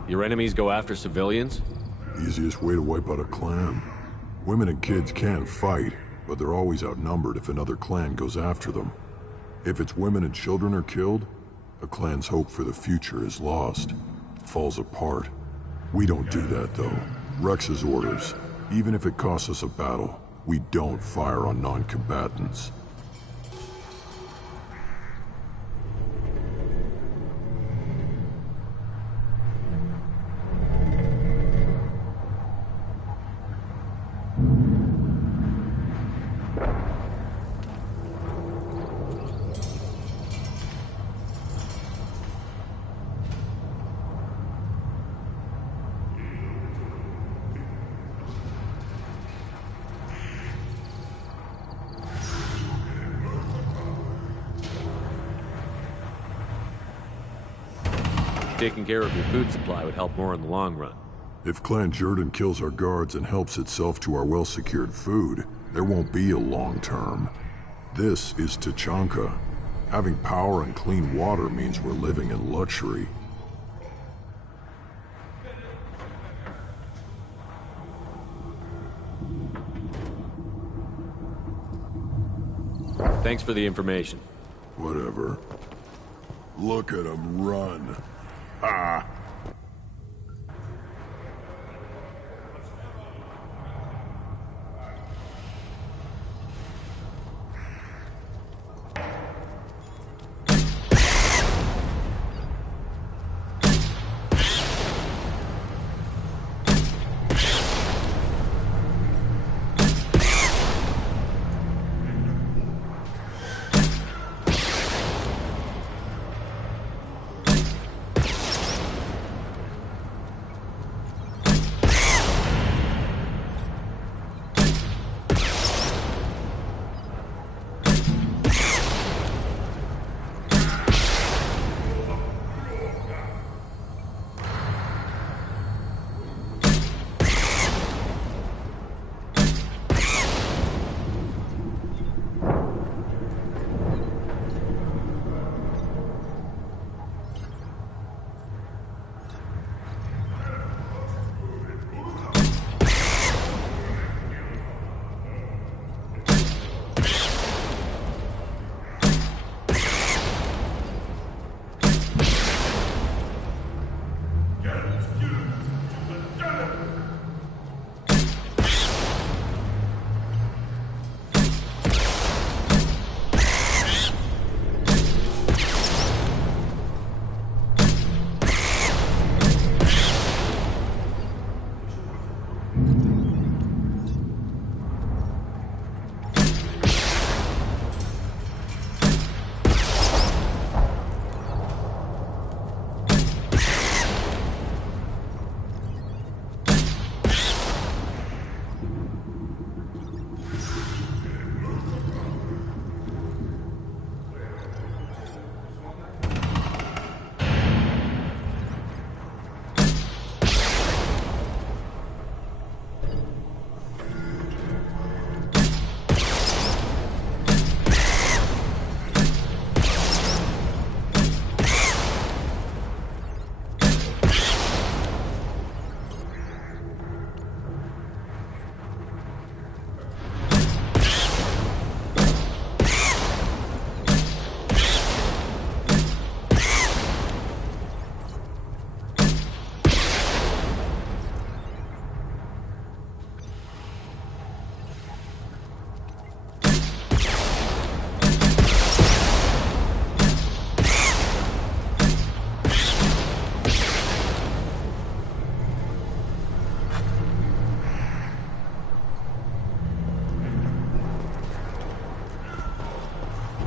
Your enemies go after civilians? Easiest way to wipe out a clan. Women and kids can fight, but they're always outnumbered if another clan goes after them. If its women and children are killed, a clan's hope for the future is lost. It falls apart. We don't do that, though. Rex's orders. Even if it costs us a battle, we don't fire on non-combatants. Taking care of your food supply would help more in the long run. If Clan Jordan kills our guards and helps itself to our well-secured food, there won't be a long term. This is Tachanka. Having power and clean water means we're living in luxury. Thanks for the information. Whatever. Look at him run. Ah!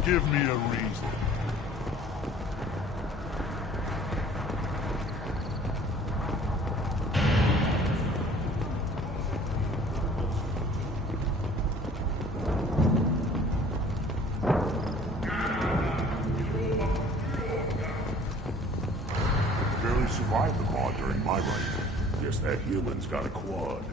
Give me a reason. Barely survived the maw during my run. Guess that human's got a quad.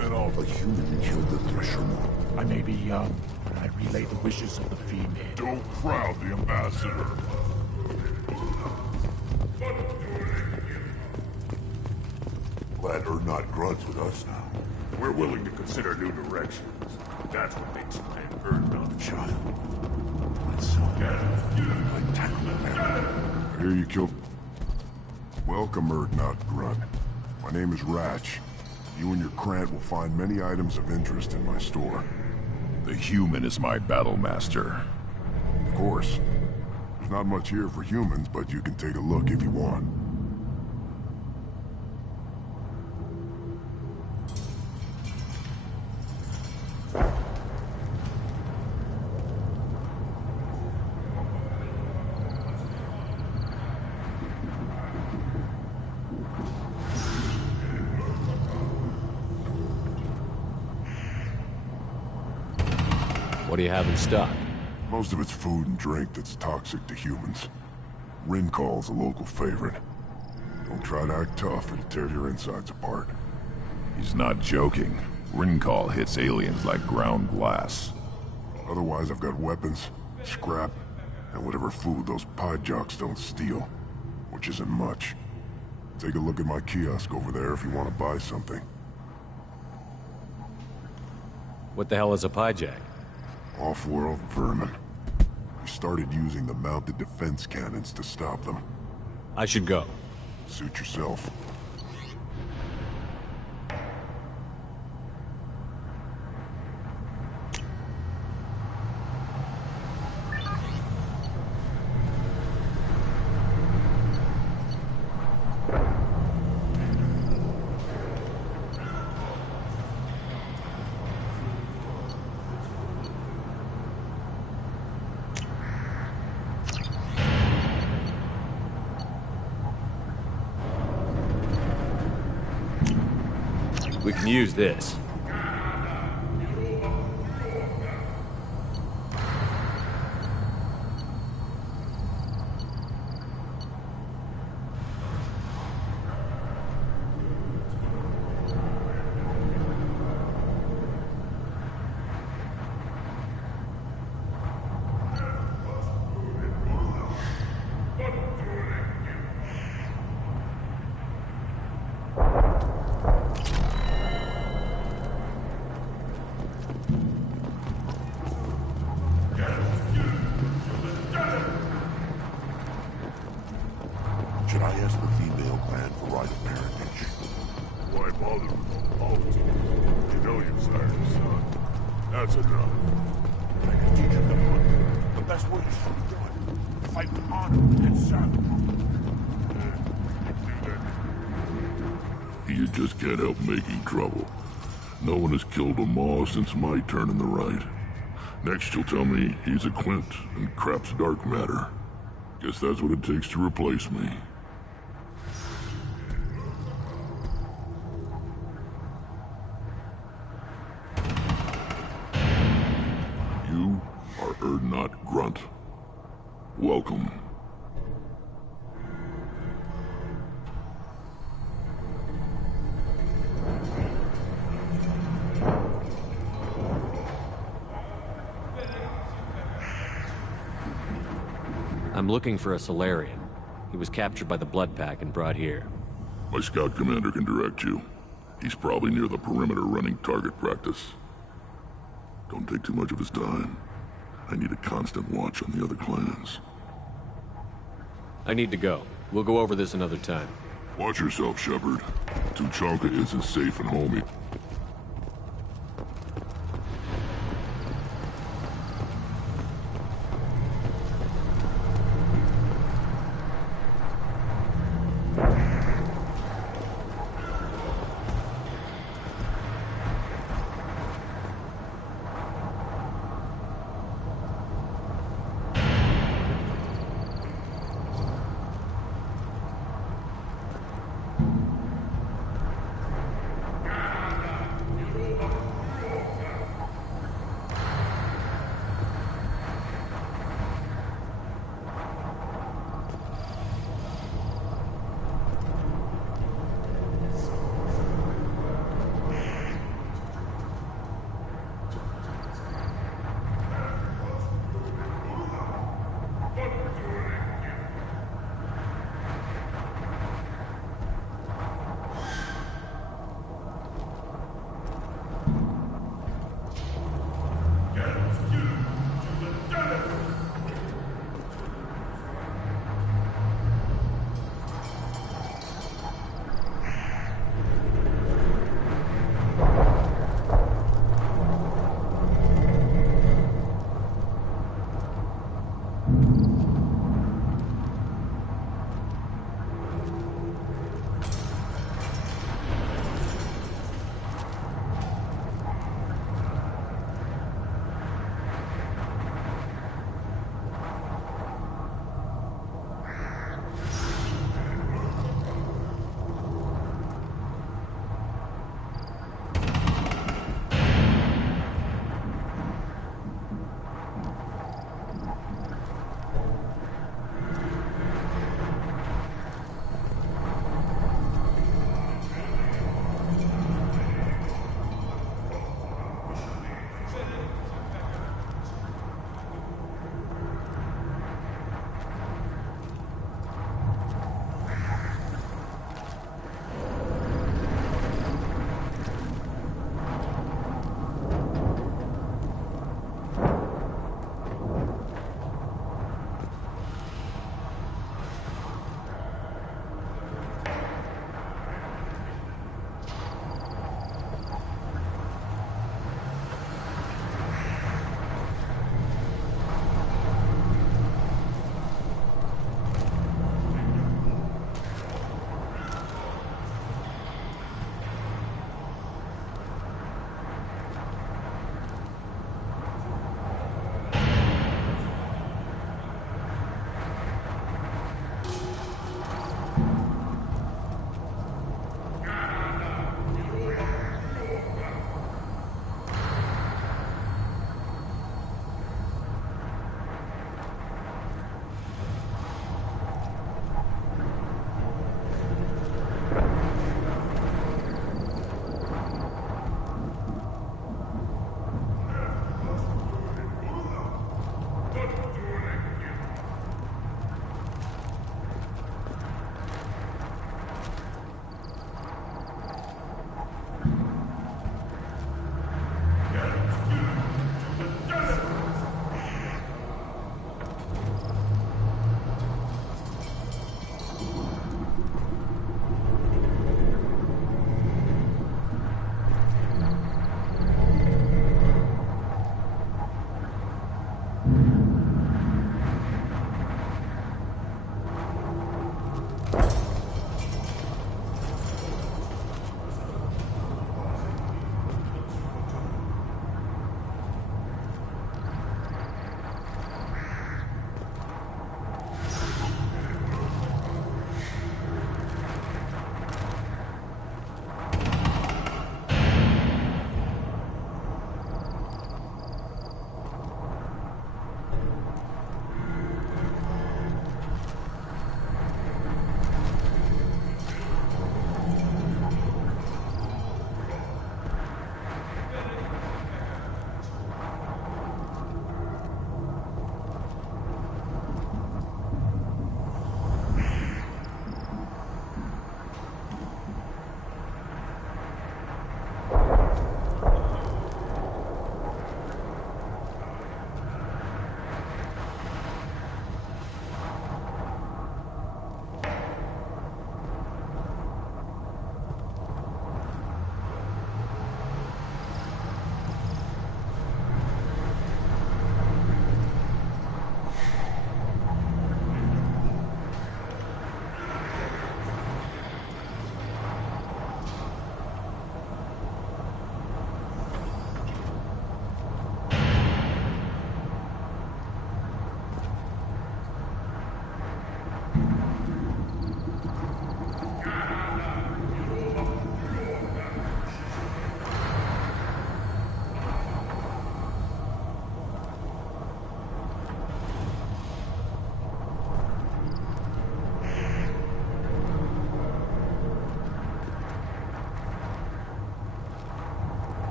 And all the human killed the Thresher Maw. I may be young, but I relay the wishes of the female. Don't crowd the ambassador. Glad Urdnot Grunt's with us now. We're willing to consider new directions. That's what makes Clan Urdnot child. Like tackle the man. I hear you killed... Welcome, Urdnot Grunt. My name is Ratch. You and your Krant will find many items of interest in my store. The human is my battle master. Of course. There's not much here for humans, but you can take a look if you want. What do you have in stock? Most of it's food and drink that's toxic to humans. Rincall's a local favorite. Don't try to act tough, it'll tear your insides apart. He's not joking. Rincall hits aliens like ground glass. Otherwise, I've got weapons, scrap, and whatever food those pod jocks don't steal. Which isn't much. Take a look at my kiosk over there if you want to buy something. What the hell is a pyjack? Off-world vermin. We started using the mounted defense cannons to stop them. I should go. Suit yourself. We can use this. Should I ask the female clan for right of parentage? Why bother with politics? You know you've sired a son. That's enough. I can teach you the hunt. The best way to shoot do it. Fight with honor and savage. You just can't help making trouble. No one has killed a Maw since my turn in the right. Next you'll tell me he's a Quint and crap's dark matter. Guess that's what it takes to replace me. You are Urdnot Grunt. Welcome. I'm looking for a Solarian. He was captured by the Blood Pack and brought here. My scout commander can direct you. He's probably near the perimeter running target practice. Don't take too much of his time. I need a constant watch on the other clans. I need to go. We'll go over this another time. Watch yourself, Shepard. Tuchanka isn't safe and homey.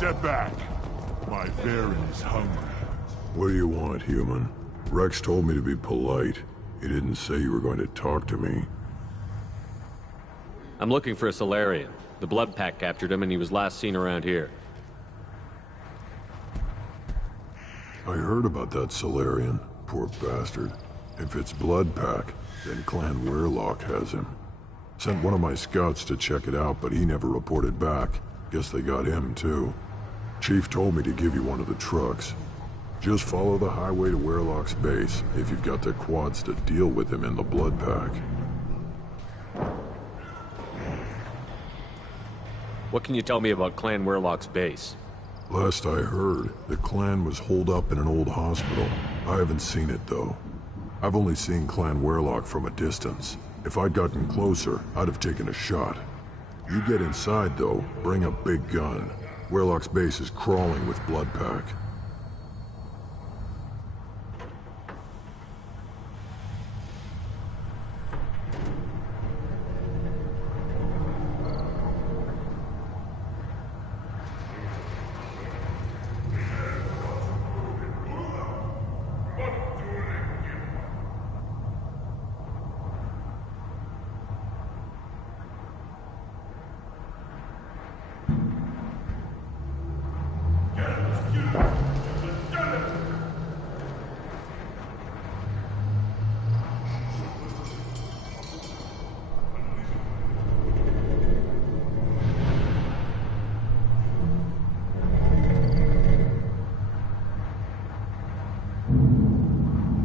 Step back. My Varen is hungry. What do you want, human? Rex told me to be polite. He didn't say you were going to talk to me. I'm looking for a Solarian. The Blood Pack captured him and he was last seen around here. I heard about that Solarian. Poor bastard. If it's Blood Pack, then Clan Weirlock has him. Sent one of my scouts to check it out, but he never reported back. Guess they got him, too. Chief told me to give you one of the trucks. Just follow the highway to Weirlock's base, if you've got the quads to deal with him in the Blood Pack. What can you tell me about Clan Weirlock's base? Last I heard, the clan was holed up in an old hospital. I haven't seen it, though. I've only seen Clan Weirlock from a distance. If I'd gotten closer, I'd have taken a shot. You get inside, though, bring a big gun. Weirlock's base is crawling with Blood Pack.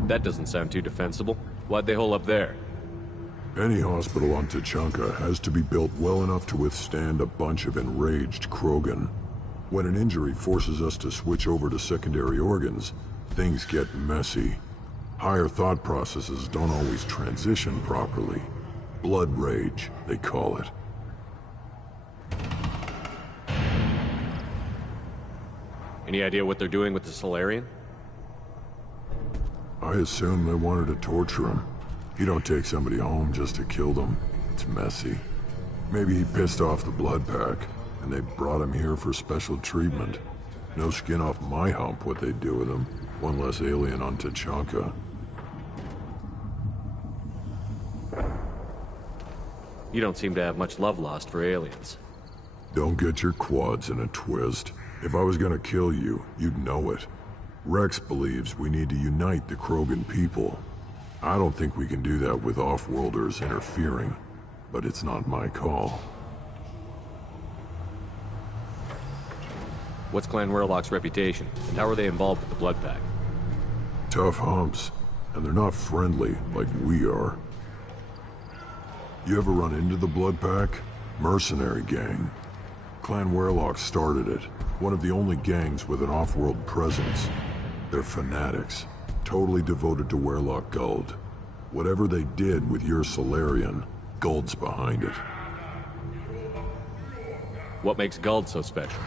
That doesn't sound too defensible. Why'd they hole up there? Any hospital on Tuchanka has to be built well enough to withstand a bunch of enraged Krogan. When an injury forces us to switch over to secondary organs, things get messy. Higher thought processes don't always transition properly. Blood rage, they call it. Any idea what they're doing with the Solarian? I assume they wanted to torture him. You don't take somebody home just to kill them. It's messy. Maybe he pissed off the Blood Pack, and they brought him here for special treatment. No skin off my hump what they'd do with him. One less alien on Tuchanka. You don't seem to have much love lost for aliens. Don't get your quads in a twist. If I was gonna kill you, you'd know it. Rex believes we need to unite the Krogan people. I don't think we can do that with off-worlders interfering, but it's not my call. What's Clan Weirlock's reputation, and how are they involved with the Blood Pack? Tough humps, and they're not friendly like we are. You ever run into the Blood Pack? Mercenary gang. Clan Weirlock started it, one of the only gangs with an off-world presence. They're fanatics, totally devoted to Weirlock Guld. Whatever they did with your Solarian, Guld's behind it. What makes Guld so special?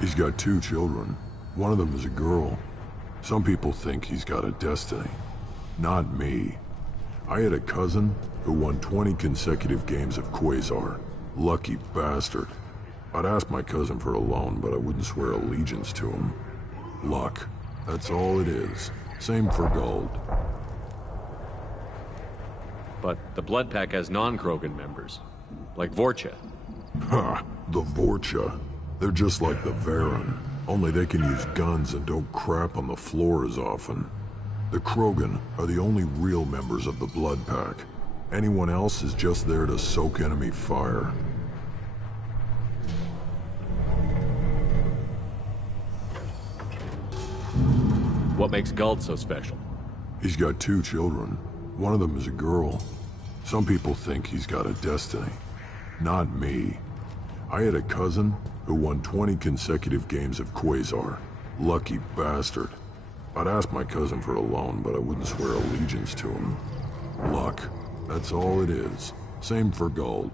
He's got 2 children. One of them is a girl. Some people think he's got a destiny. Not me. I had a cousin who won 20 consecutive games of Quasar. Lucky bastard. I'd ask my cousin for a loan, but I wouldn't swear allegiance to him. Luck. That's all it is. Same for Guld. But the Blood Pack has non-Krogan members, like Vorcha. Ha! The Vorcha. They're just like the Varen, only they can use guns and don't crap on the floor as often. The Krogan are the only real members of the Blood Pack. Anyone else is just there to soak enemy fire. What makes Guld so special? He's got 2 children. One of them is a girl. Some people think he's got a destiny. Not me. I had a cousin who won 20 consecutive games of Quasar. Lucky bastard. I'd ask my cousin for a loan, but I wouldn't swear allegiance to him. Luck. That's all it is. Same for Guld.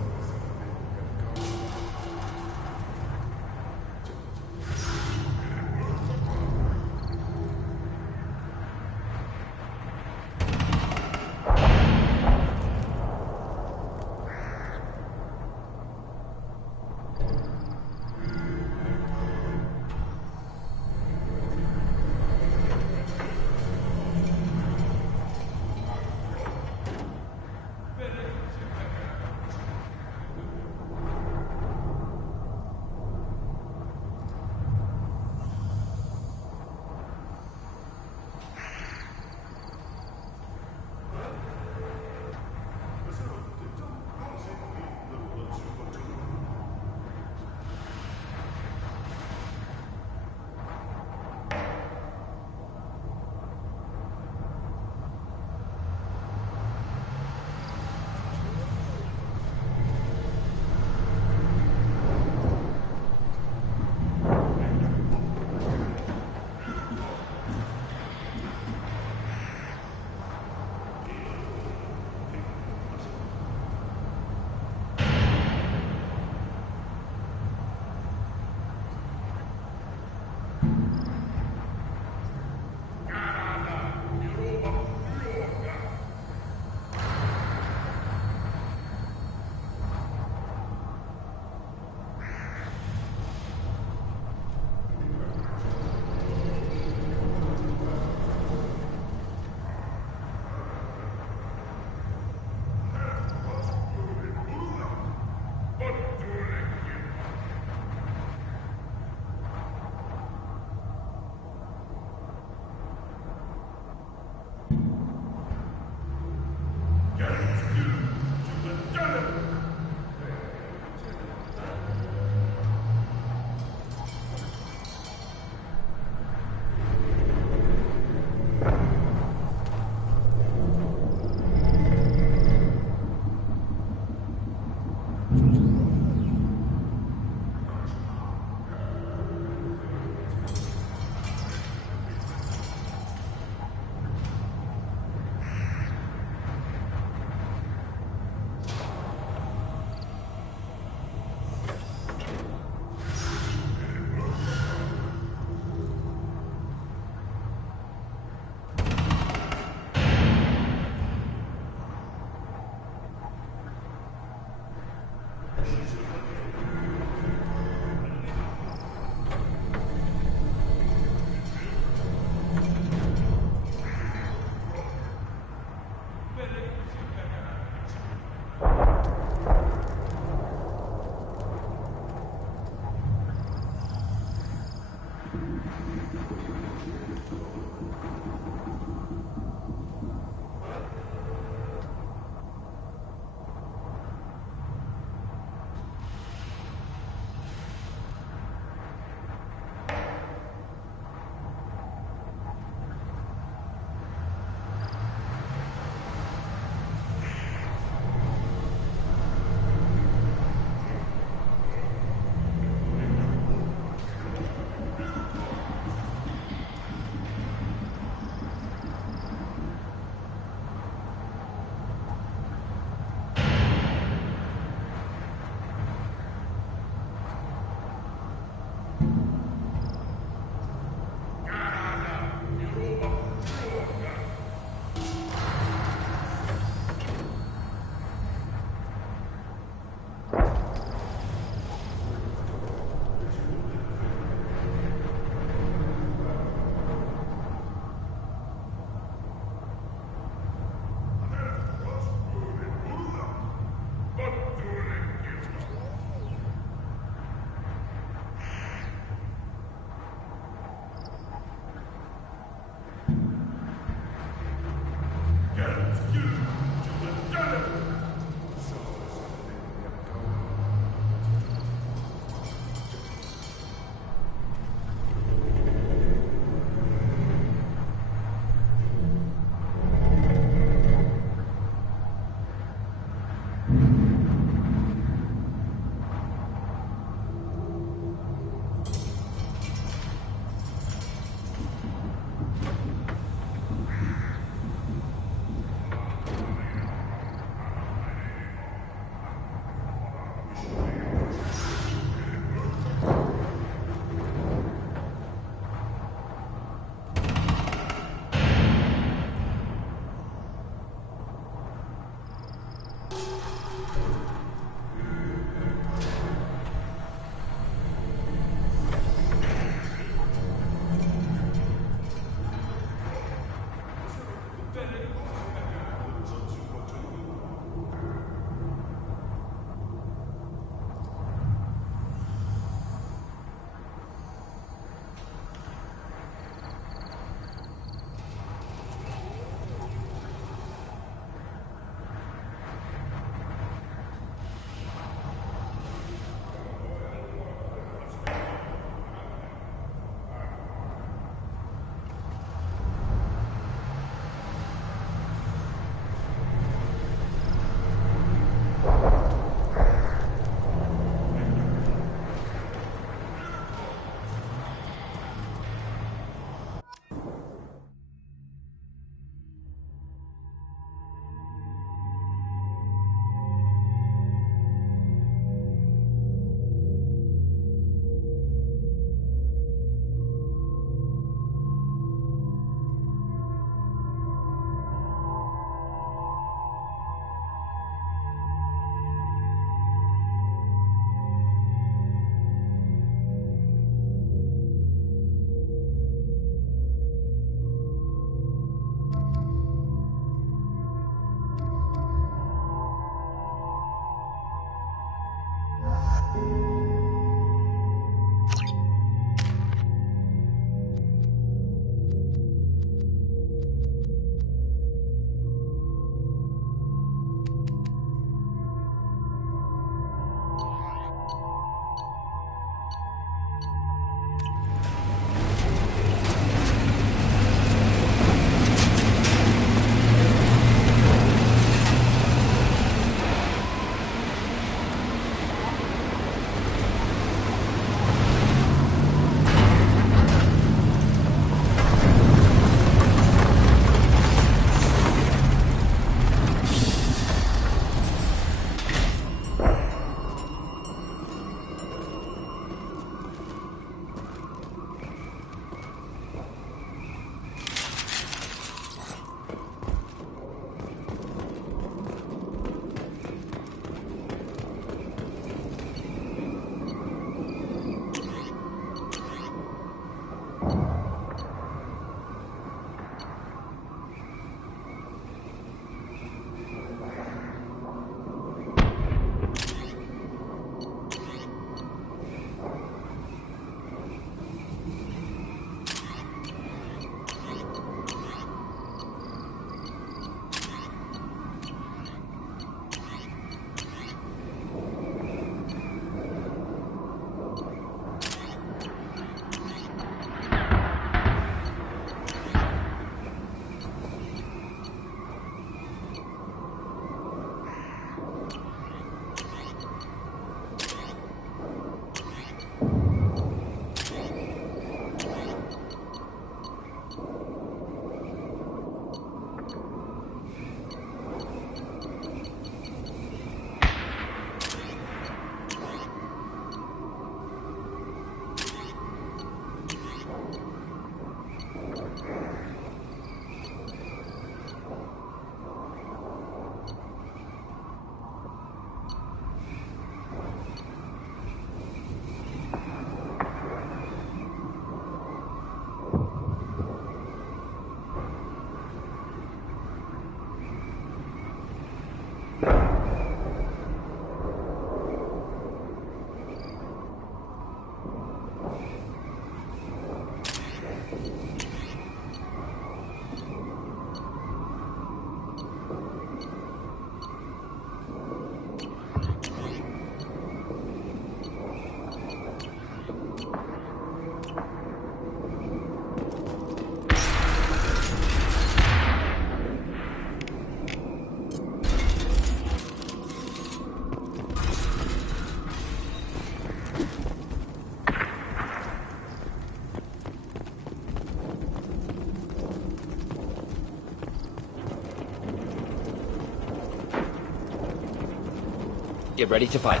Get ready to fight.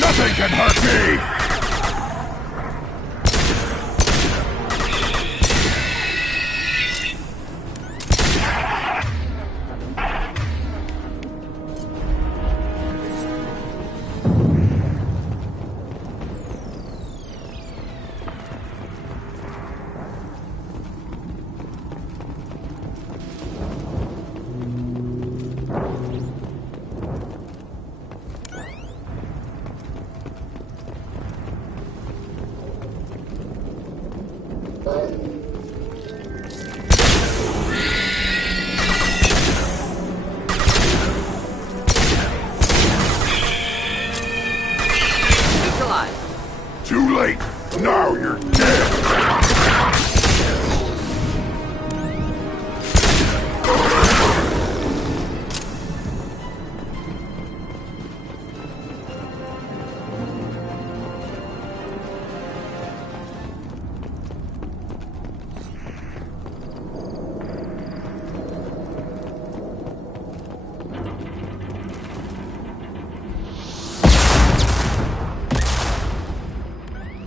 Nothing can hurt me! Too late! Now you're dead!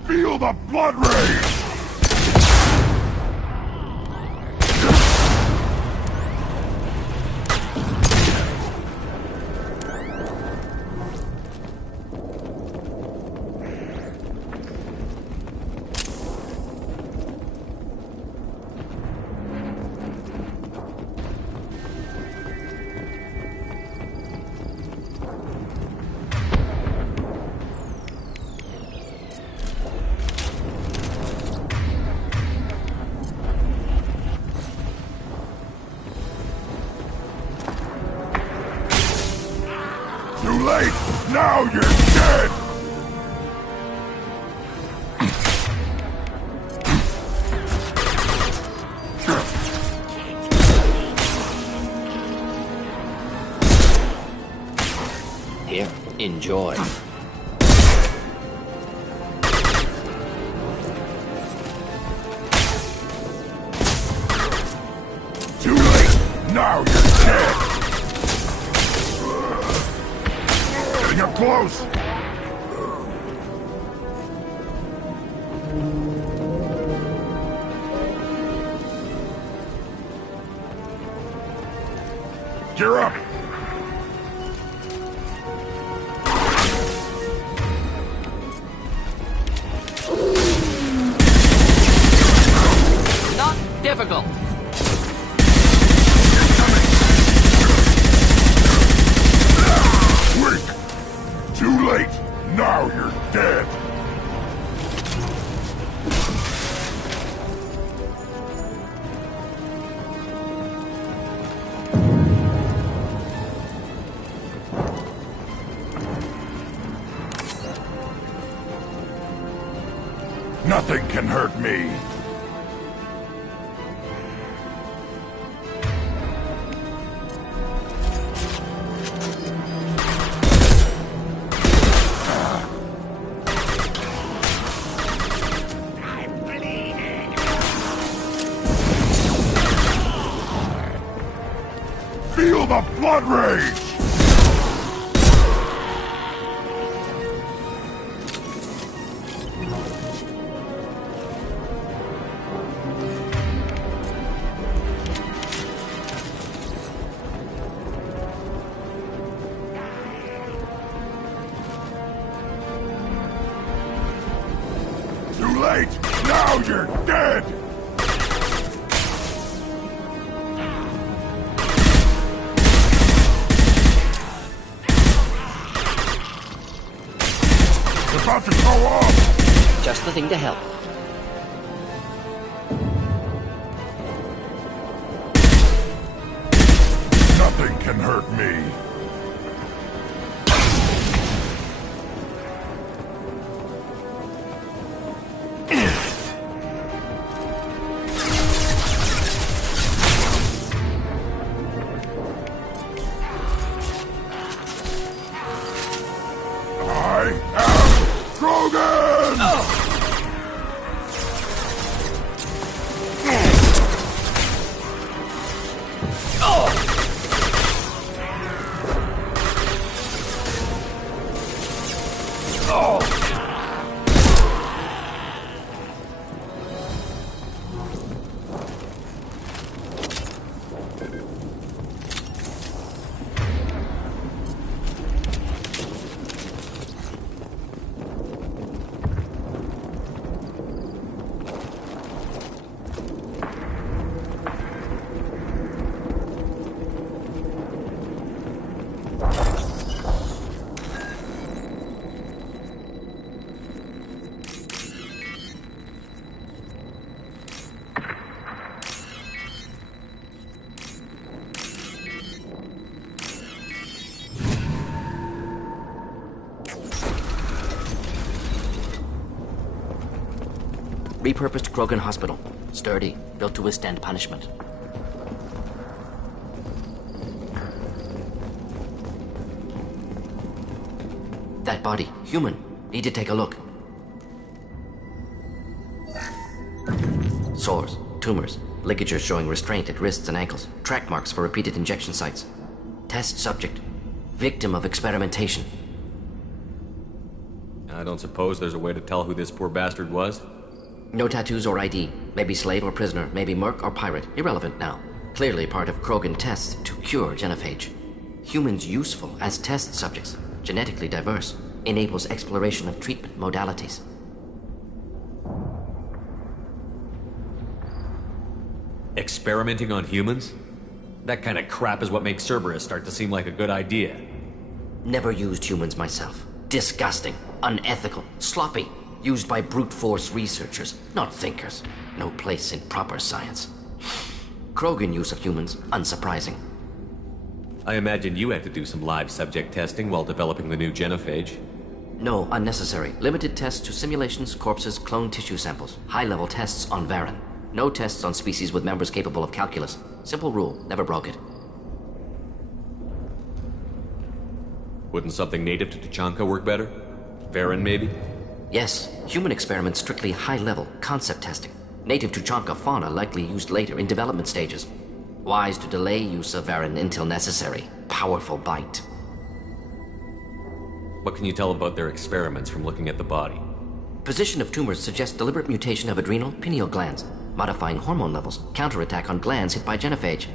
Feel the blood rage! Too late! Now you're dead! Here, enjoy. Too late! Now you're dead! Getting up close! Gear up! Not difficult. Weak! Too late! Now you're dead! Nothing can hurt me! Feel the blood rage! Too late! Now you're dead! It's about to go off! Just the thing to help. Nothing can hurt me. I am Krogan! Repurposed Krogan hospital. Sturdy, built to withstand punishment. That body, human. Need to take a look. Sores, tumors, ligatures showing restraint at wrists and ankles, track marks for repeated injection sites. Test subject, victim of experimentation. I don't suppose there's a way to tell who this poor bastard was? No tattoos or ID. Maybe slave or prisoner, maybe merc or pirate. Irrelevant now. Clearly part of Krogan tests to cure genophage. Humans useful as test subjects. Genetically diverse. Enables exploration of treatment modalities. Experimenting on humans? That kind of crap is what makes Cerberus start to seem like a good idea. Never used humans myself. Disgusting, unethical, sloppy. Used by brute force researchers, not thinkers. No place in proper science. Krogan use of humans, unsurprising. I imagine you had to do some live subject testing while developing the new genophage. No, unnecessary. Limited tests to simulations, corpses, cloned tissue samples. High-level tests on Varen. No tests on species with members capable of calculus. Simple rule, never broke it. Wouldn't something native to Tuchanka work better? Varen, maybe? Yes, human experiments strictly high-level, concept testing. Native Tuchanka fauna likely used later in development stages. Wise to delay use of Varen until necessary. Powerful bite. What can you tell about their experiments from looking at the body? Position of tumors suggests deliberate mutation of adrenal, pineal glands, modifying hormone levels, counterattack on glands hit by genophage.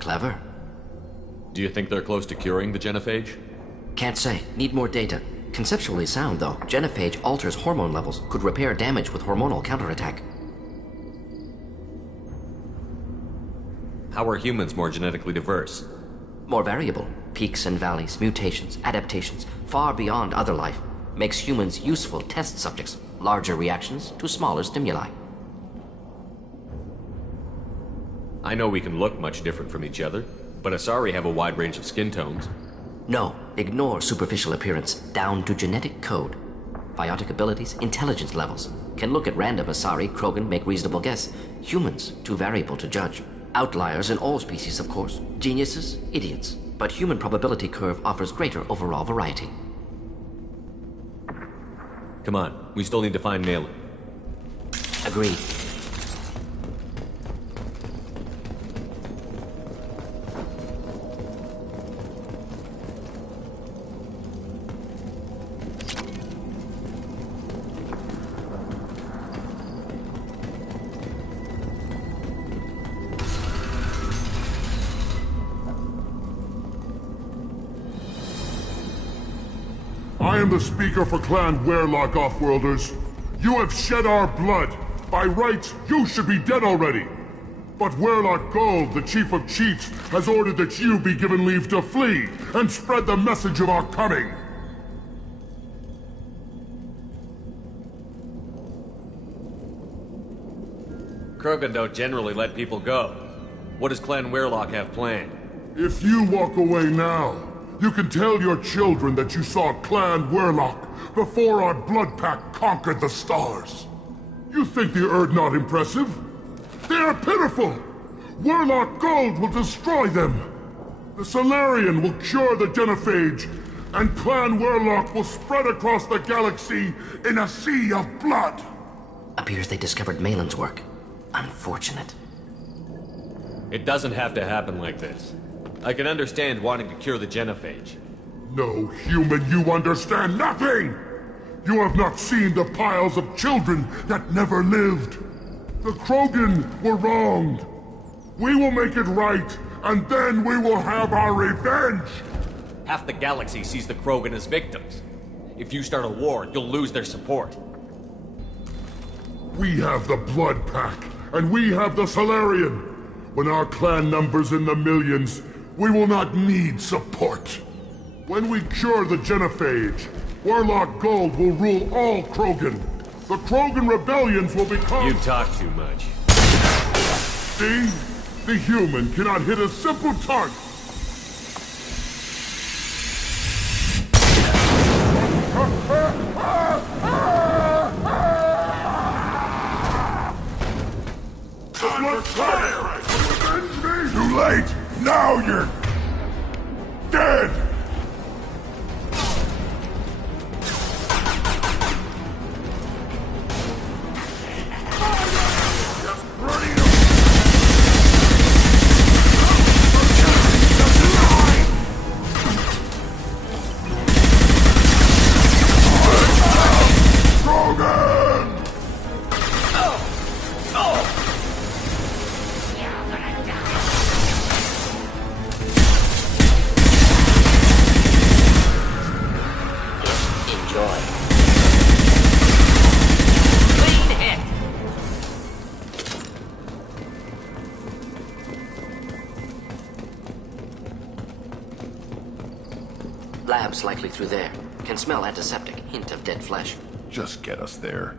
Clever. Do you think they're close to curing the genophage? Can't say. Need more data. Conceptually sound, though. Genophage alters hormone levels, could repair damage with hormonal counterattack. How are humans more genetically diverse? More variable. Peaks and valleys, mutations, adaptations, far beyond other life. Makes humans useful test subjects. Larger reactions to smaller stimuli. I know we can look much different from each other, but Asari have a wide range of skin tones. No, ignore superficial appearance, down to genetic code. Biotic abilities, intelligence levels. Can look at random Asari, Krogan, make reasonable guess. Humans, too variable to judge. Outliers in all species, of course. Geniuses, idiots. But human probability curve offers greater overall variety. Come on, we still need to find Malin. Agreed. I am the speaker for Clan Werlock, Offworlders. You have shed our blood. By rights, you should be dead already. But Werlock Gold, the Chief of Chiefs, has ordered that you be given leave to flee and spread the message of our coming. Krogan don't generally let people go. What does Clan Werlock have planned? If you walk away now, you can tell your children that you saw Clan Werlock before our blood pact conquered the stars. You think the Erd not impressive? They are pitiful! Werlock Gold will destroy them! The Solarian will cure the genophage, and Clan Werlock will spread across the galaxy in a sea of blood! Appears they discovered Malin's work. Unfortunate. It doesn't have to happen like this. I can understand wanting to cure the genophage. No, human, you understand nothing! You have not seen the piles of children that never lived. The Krogan were wronged. We will make it right, and then we will have our revenge! Half the galaxy sees the Krogan as victims. If you start a war, you'll lose their support. We have the Blood Pack, and we have the Solarian. When our clan numbers in the millions, we will not need support. When we cure the genophage, Werlock Gold will rule all Krogan. The Krogan rebellions will become— You talk too much. See? The human cannot hit a simple target. Dead! Lab's likely through there. Can smell antiseptic, hint of dead flesh. Just get us there.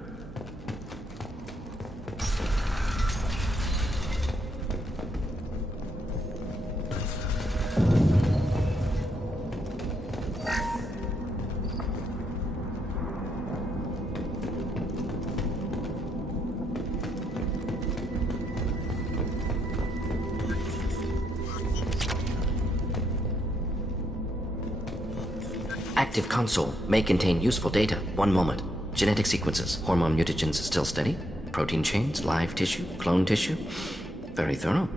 Active console may contain useful data. One moment. Genetic sequences, hormone mutagens still steady. Protein chains, live tissue, clone tissue. Very thorough.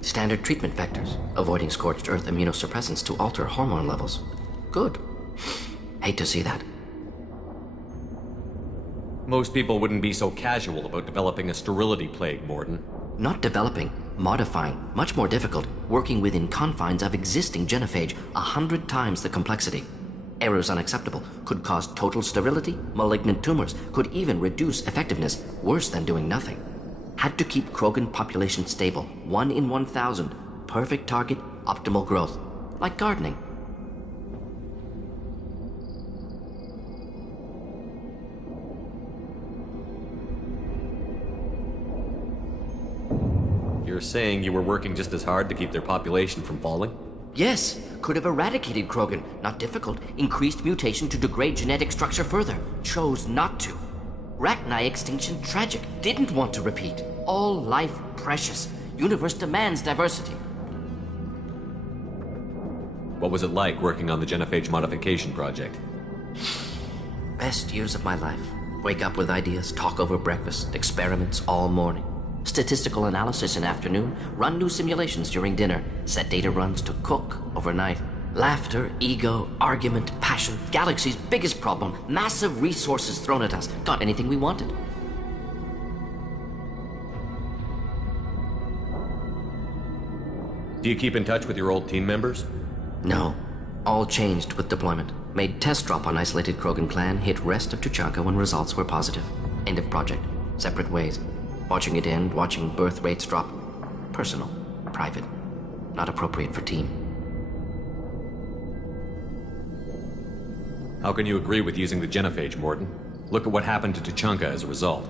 Standard treatment vectors, avoiding scorched earth immunosuppressants to alter hormone levels. Good. Hate to see that. Most people wouldn't be so casual about developing a sterility plague, Morden. Not developing, modifying, much more difficult, working within confines of existing genophage, 100 times the complexity. Errors unacceptable, could cause total sterility, malignant tumors, could even reduce effectiveness, worse than doing nothing. Had to keep Krogan population stable, 1 in 1,000, perfect target, optimal growth, like gardening. You're saying you were working just as hard to keep their population from falling? Yes, could have eradicated Krogan. Not difficult. Increased mutation to degrade genetic structure further. Chose not to. Rachni extinction tragic. Didn't want to repeat. All life precious. Universe demands diversity. What was it like working on the genophage modification project? Best years of my life. Wake up with ideas, talk over breakfast, experiments all morning. Statistical analysis in afternoon, run new simulations during dinner, set data runs to cook overnight. Laughter, ego, argument, passion, galaxy's biggest problem, massive resources thrown at us. Got anything we wanted. Do you keep in touch with your old team members? No. All changed with deployment. Made test drop on isolated Krogan clan, hit rest of Tuchanka when results were positive. End of project. Separate ways. Watching it end, watching birth rates drop. Personal. Private. Not appropriate for team. How can you agree with using the genophage, Morden? Look at what happened to Tuchanka as a result.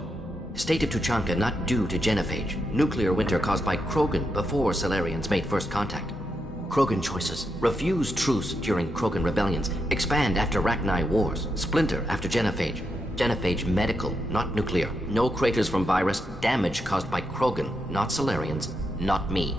State of Tuchanka not due to genophage. Nuclear winter caused by Krogan before Solarians made first contact. Krogan choices. Refuse truce during Krogan rebellions. Expand after Rachni wars. Splinter after genophage. Genophage medical, not nuclear. No craters from virus. Damage caused by Krogan, not Solarians, not me.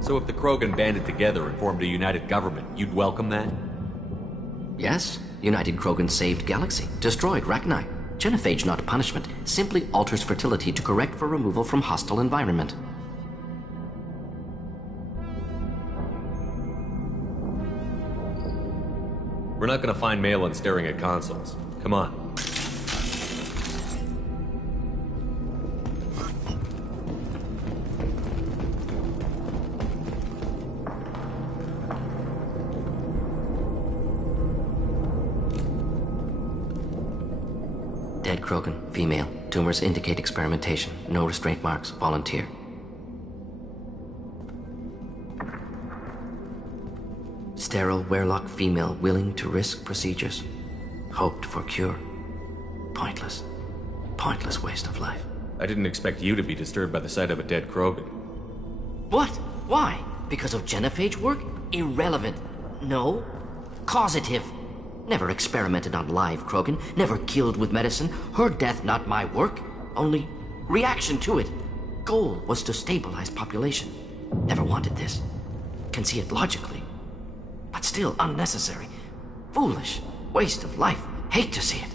So if the Krogan banded together and formed a united government, you'd welcome that? Yes, United Krogan saved Galaxy, destroyed Rachni. Genophage, not punishment, simply alters fertility to correct for removal from hostile environment. We're not gonna find Malin staring at consoles. Come on. Dead Krogan, female. Tumors indicate experimentation. No restraint marks. Volunteer. Sterile Werelock female willing to risk procedures. Hoped for cure. Pointless. Pointless waste of life. I didn't expect you to be disturbed by the sight of a dead Krogan. What? Why? Because of genophage work? Irrelevant. No. Causative. Never experimented on live Krogan. Never killed with medicine. Her death not my work. Only reaction to it. Goal was to stabilize population. Never wanted this. Can see it logically. But still unnecessary. Foolish. Waste of life. Hate to see it.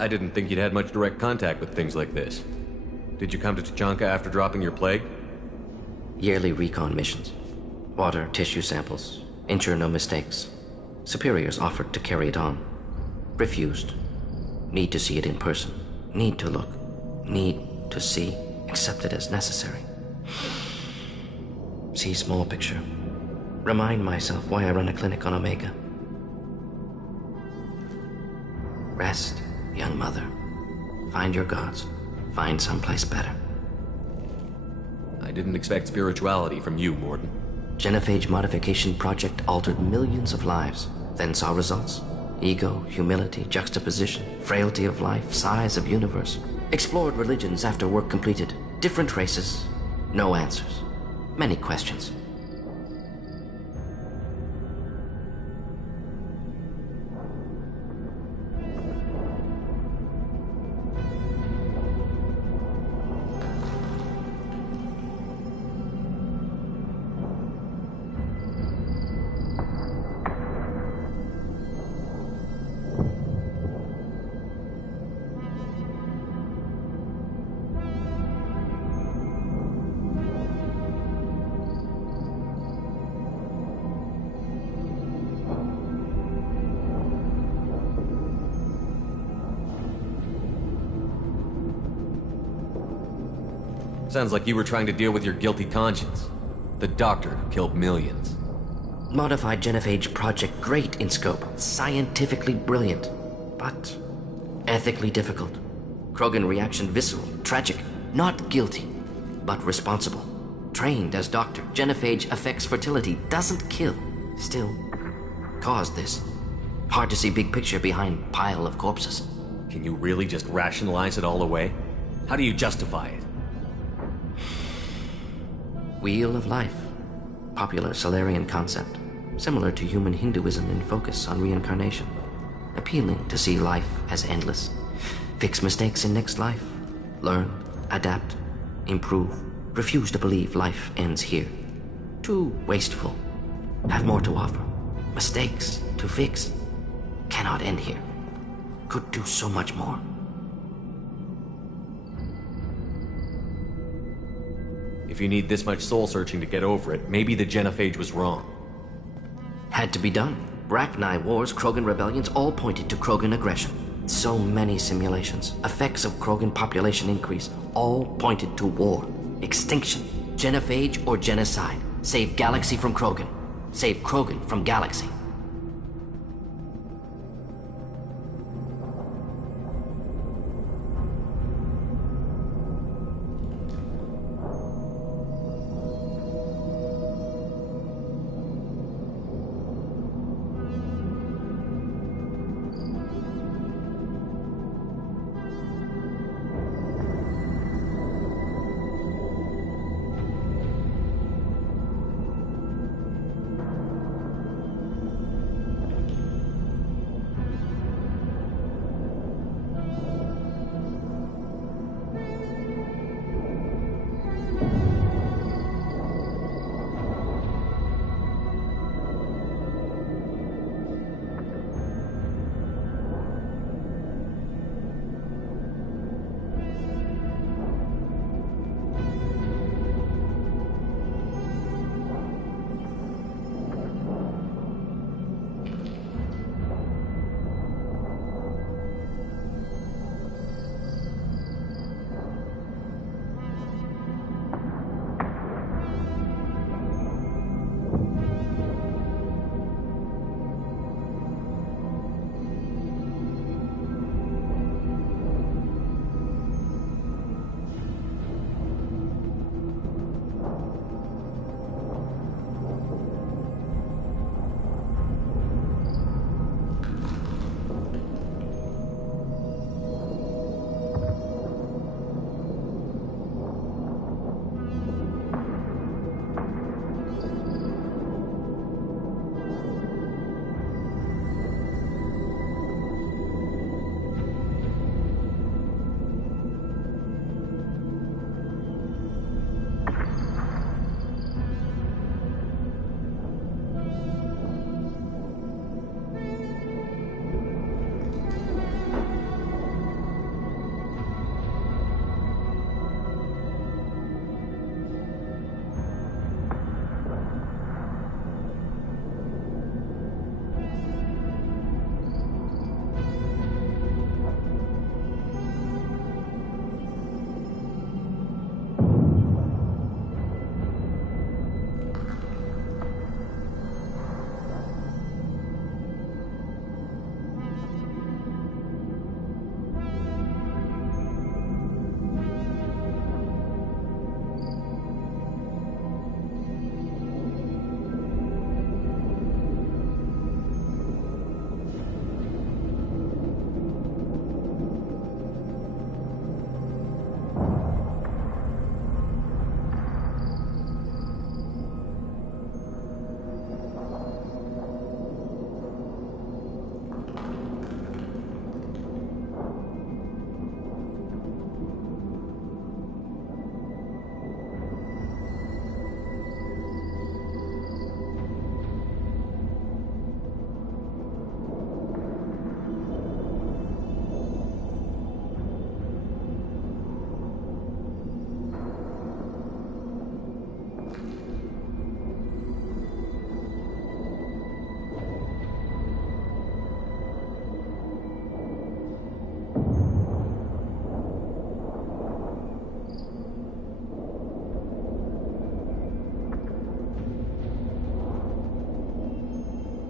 I didn't think you'd had much direct contact with things like this. Did you come to Tuchanka after dropping your plague? Yearly recon missions. Water, tissue samples. Ensure no mistakes. Superiors offered to carry it on. Refused. Need to see it in person. Need to look. Need to see. Accepted as necessary. See small picture. Remind myself why I run a clinic on Omega. Rest, young mother. Find your gods. Find someplace better. I didn't expect spirituality from you, Morden. Genophage modification project altered millions of lives, then saw results. Ego, humility, juxtaposition, frailty of life, size of universe. Explored religions after work completed. Different races. No answers. Many questions. Sounds like you were trying to deal with your guilty conscience. The doctor who killed millions. Modified genophage project great in scope. Scientifically brilliant. But ethically difficult. Krogan reaction visceral, tragic. Not guilty, but responsible. Trained as doctor. Genophage affects fertility, doesn't kill. Still, caused this. Hard to see big picture behind pile of corpses. Can you really just rationalize it all away? How do you justify it? Wheel of life. Popular Solarian concept. Similar to human Hinduism in focus on reincarnation. Appealing to see life as endless. Fix mistakes in next life. Learn, adapt, improve. Refuse to believe life ends here. Too wasteful. Have more to offer. Mistakes to fix. Cannot end here. Could do so much more. If you need this much soul-searching to get over it, maybe the genophage was wrong. Had to be done. Rachni wars, Krogan rebellions, all pointed to Krogan aggression. So many simulations. Effects of Krogan population increase. All pointed to war. Extinction. Genophage or genocide. Save Galaxy from Krogan. Save Krogan from Galaxy.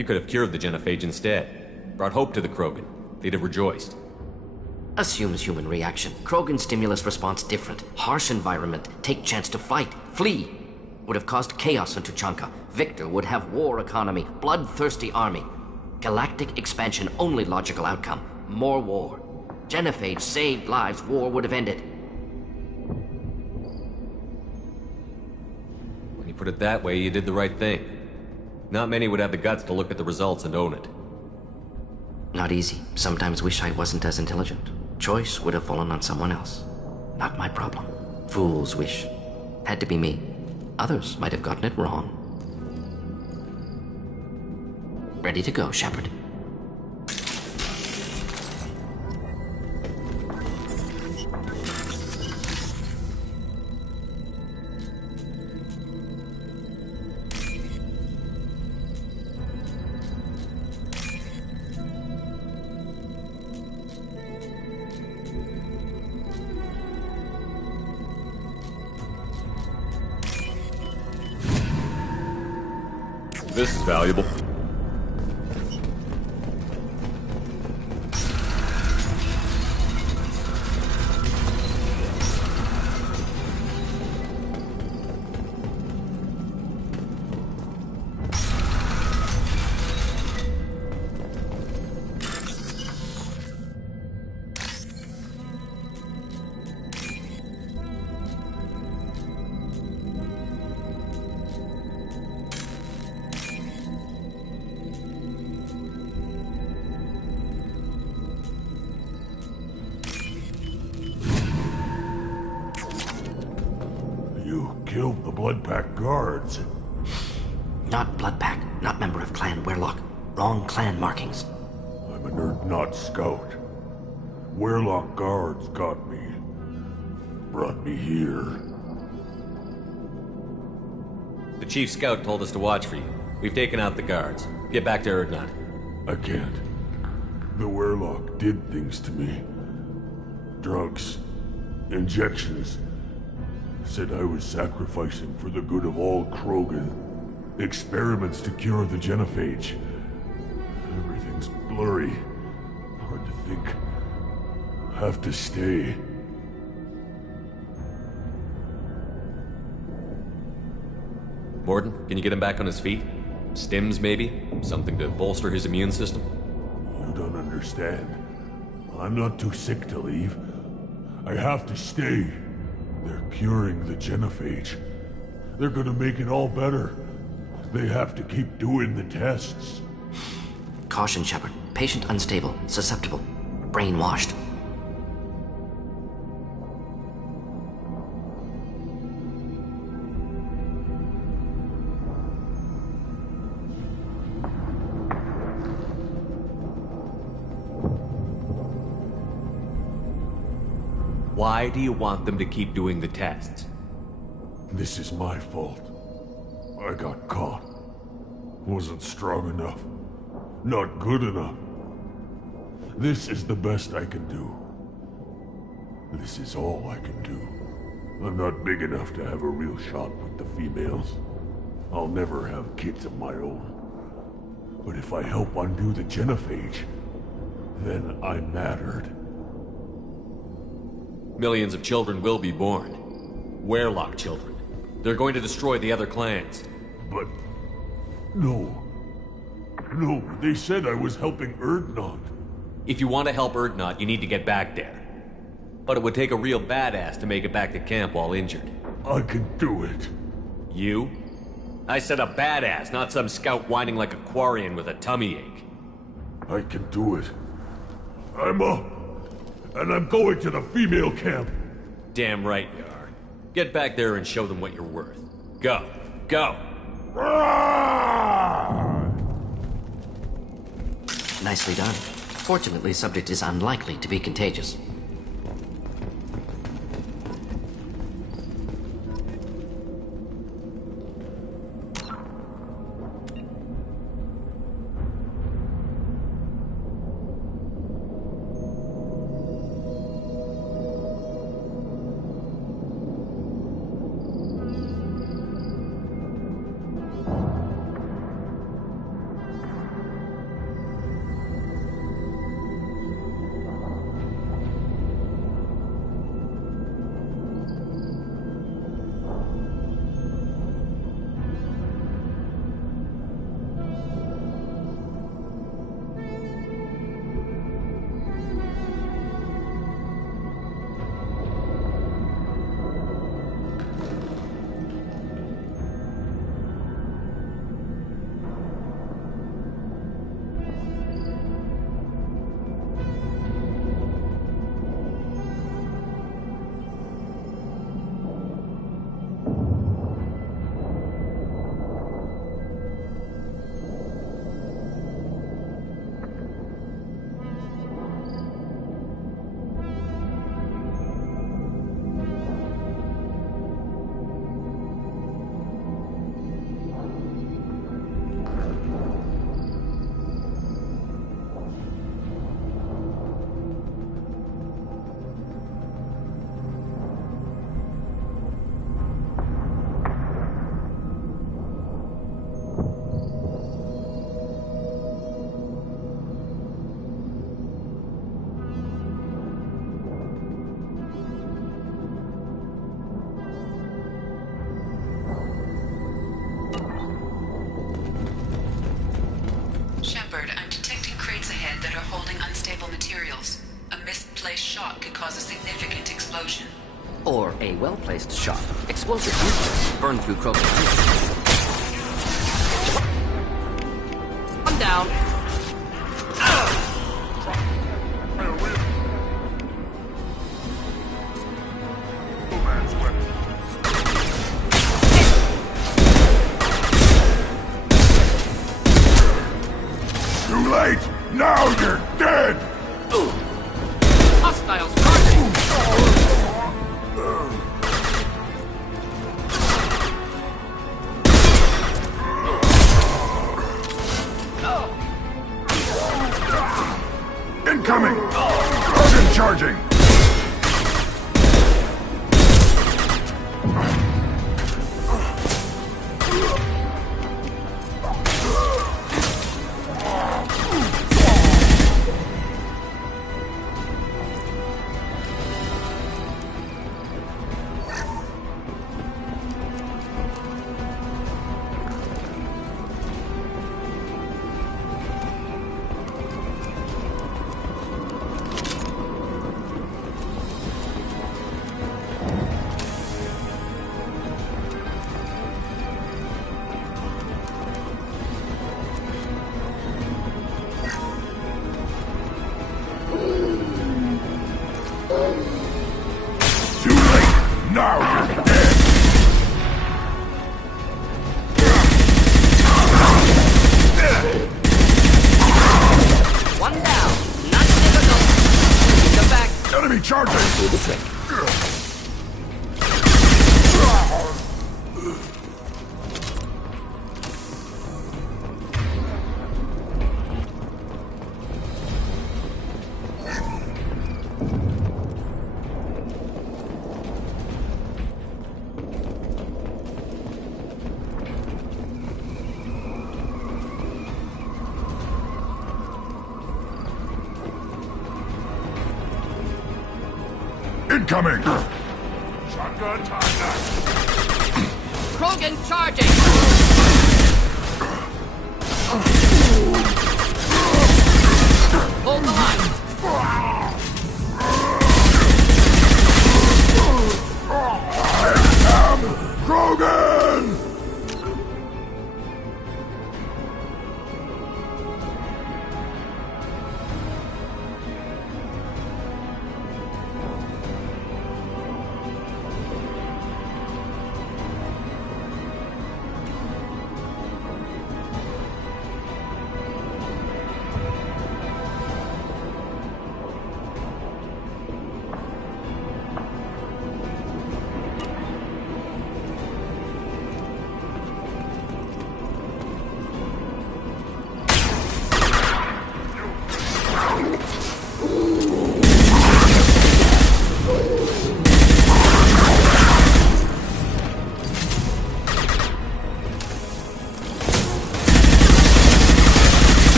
You could have cured the genophage instead. Brought hope to the Krogan. They'd have rejoiced. Assumes human reaction. Krogan stimulus response different. Harsh environment. Take chance to fight. Flee. Would have caused chaos in Tuchanka. Victor would have war economy. Bloodthirsty army. Galactic expansion only logical outcome. More war. Genophage saved lives. War would have ended. When you put it that way, you did the right thing. Not many would have the guts to look at the results and own it. Not easy. Sometimes wish I wasn't as intelligent. Choice would have fallen on someone else. Not my problem. Fool's wish. Had to be me. Others might have gotten it wrong. Ready to go, Shepard. This is valuable. Killed the Bloodpack guards. Not Bloodpack, not member of Clan Werlock. Wrong clan markings. I'm a nerd, not scout. Werlock guards got me. Brought me here. The chief scout told us to watch for you. We've taken out the guards. Get back to Erdnot. I can't. The Werlock did things to me. Drugs. Injections. Said I was sacrificing for the good of all Krogan. Experiments to cure the genophage. Everything's blurry. Hard to think. Have to stay. Morden, can you get him back on his feet? Stims, maybe? Something to bolster his immune system? You don't understand. I'm not too sick to leave. I have to stay. They're curing the genophage. They're gonna make it all better. They have to keep doing the tests. Caution, Shepard. Patient unstable, susceptible, brainwashed. Why do you want them to keep doing the tests? This is my fault. I got caught. Wasn't strong enough. Not good enough. This is the best I can do. This is all I can do. I'm not big enough to have a real shot with the females. I'll never have kids of my own. But if I help undo the genophage, then I mattered. Millions of children will be born. Werlock children. They're going to destroy the other clans. But... no. No, they said I was helping Erdnot. If you want to help Erdnot, you need to get back there. But it would take a real badass to make it back to camp while injured. I can do it. You? I said a badass, not some scout whining like a Quarian with a tummy ache. I can do it. I'm up. And I'm going to the female camp. Damn right you are. Get back there and show them what you're worth. Go. Go! Nicely done. Fortunately, subject is unlikely to be contagious. holding unstable materials. A misplaced shot could cause a significant explosion. Or a well-placed shot. Explosive useless. Burn through Krogan. I'm down. Too late! Now you're dead! Hostiles targeting! Incoming! Krogan charging! Too late! Now you're dead! One down. Not difficult. Come back. Enemy charging! Do the trick. Incoming! Shotgun time! Krogan charging! Hold the line! Krogan!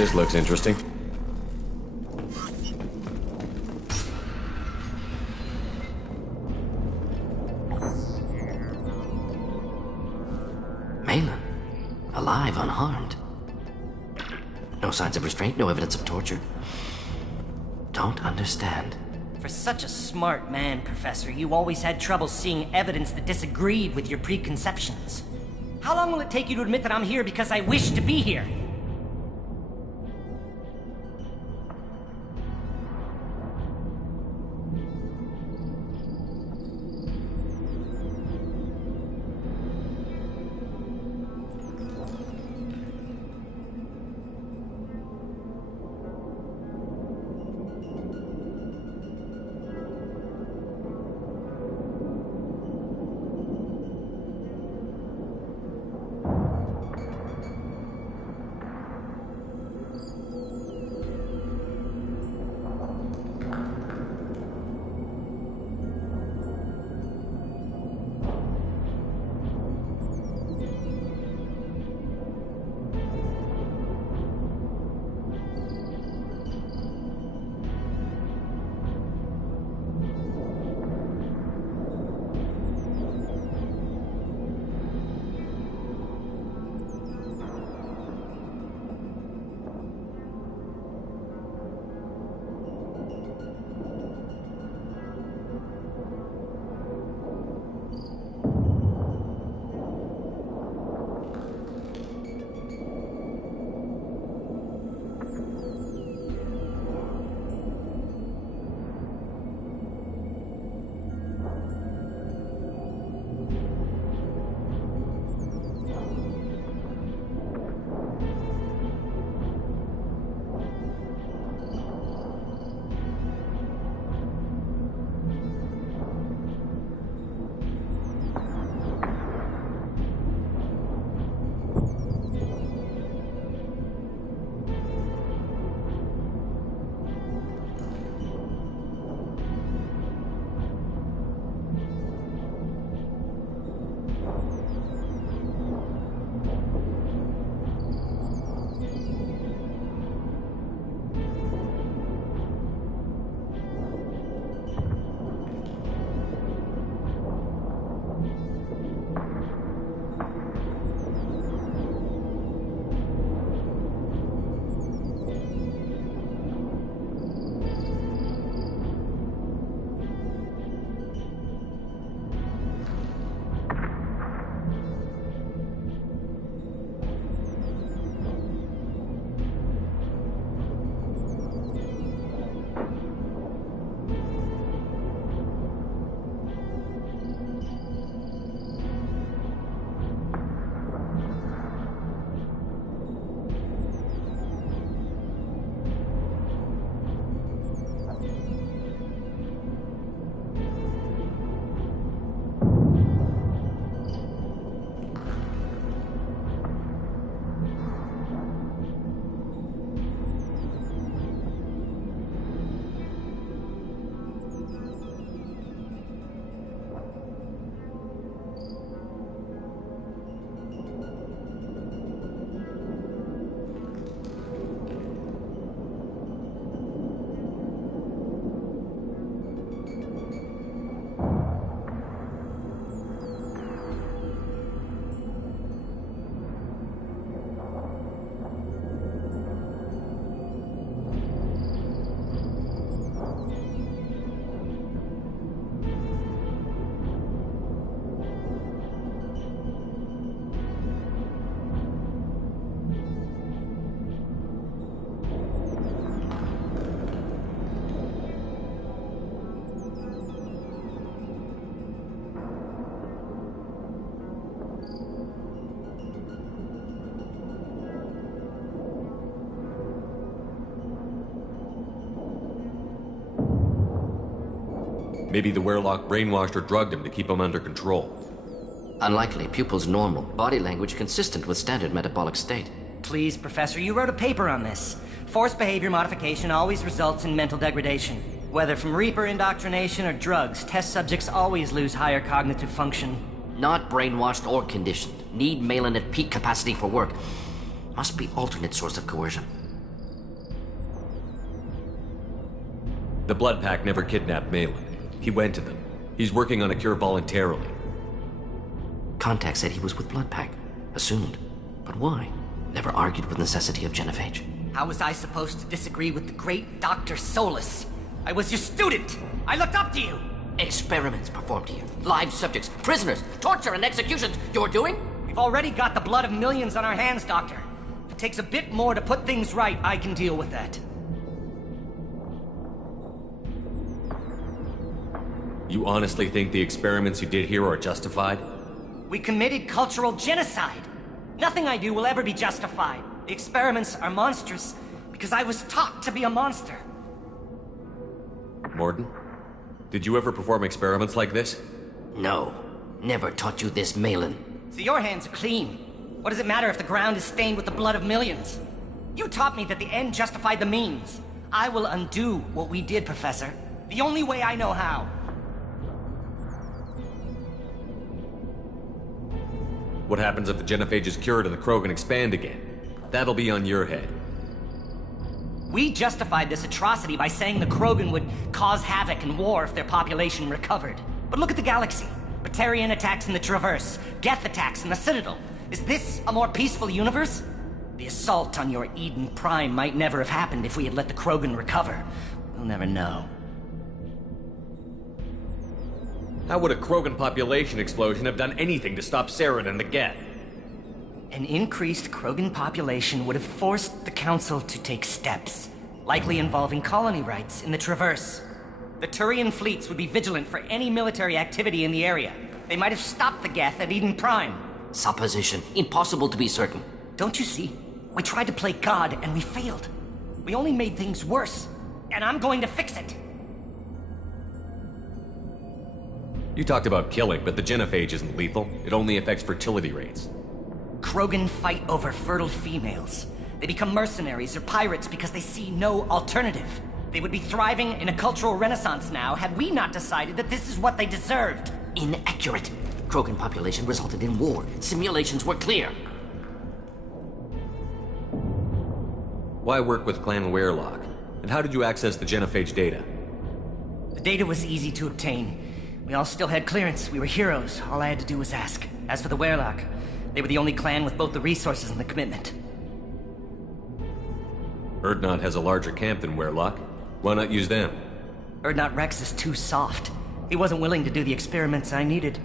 This looks interesting. Malin. Alive, unharmed. No signs of restraint, no evidence of torture. Don't understand. For such a smart man, Professor, you always had trouble seeing evidence that disagreed with your preconceptions. How long will it take you to admit that I'm here because I wish to be here? Maybe the Werelock brainwashed or drugged him to keep him under control. Unlikely. Pupils normal. Body language consistent with standard metabolic state. Please, Professor, you wrote a paper on this. Forced behavior modification always results in mental degradation. Whether from Reaper indoctrination or drugs, test subjects always lose higher cognitive function. Not brainwashed or conditioned. Need Malin at peak capacity for work. Must be alternate source of coercion. The Blood Pack never kidnapped Malin. He went to them. He's working on a cure voluntarily. Contact said he was with Blood Pack. Assumed. But why? Never argued with necessity of genophage. How was I supposed to disagree with the great Dr. Solus? I was your student! I looked up to you! Experiments performed here. Live subjects, prisoners, torture and executions. You're doing? We've already got the blood of millions on our hands, Doctor. If it takes a bit more to put things right, I can deal with that. You honestly think the experiments you did here are justified? We committed cultural genocide. Nothing I do will ever be justified. The experiments are monstrous because I was taught to be a monster. Morden? Did you ever perform experiments like this? No. Never taught you this, Malin. So your hands are clean. What does it matter if the ground is stained with the blood of millions? You taught me that the end justified the means. I will undo what we did, Professor. The only way I know how. What happens if the genophage is cured and the Krogan expand again? That'll be on your head. We justified this atrocity by saying the Krogan would cause havoc and war if their population recovered. But look at the galaxy. Batarian attacks in the Traverse, Geth attacks in the Citadel. Is this a more peaceful universe? The assault on your Eden Prime might never have happened if we had let the Krogan recover. We'll never know. How would a Krogan population explosion have done anything to stop Saren and the Geth? An increased Krogan population would have forced the Council to take steps, likely involving colony rights in the Traverse. The Turian fleets would be vigilant for any military activity in the area. They might have stopped the Geth at Eden Prime. Supposition. Impossible to be certain. Don't you see? We tried to play God and we failed. We only made things worse. And I'm going to fix it. You talked about killing, but the genophage isn't lethal. It only affects fertility rates. Krogan fight over fertile females. They become mercenaries or pirates because they see no alternative. They would be thriving in a cultural renaissance now had we not decided that this is what they deserved. Inaccurate. Krogan population resulted in war. Simulations were clear. Why work with Clan Weirlock? And how did you access the genophage data? The data was easy to obtain. We all still had clearance. We were heroes. All I had to do was ask. As for the Weirlock, they were the only clan with both the resources and the commitment. Urdnot has a larger camp than Weirlock. Why not use them? Urdnot Rex is too soft. He wasn't willing to do the experiments I needed.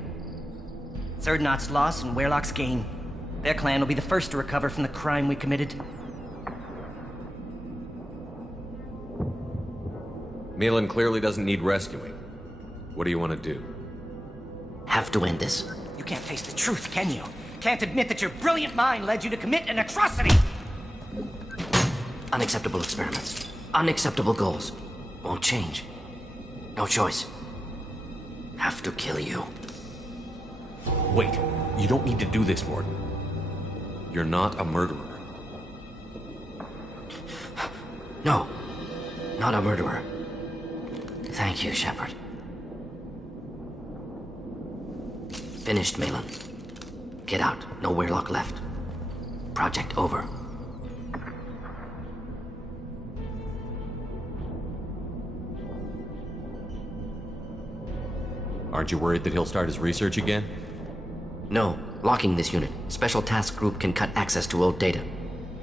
It's Urdnot's loss and Weirlock's gain. Their clan will be the first to recover from the crime we committed. Malin clearly doesn't need rescuing. What do you want to do? Have to end this. You can't face the truth, can you? Can't admit that your brilliant mind led you to commit an atrocity! Unacceptable experiments. Unacceptable goals. Won't change. No choice. Have to kill you. Wait, you don't need to do this, Morden. You're not a murderer. No. Not a murderer. Thank you, Shepard. Finished, Malin. Get out. No Weirlock left. Project over. Aren't you worried that he'll start his research again? No. Locking this unit. Special Task Group can cut access to old data.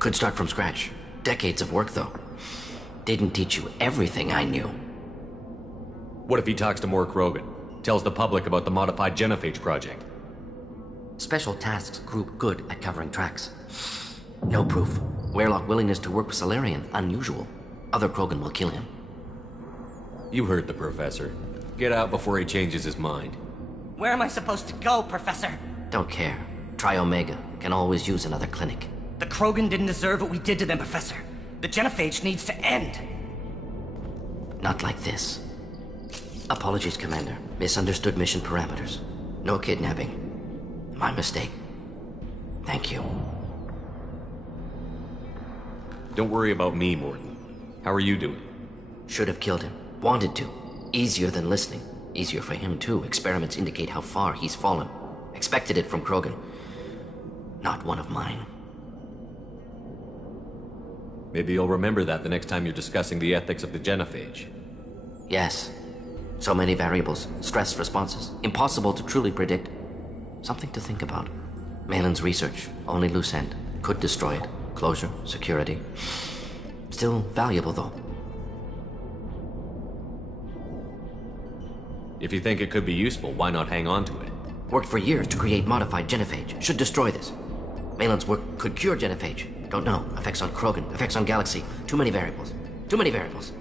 Could start from scratch. Decades of work, though. Didn't teach you everything I knew. What if he talks to more Krogan? Tells the public about the modified genophage project? Special Tasks Group good at covering tracks. No proof. Weirlock willingness to work with Salarian, unusual. Other Krogan will kill him. You heard the Professor. Get out before he changes his mind. Where am I supposed to go, Professor? Don't care. Try Omega. Can always use another clinic. The Krogan didn't deserve what we did to them, Professor. The genophage needs to end. Not like this. Apologies, Commander. Misunderstood mission parameters. No kidnapping. My mistake. Thank you. Don't worry about me, Morden. How are you doing? Should have killed him. Wanted to. Easier than listening. Easier for him, too. Experiments indicate how far he's fallen. Expected it from Krogan. Not one of mine. Maybe you'll remember that the next time you're discussing the ethics of the genophage. Yes. So many variables, stress responses, impossible to truly predict. Something to think about. Malin's research, only loose end. Could destroy it. Closure, security. Still valuable, though. If you think it could be useful, why not hang on to it? Worked for years to create modified genophage. Should destroy this. Malin's work could cure genophage. Don't know. Effects on Krogan, effects on Galaxy. Too many variables. Too many variables.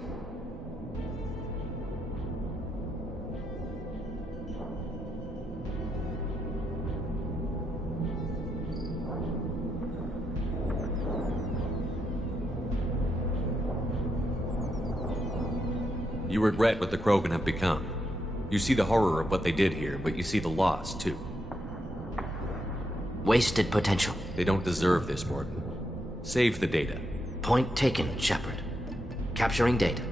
You regret what the Krogan have become. You see the horror of what they did here, but you see the loss, too. Wasted potential. They don't deserve this, Morton. Save the data. Point taken, Shepard. Capturing data.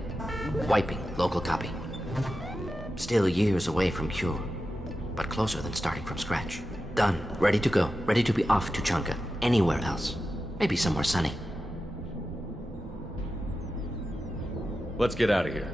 Wiping local copy. Still years away from cure, but closer than starting from scratch. Done. Ready to go. Ready to be off to Chunka. Anywhere else. Maybe somewhere sunny. Let's get out of here.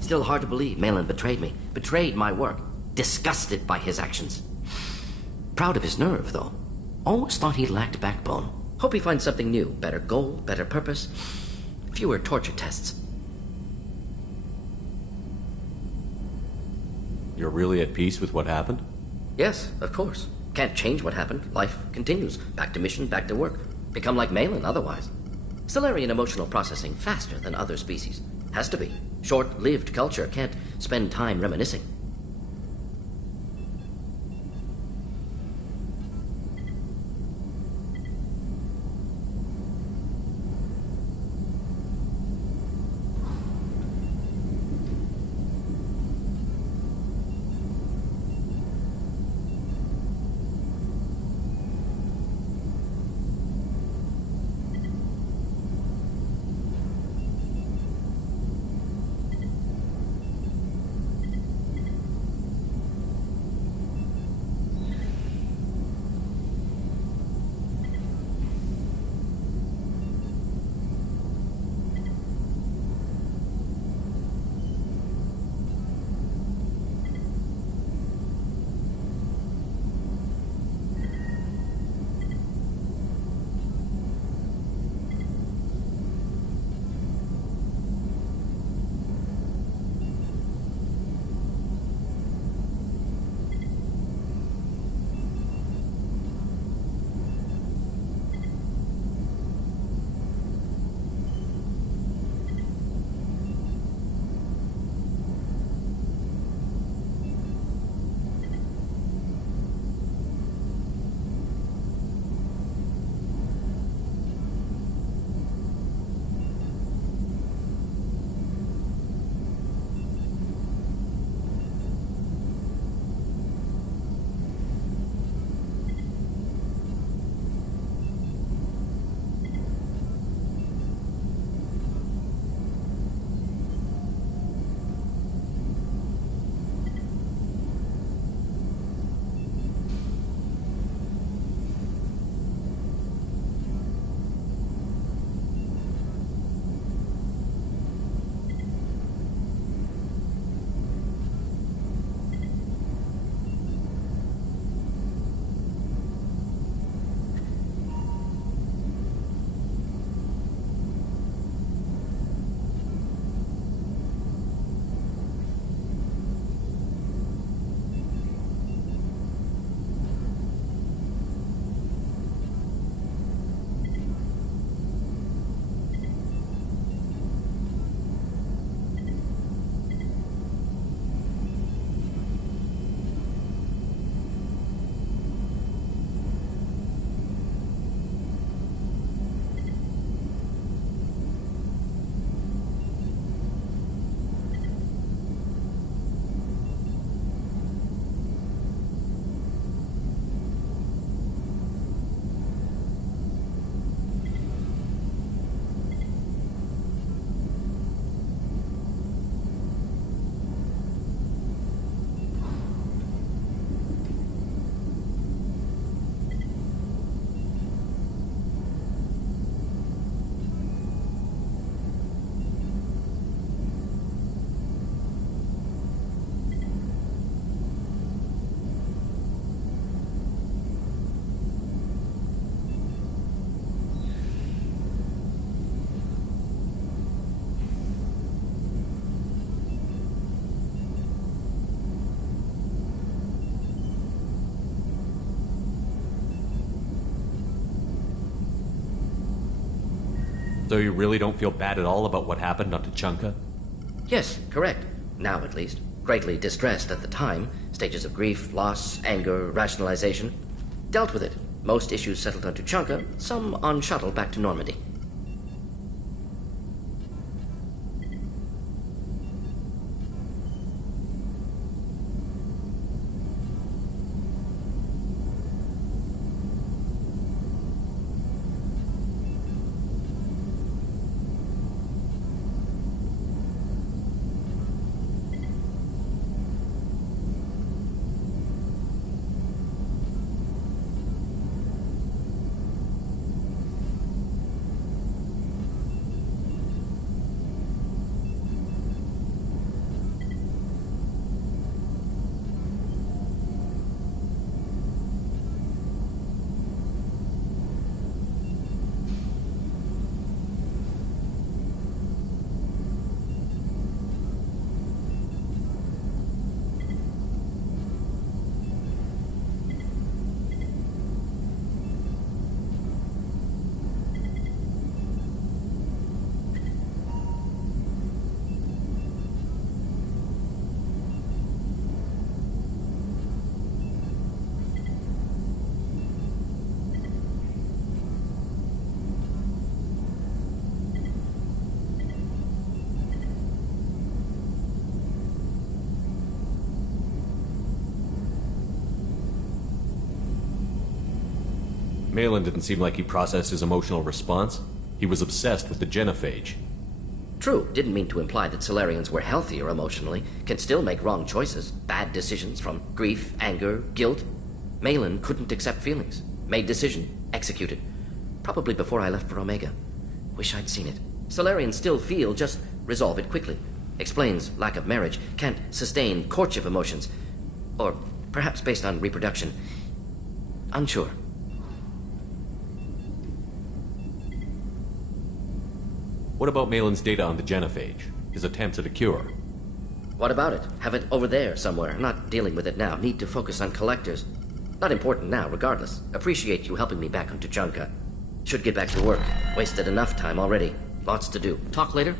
Still hard to believe Malin betrayed me. Betrayed my work. Disgusted by his actions. Proud of his nerve, though. Almost thought he lacked backbone. Hope he finds something new. Better goal, better purpose. Fewer torture tests. You're really at peace with what happened? Yes, of course. Can't change what happened. Life continues. Back to mission, back to work. Become like Malin otherwise. Solarian emotional processing faster than other species. Has to be. Short-lived culture can't spend time reminiscing. though you really don't feel bad at all about what happened on Tuchanka? Yes, correct. Now at least. Greatly distressed at the time. Stages of grief, loss, anger, rationalization. Dealt with it. Most issues settled on Tuchanka, some on shuttle back to Normandy. Malin didn't seem like he processed his emotional response. He was obsessed with the genophage. True, didn't mean to imply that Solarians were healthier emotionally, can still make wrong choices, bad decisions from grief, anger, guilt. Malin couldn't accept feelings. Made decision, executed. Probably before I left for Omega. Wish I'd seen it. Solarians still feel, just resolve it quickly. Explains lack of marriage, can't sustain courtship emotions. Or perhaps based on reproduction. Unsure. What about Malin's data on the genophage? His attempts at a cure? What about it? Have it over there somewhere. Not dealing with it now. Need to focus on collectors. Not important now, regardless. Appreciate you helping me back on Tuchanka. Should get back to work. Wasted enough time already. Lots to do. Talk later?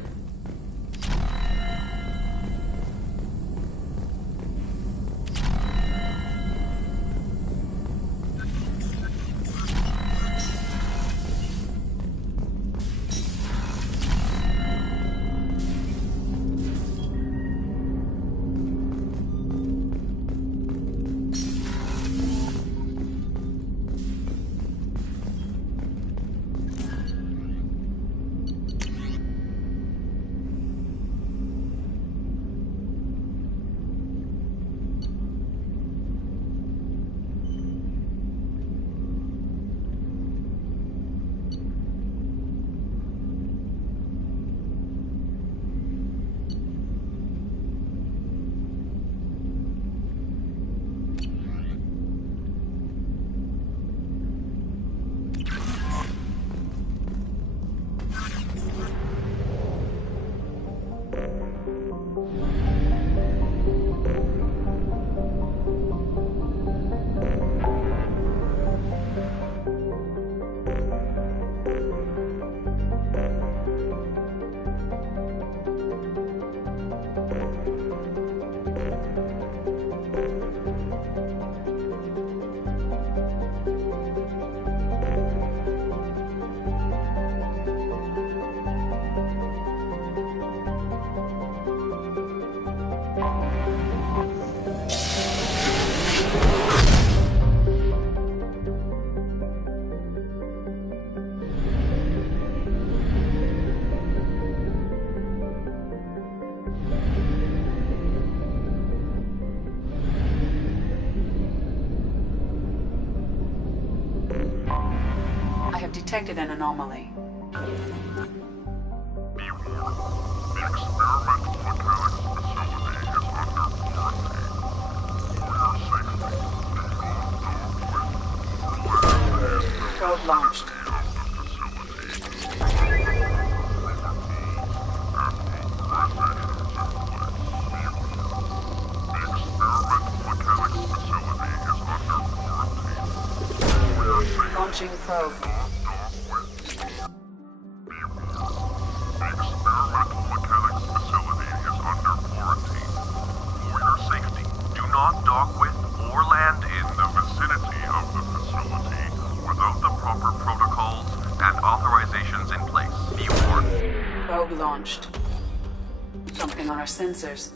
Detected an anomaly. Probe launched. Launching probe. on our sensors.